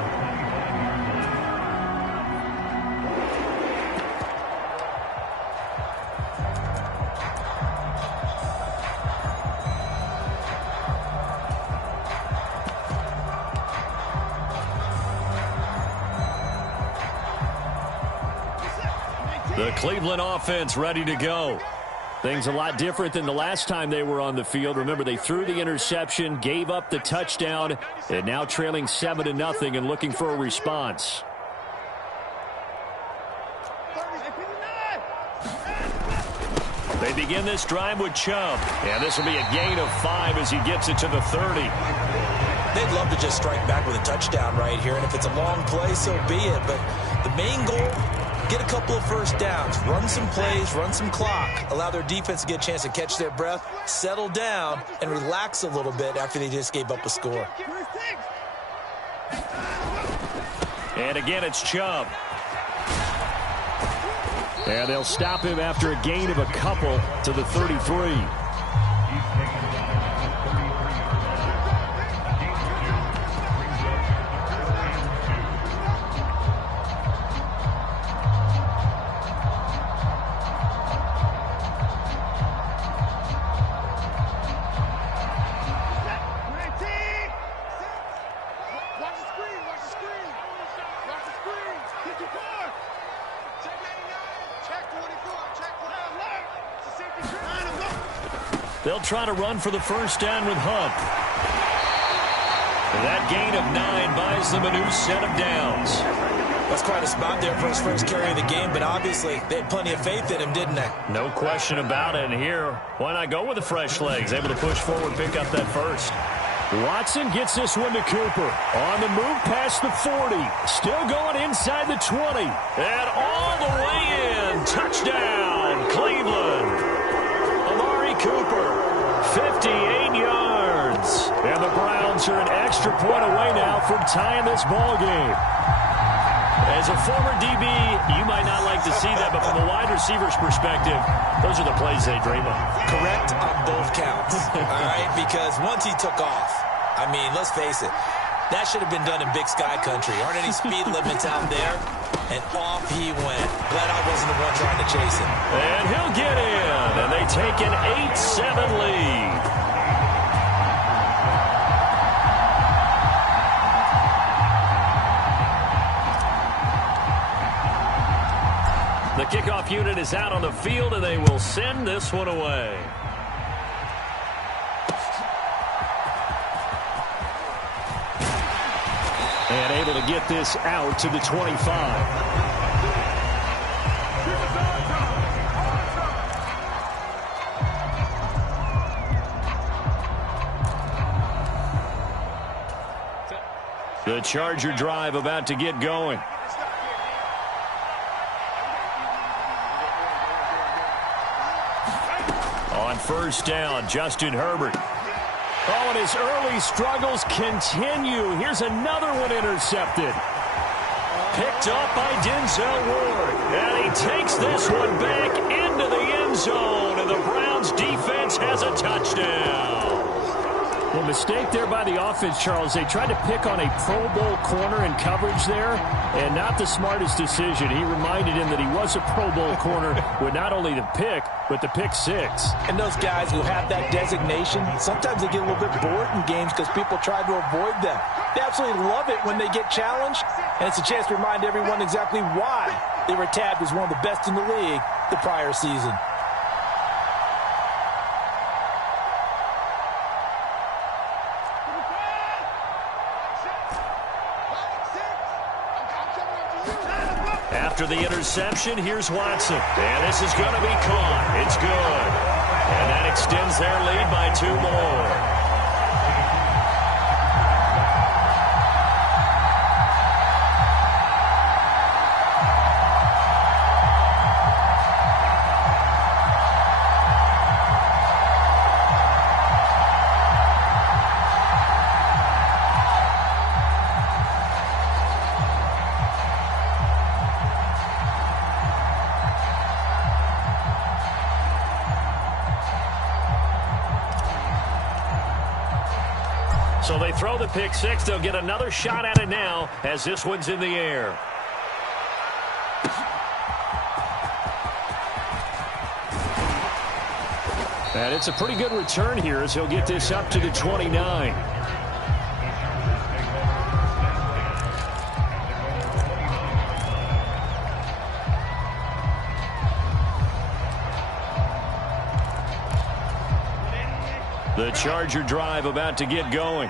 The Cleveland offense ready to go. Things a lot different than the last time they were on the field. Remember, they threw the interception, gave up the touchdown, and now trailing 7-0 and looking for a response. They begin this drive with Chubb. And this will be a gain of 5 as he gets it to the 30. They'd love to just strike back with a touchdown right here, and if it's a long play, so be it. But the main goal, get a couple of first downs, run some plays, run some clock, allow their defense to get a chance to catch their breath, settle down, and relax a little bit after they just gave up a score. And again, it's Chubb. And they'll stop him after a gain of a couple to the 33. They'll try to run for the first down with Hunt. That gain of 9 buys them a new set of downs. That's quite a spot there for his first carry of the game, but obviously they had plenty of faith in him, didn't they? No question about it. And here, why not go with the fresh legs? Able to push forward, pick up that first. Watson gets this one to Cooper. On the move past the 40. Still going inside the 20. And all the way in. Touchdown, Cleveland. Amari Cooper, 58 yards. And the Browns are an extra point away now from tying this ball game. As a former DB, you might not like to see that, but from a wide receiver's perspective, those are the plays they dream of. Correct on both counts, all right? Because once he took off, I mean, let's face it, that should have been done in Big Sky Country. Aren't any speed limits out there? And off he went. Glad I wasn't the one trying to chase him. And he'll get in, and they take an 8-7 lead. The kickoff unit is out on the field, and they will send this one away. And able to get this out to the 25. The Charger drive about to get going. On first down, Justin Herbert. Oh, and his early struggles continue. Here's another one intercepted. Picked up by Denzel Ward. And he takes this one back into the end zone. And the Browns defense has a touchdown. The mistake there by the offense, Charles. They tried to pick on a Pro Bowl corner in coverage there, and not the smartest decision. He reminded him that he was a Pro Bowl corner with not only the pick, but the pick six. And those guys who have that designation, sometimes they get a little bit bored in games because people try to avoid them. They absolutely love it when they get challenged, and it's a chance to remind everyone exactly why they were tabbed as one of the best in the league the prior season. After the interception, here's Watson. And this is going to be caught. It's good. And that extends their lead by 2 more. So they throw the pick six. They'll get another shot at it now as this one's in the air. And it's a pretty good return here as he'll get this up to the 29. The Charger drive about to get going.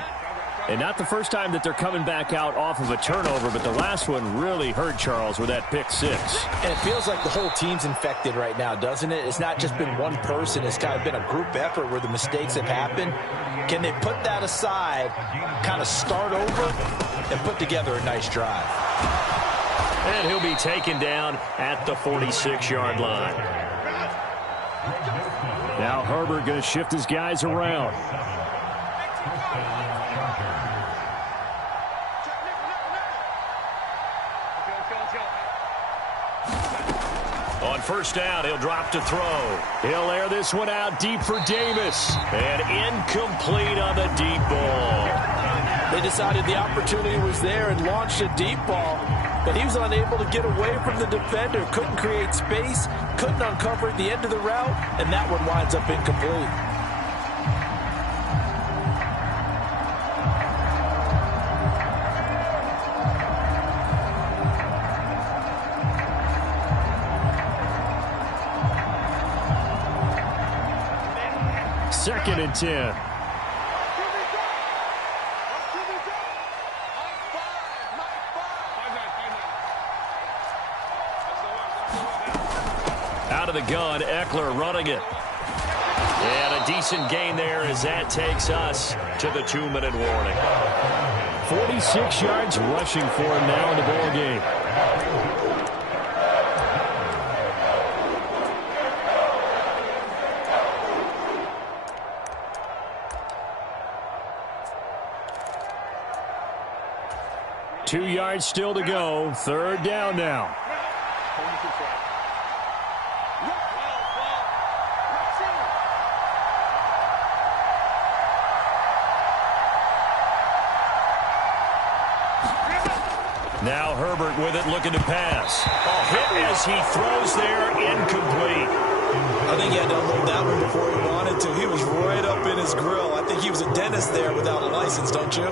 And not the first time that they're coming back out off of a turnover, but the last one really hurt Charles with that pick six. And it feels like the whole team's infected right now, doesn't it? It's not just been one person. It's kind of been a group effort where the mistakes have happened. Can they put that aside, kind of start over, and put together a nice drive? And he'll be taken down at the 46-yard line. Now Herbert going to shift his guys around. On first down, he'll drop to throw. He'll air this one out deep for Davis. And incomplete on the deep ball. They decided the opportunity was there and launched a deep ball, but he was unable to get away from the defender, couldn't create space, couldn't uncover at the end of the route, and that one winds up incomplete. Second and 10. Out of the gun, Eckler running it. And a decent gain there as that takes us to the 2-minute warning. 46 yards rushing for him now in the ball game. Two yards still to go. Third down now. Now Herbert with it, looking to pass. Hit as he throws there, incomplete. I think he had to unload that one before he wanted to. He was right up in his grill. I think he was a dentist there without a license, don't you?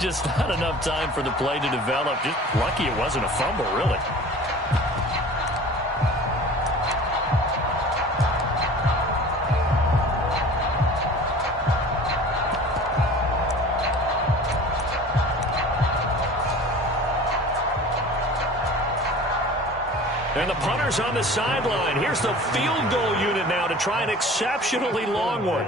Just not enough time for the play to develop. Just lucky it wasn't a fumble, really. And the punter's on the sideline. Here's the field goal unit now to try an exceptionally long one.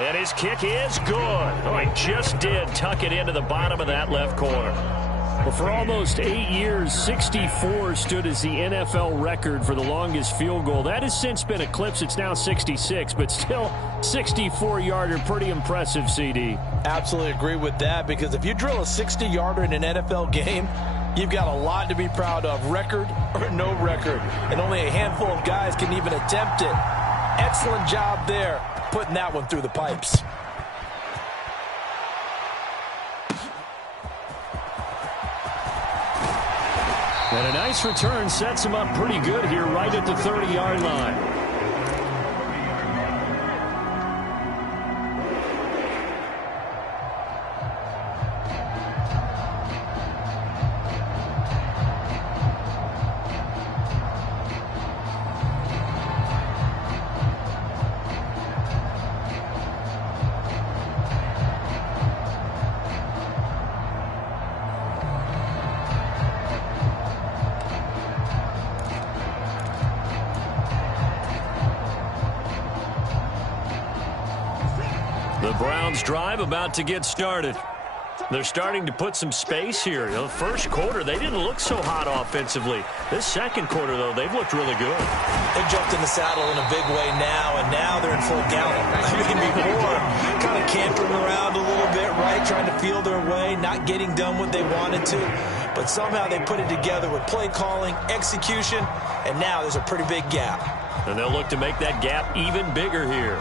And his kick is good. Oh, he just did tuck it into the bottom of that left corner. Well, for almost 8 years, 64 stood as the NFL record for the longest field goal. That has since been eclipsed. It's now 66, but still 64-yarder. Pretty impressive, CD. Absolutely agree with that, because if you drill a 60-yarder in an NFL game, you've got a lot to be proud of, record or no record. And only a handful of guys can even attempt it. Excellent job there, putting that one through the pipes. And a nice return sets him up pretty good here right at the 30-yard line. The Browns drive about to get started. They're starting to put some space here. You know, the first quarter, they didn't look so hot offensively. This second quarter, though, they've looked really good. They jumped in the saddle in a big way now, and now they're in full gallop. I mean, before, kind of cantering around a little bit, right, trying to feel their way, not getting done what they wanted to. But somehow they put it together with play calling, execution, and now there's a pretty big gap. And they'll look to make that gap even bigger here.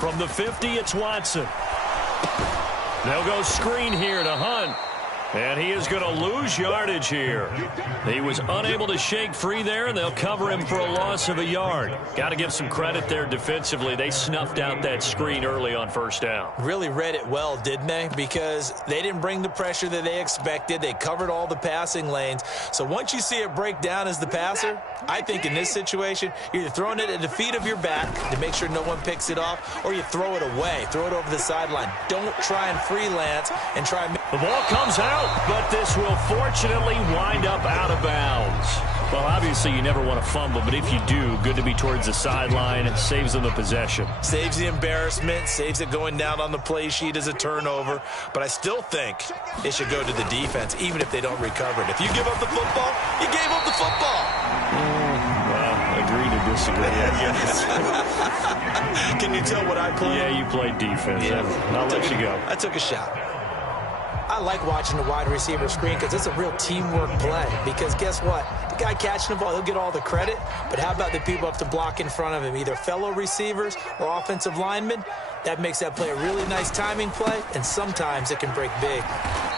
From the 50, it's Watson. They'll go screen here to Hunt. And he is going to lose yardage here. He was unable to shake free there, and they'll cover him for a loss of a yard. Got to give some credit there defensively. They snuffed out that screen early on first down. Really read it well, didn't they? Because they didn't bring the pressure that they expected. They covered all the passing lanes. So once you see it break down as the passer, I think in this situation, you're either throwing it at the feet of your back to make sure no one picks it off, or you throw it away. Throw it over the sideline. Don't try and freelance and try and... The ball comes out, but this will fortunately wind up out of bounds. Well, obviously you never want to fumble, but if you do, good to be towards the sideline. It saves them the possession. Saves the embarrassment, saves it going down on the play sheet as a turnover. But I still think it should go to the defense, even if they don't recover it. If you give up the football, you gave up the football. Well, agree to disagree, I guess. Can you tell what I played? Yeah, you played defense. Yeah. I'll let you go. I took a shot. I like watching the wide receiver screen because it's a real teamwork play. Because guess what? The guy catching the ball, he'll get all the credit. But how about the people up to block in front of him, either fellow receivers or offensive linemen? That makes that play a really nice timing play, and sometimes it can break big.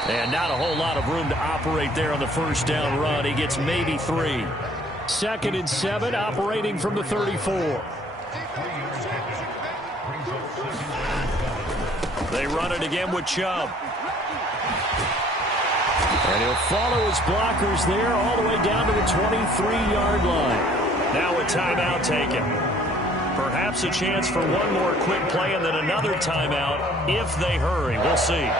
And not a whole lot of room to operate there on the first down run. He gets maybe 3. 2nd and 7, operating from the 34. They run it again with Chubb. And he'll follow his blockers there all the way down to the 23-yard line. Now a timeout taken. Perhaps a chance for one more quick play and then another timeout if they hurry. We'll see.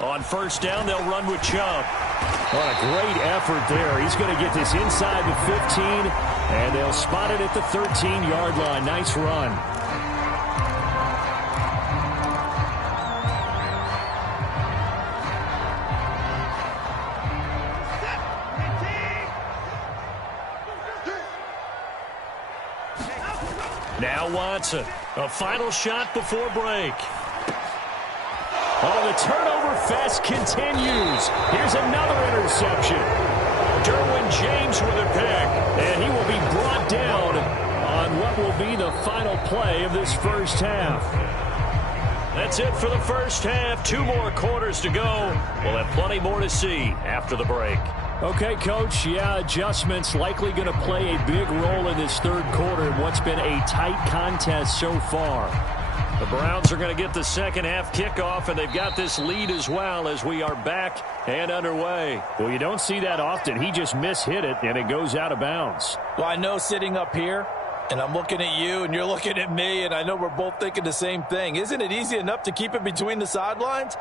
On first down, they'll run with Chubb. What a great effort there. He's going to get this inside the 15, and they'll spot it at the 13-yard line. Nice run. Now Watson, a final shot before break. Oh, the turnover fest continues. Here's another interception. Derwin James with a pick, and he will be brought down on what will be the final play of this first half. That's it for the first half. 2 more quarters to go. We'll have plenty more to see after the break. Okay, Coach, yeah, adjustments likely going to play a big role in this third quarter in what's been a tight contest so far. The Browns are going to get the second half kickoff, and they've got this lead as well as we are back and underway. Well, you don't see that often. He just mishit it, and it goes out of bounds. Well, I know sitting up here, and I'm looking at you, and you're looking at me, and I know we're both thinking the same thing. Isn't it easy enough to keep it between the sidelines?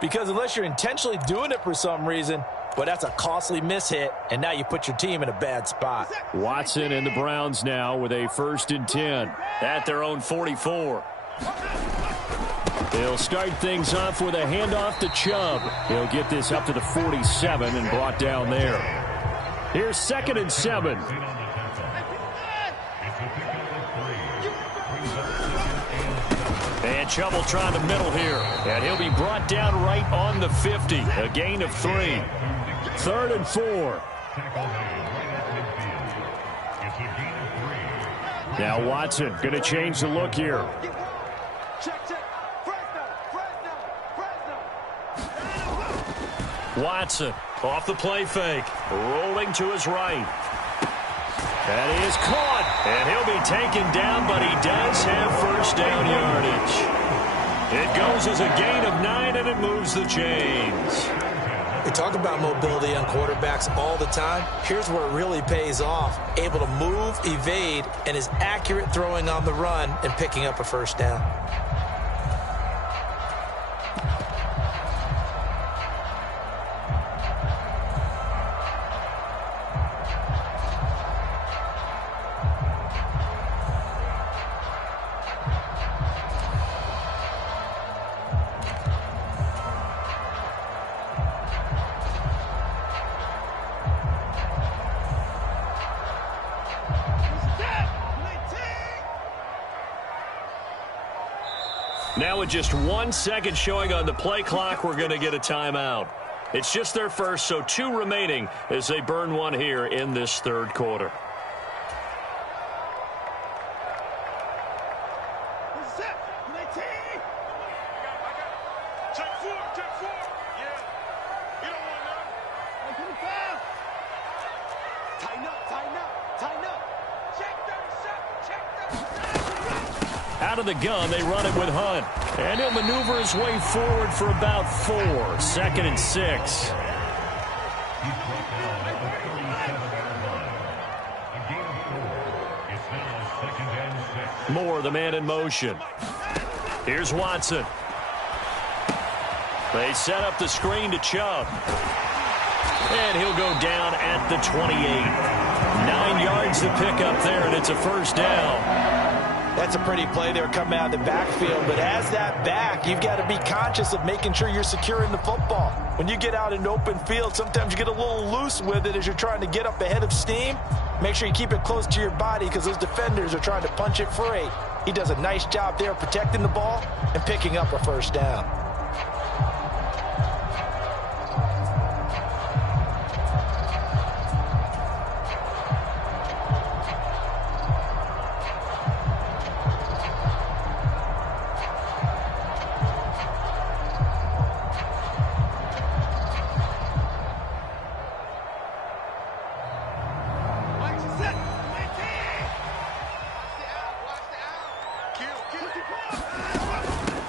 Because unless you're intentionally doing it for some reason, well, that's a costly mishit, and now you put your team in a bad spot. Watson and the Browns now with a 1st and 10. At their own 44. They'll start things off with a handoff to Chubb. He'll get this up to the 47 and brought down there. Here's 2nd and 7. And Chubb will try the middle here. And he'll be brought down right on the 50. A gain of 3. 3rd and 4. Now Watson going to change the look here. Watson off the play fake. Rolling to his right. That is caught. And he'll be taken down, but he does have first down yardage. It goes as a gain of 9, and it moves the chains. We talk about mobility on quarterbacks all the time. Here's where it really pays off. Able to move, evade, and is accurate throwing on the run and picking up a first down. Now with just 1 second showing on the play clock, we're going to get a timeout. It's just their first, so 2 remaining as they burn one here in this third quarter. Out of the gun, they run it with Hunt. And he'll maneuver his way forward for about 4. 2nd and 6. Moore, the man in motion. Here's Watson. They set up the screen to Chubb. And he'll go down at the 28. 9 yards to pick up there, and it's a first down. That's a pretty play there coming out of the backfield, but as that back, you've got to be conscious of making sure you're securing the football. When you get out in open field, sometimes you get a little loose with it as you're trying to get up ahead of steam. Make sure you keep it close to your body because those defenders are trying to punch it free. He does a nice job there protecting the ball and picking up a first down.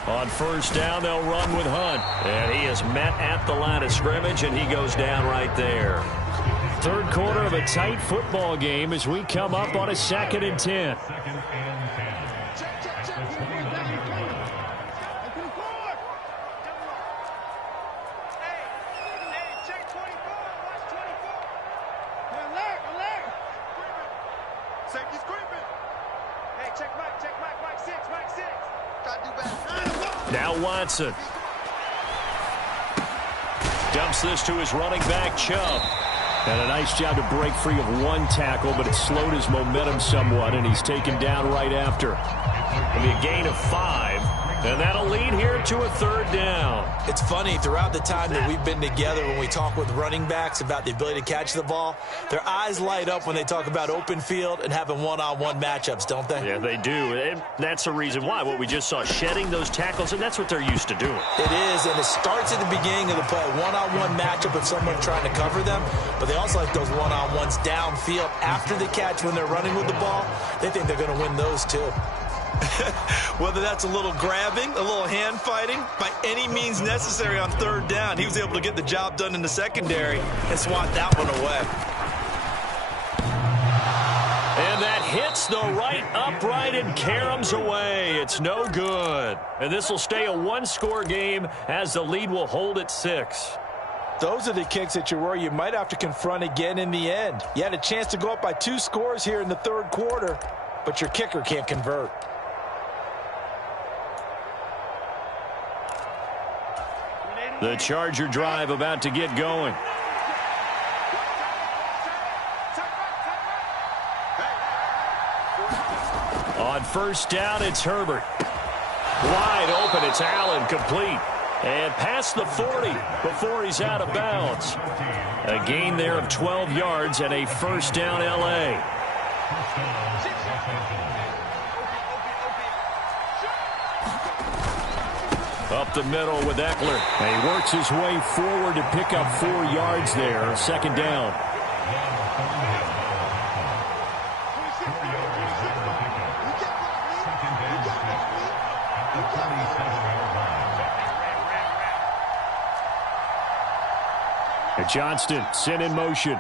On first down, they'll run with Hunt. And he is met at the line of scrimmage, and he goes down right there. Third quarter of a tight football game as we come up on a 2nd and 10. Now Watson. Dumps this to his running back, Chubb. And a nice job to break free of 1 tackle, but it slowed his momentum somewhat, and he's taken down right after. It'll be a gain of 5. And that'll lead here to a third down. It's funny, throughout the time that we've been together, when we talk with running backs about the ability to catch the ball, their eyes light up when they talk about open field and having one-on-one matchups, don't they? Yeah, they do. And that's the reason why. What we just saw, shedding those tackles, and that's what they're used to doing. It is, and it starts at the beginning of the play. One-on-one matchup with someone trying to cover them, but they also like those one-on-ones downfield after the catch when they're running with the ball. They think they're going to win those too. Whether that's a little grabbing, a little hand fighting, by any means necessary on third down, he was able to get the job done in the secondary and swat that one away. And that hits the right upright and caroms away. It's no good. And this will stay a one-score game as the lead will hold at 6. Those are the kicks that you worry you might have to confront again in the end. You had a chance to go up by 2 scores here in the third quarter, but your kicker can't convert. The Charger drive about to get going. On first down, it's Herbert. Wide open, it's Allen, complete. And past the 40 before he's out of bounds. A gain there of 12 yards and a first down, L.A. Up the middle with Eckler. And he works his way forward to pick up 4 yards there. Second down. And Johnston sent in motion.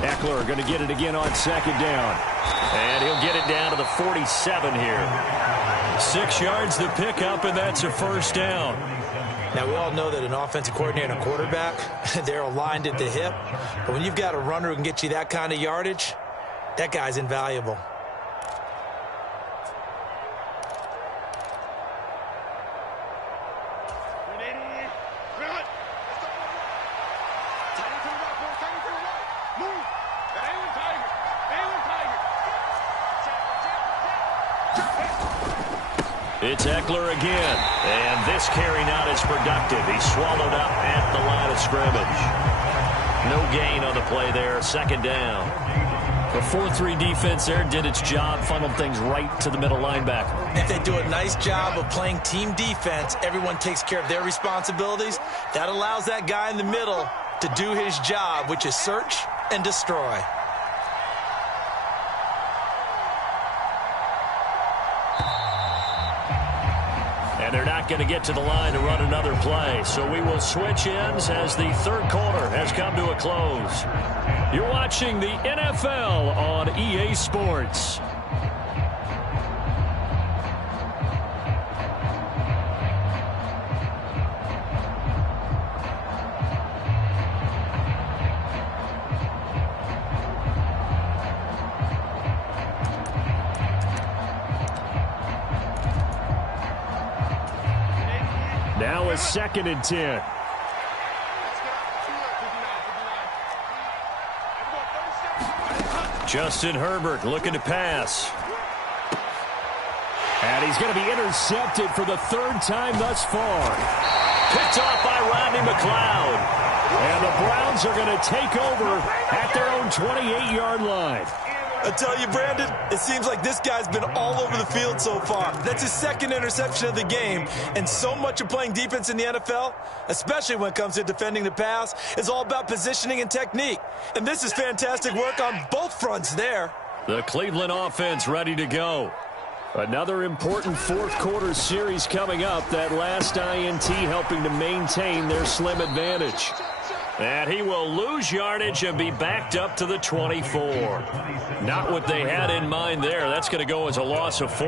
Eckler going to get it again on second down. And he'll get it down to the 47 here. 6 yards the pickup, and that's a first down. Now, we all know that an offensive coordinator and a quarterback, they're aligned at the hip. But when you've got a runner who can get you that kind of yardage, that guy's invaluable. It's Eckler again, and this carry not as productive. He's swallowed up at the line of scrimmage. No gain on the play there, second down. The 4-3 defense there did its job, funneled things right to the middle linebacker. If they do a nice job of playing team defense, everyone takes care of their responsibilities. That allows that guy in the middle to do his job, which is search and destroy. And they're not going to get to the line to run another play. So we will switch ends as the third quarter has come to a close. You're watching the NFL on EA Sports. Now a 2nd and 10. Justin Herbert looking to pass. And he's going to be intercepted for the 3rd time thus far. Picked off by Rodney McLeod. And the Browns are going to take over at their own 28-yard line. I tell you, Brandon, it seems like this guy's been all over the field so far. That's his 2nd interception of the game. And so much of playing defense in the NFL, especially when it comes to defending the pass, is all about positioning and technique. And this is fantastic work on both fronts there. The Cleveland offense ready to go. Another important 4th quarter series coming up. That last INT helping to maintain their slim advantage. And he will lose yardage and be backed up to the 24. Not what they had in mind there. That's going to go as a loss of 4.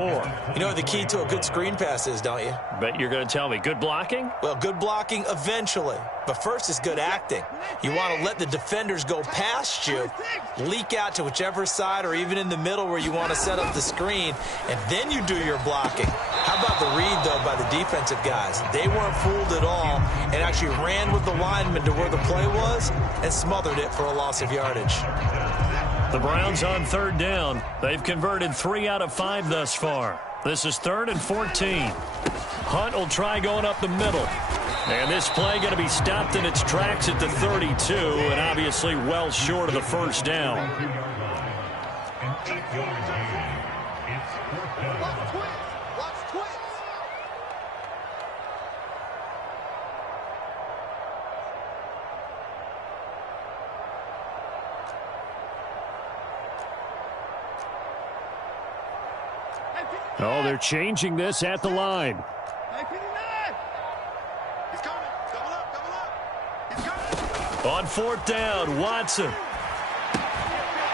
You know what the key to a good screen pass is, don't you? Bet you're going to tell me. Good blocking? Well, good blocking eventually. But first is good acting. You want to let the defenders go past you, leak out to whichever side or even in the middle where you want to set up the screen, and then you do your blocking. How about the read, though, by the defensive guys? They weren't fooled at all and actually ran with the lineman to where the play was and smothered it for a loss of yardage. The Browns on third down. They've converted 3 out of 5 thus far. This is 3rd and 14. Hunt will try going up the middle. And this play going to be stopped in its tracks at the 32, and obviously well short of the first down. Oh, they're changing this at the line. On 4th down, Watson.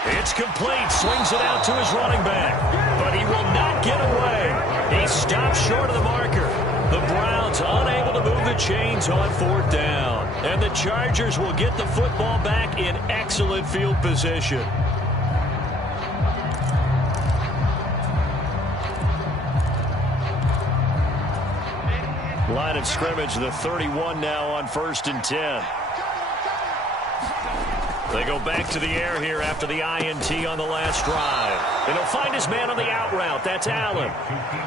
It's complete. Swings it out to his running back. But he will not get away. He stops short of the marker. The Browns unable to move the chains on 4th down. And the Chargers will get the football back in excellent field position. Line of scrimmage, the 31 now on 1st and 10. They go back to the air here after the INT on the last drive. And he'll find his man on the out route. That's Allen.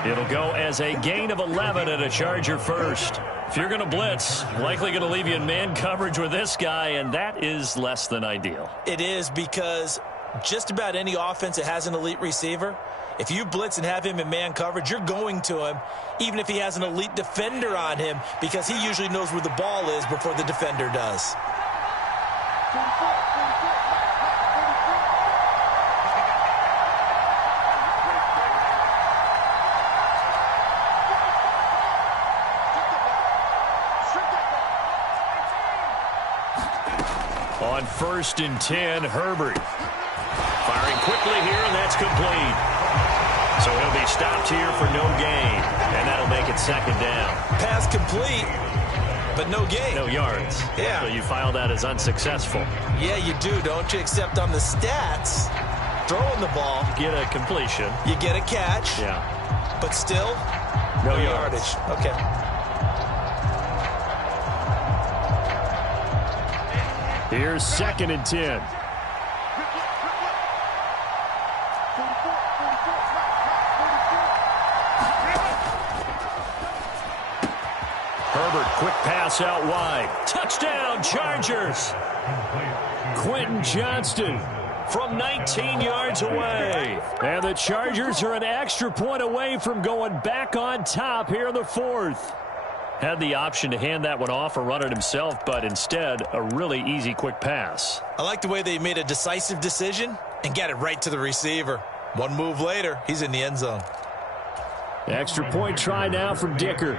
It'll go as a gain of 11 and a Charger first. If you're going to blitz, likely going to leave you in man coverage with this guy, and that is less than ideal. It is, because just about any offense that has an elite receiver, if you blitz and have him in man coverage, you're going to him, even if he has an elite defender on him, because he usually knows where the ball is before the defender does. On 1st and 10, Herbert. Firing quickly here, and that's complete. So he'll be stopped here for no gain, and that'll make it 2nd down. Pass complete, but no gain. No yards. Yeah. So you file that as unsuccessful. Yeah, you do, don't you? Except on the stats, throwing the ball. You get a completion. You get a catch. Yeah. But still, no yardage. Okay. Here's 2nd and 10. Herbert, quick pass out wide. Touchdown, Chargers. Quentin Johnston from 19 yards away. And the Chargers are an extra point away from going back on top here in the 4th. Had the option to hand that one off or run it himself, but instead, a really easy quick pass. I like the way they made a decisive decision and got it right to the receiver. One move later, he's in the end zone. Extra point try now from Dicker.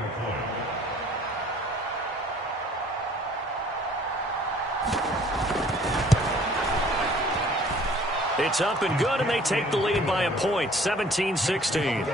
It's up and good, and they take the lead by a point, 17-16.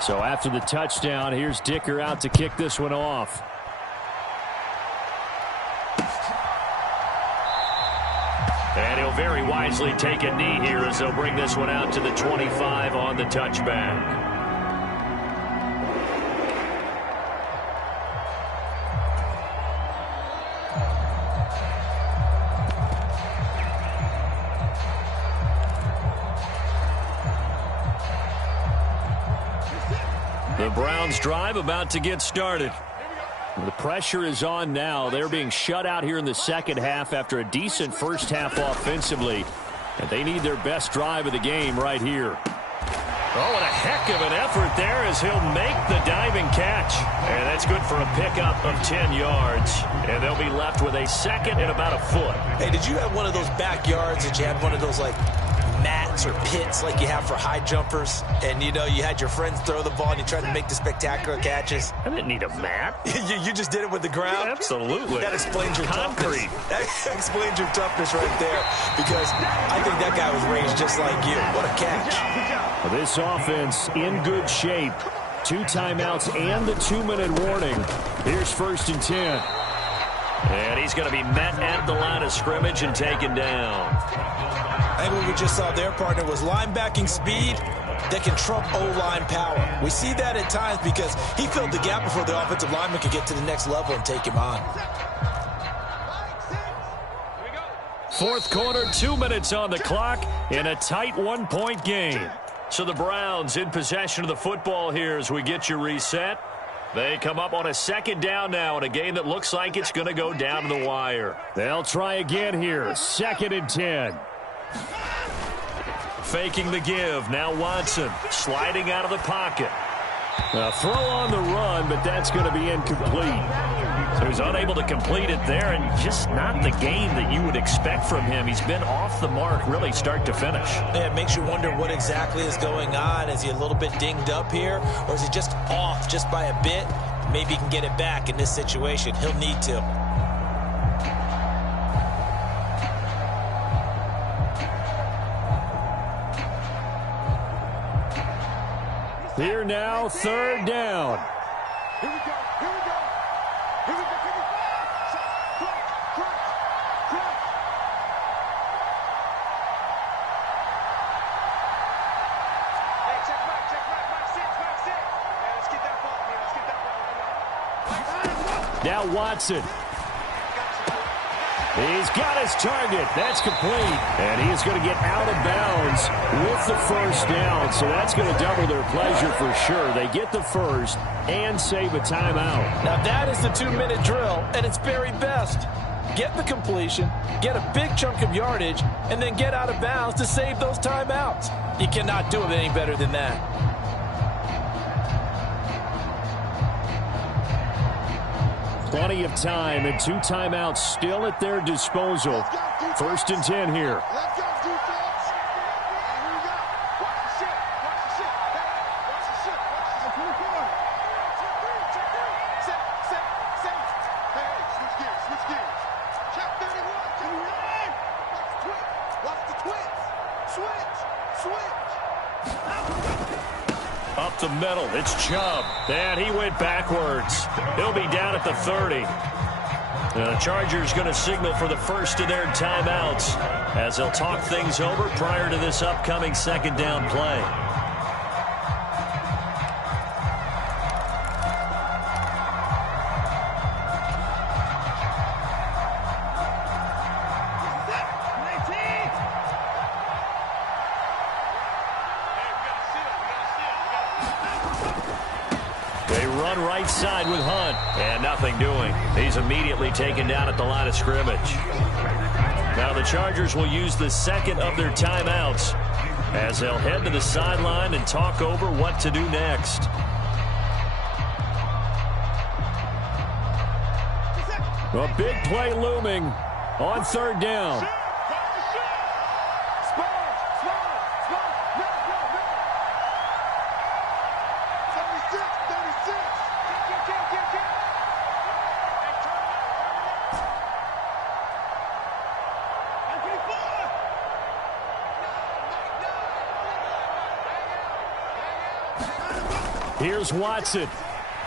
So after the touchdown, here's Dicker out to kick this one off. And he'll very wisely take a knee here as they'll bring this one out to the 25 on the touchback. The Browns drive about to get started. The pressure is on now. They're being shut out here in the second half after a decent first half offensively. And they need their best drive of the game right here. Oh, and a heck of an effort there as he'll make the diving catch. And that's good for a pickup of 10 yards. And they'll be left with a second and about a foot. Hey, did you have one of those backyards that you had one of those, like, mats or pits like you have for high jumpers, and you know you had your friends throw the ball and you tried to make the spectacular catches? I didn't need a mat. you just did it with the ground? Yeah, absolutely. That explains your concrete. Toughness. That explains your toughness right there, because I think that guy was raised just like you. What a catch. This offense in good shape. 2 timeouts and the 2-minute warning. Here's 1st and 10. And he's going to be met at the line of scrimmage and taken down. I think what we just saw there, partner, was linebacking speed that can trump O-line power. We see that at times because he filled the gap before the offensive lineman could get to the next level and take him on. Fourth quarter, 2 minutes on the clock in a tight one-point game. So the Browns in possession of the football here as we get you reset. They come up on a second down now in a game that looks like it's going to go down to the wire. They'll try again here. 2nd and 10. Faking the give. Now Watson sliding out of the pocket. A throw on the run, but that's going to be incomplete. So he's unable to complete it there, and just not the game that you would expect from him. He's been off the mark really start to finish. Yeah, it makes you wonder what exactly is going on. Is he a little bit dinged up here, or is he just off just by a bit? Maybe he can get it back in this situation. He'll need to. Here now, 3rd down. Here we go. Here we go. Here we go. 55. Crunch. Hey, check right. Sit. Yeah, let's get that ball here. Let's get that ball. Now Watson. He's got his target. That's complete. And he is going to get out of bounds with the first down. So that's going to double their pleasure for sure. They get the first and save a timeout. Now that is the 2-minute drill, and it's very best. Get the completion, get a big chunk of yardage, and then get out of bounds to save those timeouts. You cannot do it any better than that. Plenty of time and 2 timeouts still at their disposal. 1st and 10 here. Let's go, defense. And here we go. Watch the shit. Watch the shit. Hey, Check three. Set. Hey, switch gears. Check 31. Can you run? Watch the twins. Switch. Up the middle, it's Chubb. And he went backwards. He'll be down at the 30. The Chargers going to signal for the first of their timeouts as they'll talk things over prior to this upcoming 2nd down play. Right side with Hunt, and nothing doing. He's immediately taken down at the line of scrimmage. Now the Chargers will use the 2nd of their timeouts as they'll head to the sideline and talk over what to do next. A big play looming on 3rd down. Here's Watson.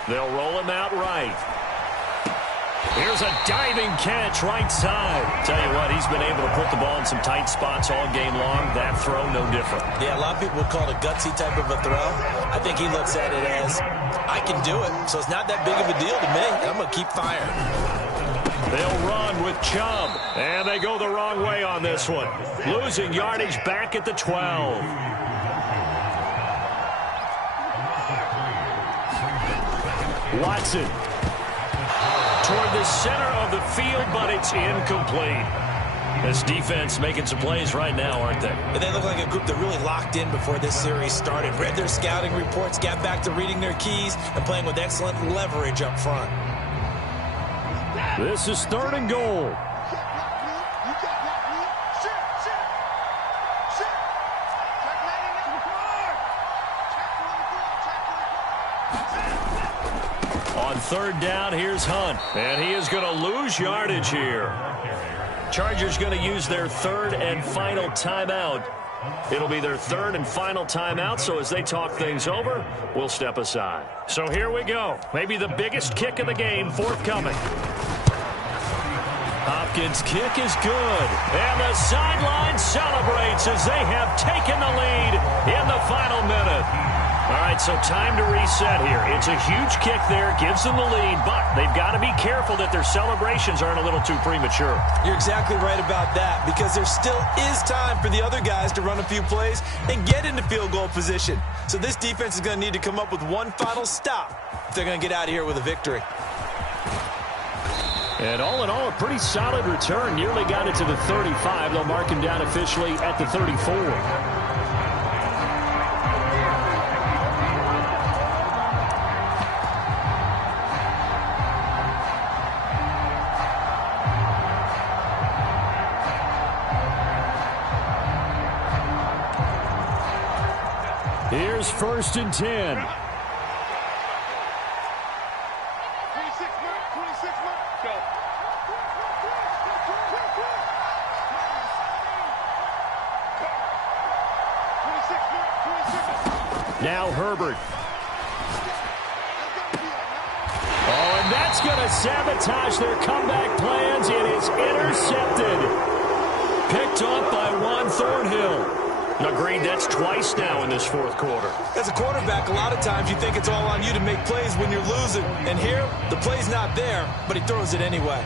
They'll roll him out right. Here's a diving catch right side. Tell you what, he's been able to put the ball in some tight spots all game long. That throw, no different. Yeah, a lot of people would call it a gutsy type of a throw. I think he looks at it as, I can do it, so it's not that big of a deal to me. I'm going to keep firing. They'll run with Chubb, and they go the wrong way on this one. Losing yardage back at the 12. Watson toward the center of the field, but it's incomplete. This defense making some plays right now, aren't they? And they look like a group that really locked in before this series started. Read their scouting reports, got back to reading their keys, and playing with excellent leverage up front. This is 3rd and goal. On 3rd down, here's Hunt, and he is going to lose yardage here. Chargers going to use their 3rd and final timeout. It'll be their 3rd and final timeout, so as they talk things over, we'll step aside. So here we go. Maybe the biggest kick of the game forthcoming. Popped Hopkins' kick is good. And the sideline celebrates as they have taken the lead in the final minute. All right, so time to reset here. It's a huge kick there, gives them the lead, but they've got to be careful that their celebrations aren't a little too premature. You're exactly right about that, because there still is time for the other guys to run a few plays and get into field goal position. So this defense is going to need to come up with one final stop if they're going to get out of here with a victory. And all in all, a pretty solid return. Nearly got it to the 35. They'll mark him down officially at the 34. Here's 1st and 10. 26 mark, go. Now Herbert. Oh, and that's going to sabotage their comeback plans. It is intercepted. Picked off by Juan Thornhill. Agreed, that's twice now in this fourth quarter. As a quarterback, a lot of times you think it's all on you to make plays when you're losing. And here, the play's not there, but he throws it anyway.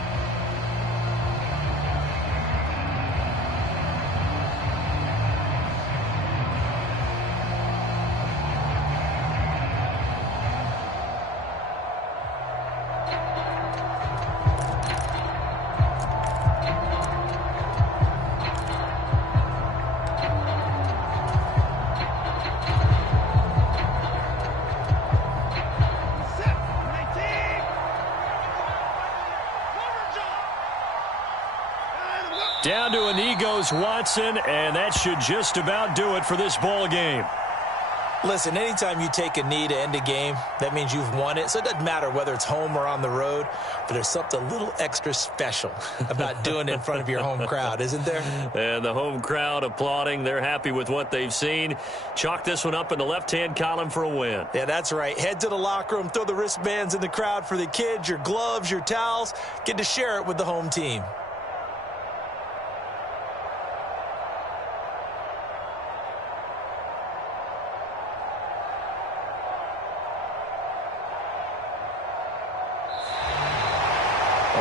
Down to a knee goes Watson, and that should just about do it for this ball game. Listen, anytime you take a knee to end a game, that means you've won it. So it doesn't matter whether it's home or on the road, but there's something a little extra special about doing it in front of your home crowd, isn't there? And the home crowd applauding. They're happy with what they've seen. Chalk this one up in the left-hand column for a win. Yeah, that's right. Head to the locker room, throw the wristbands in the crowd for the kids, your gloves, your towels. Get to share it with the home team.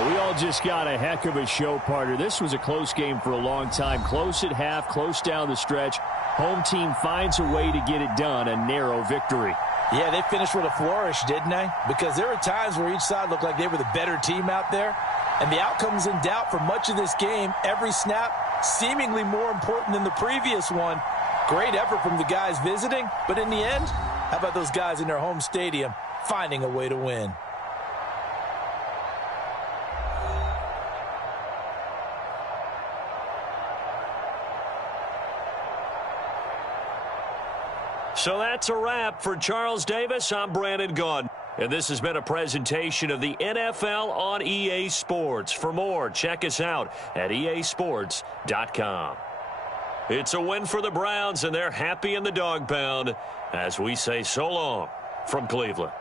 We all just got a heck of a show, partner. This was a close game for a long time. Close at half, close down the stretch. Home team finds a way to get it done, a narrow victory. Yeah, they finished with a flourish, didn't they? Because there were times where each side looked like they were the better team out there. And the outcome's in doubt for much of this game. Every snap seemingly more important than the previous one. Great effort from the guys visiting. But in the end, how about those guys in their home stadium finding a way to win? So that's a wrap for Charles Davis. I'm Brandon Gaudin. And this has been a presentation of the NFL on EA Sports. For more, check us out at easports.com. It's a win for the Browns, and they're happy in the dog pound as we say so long from Cleveland.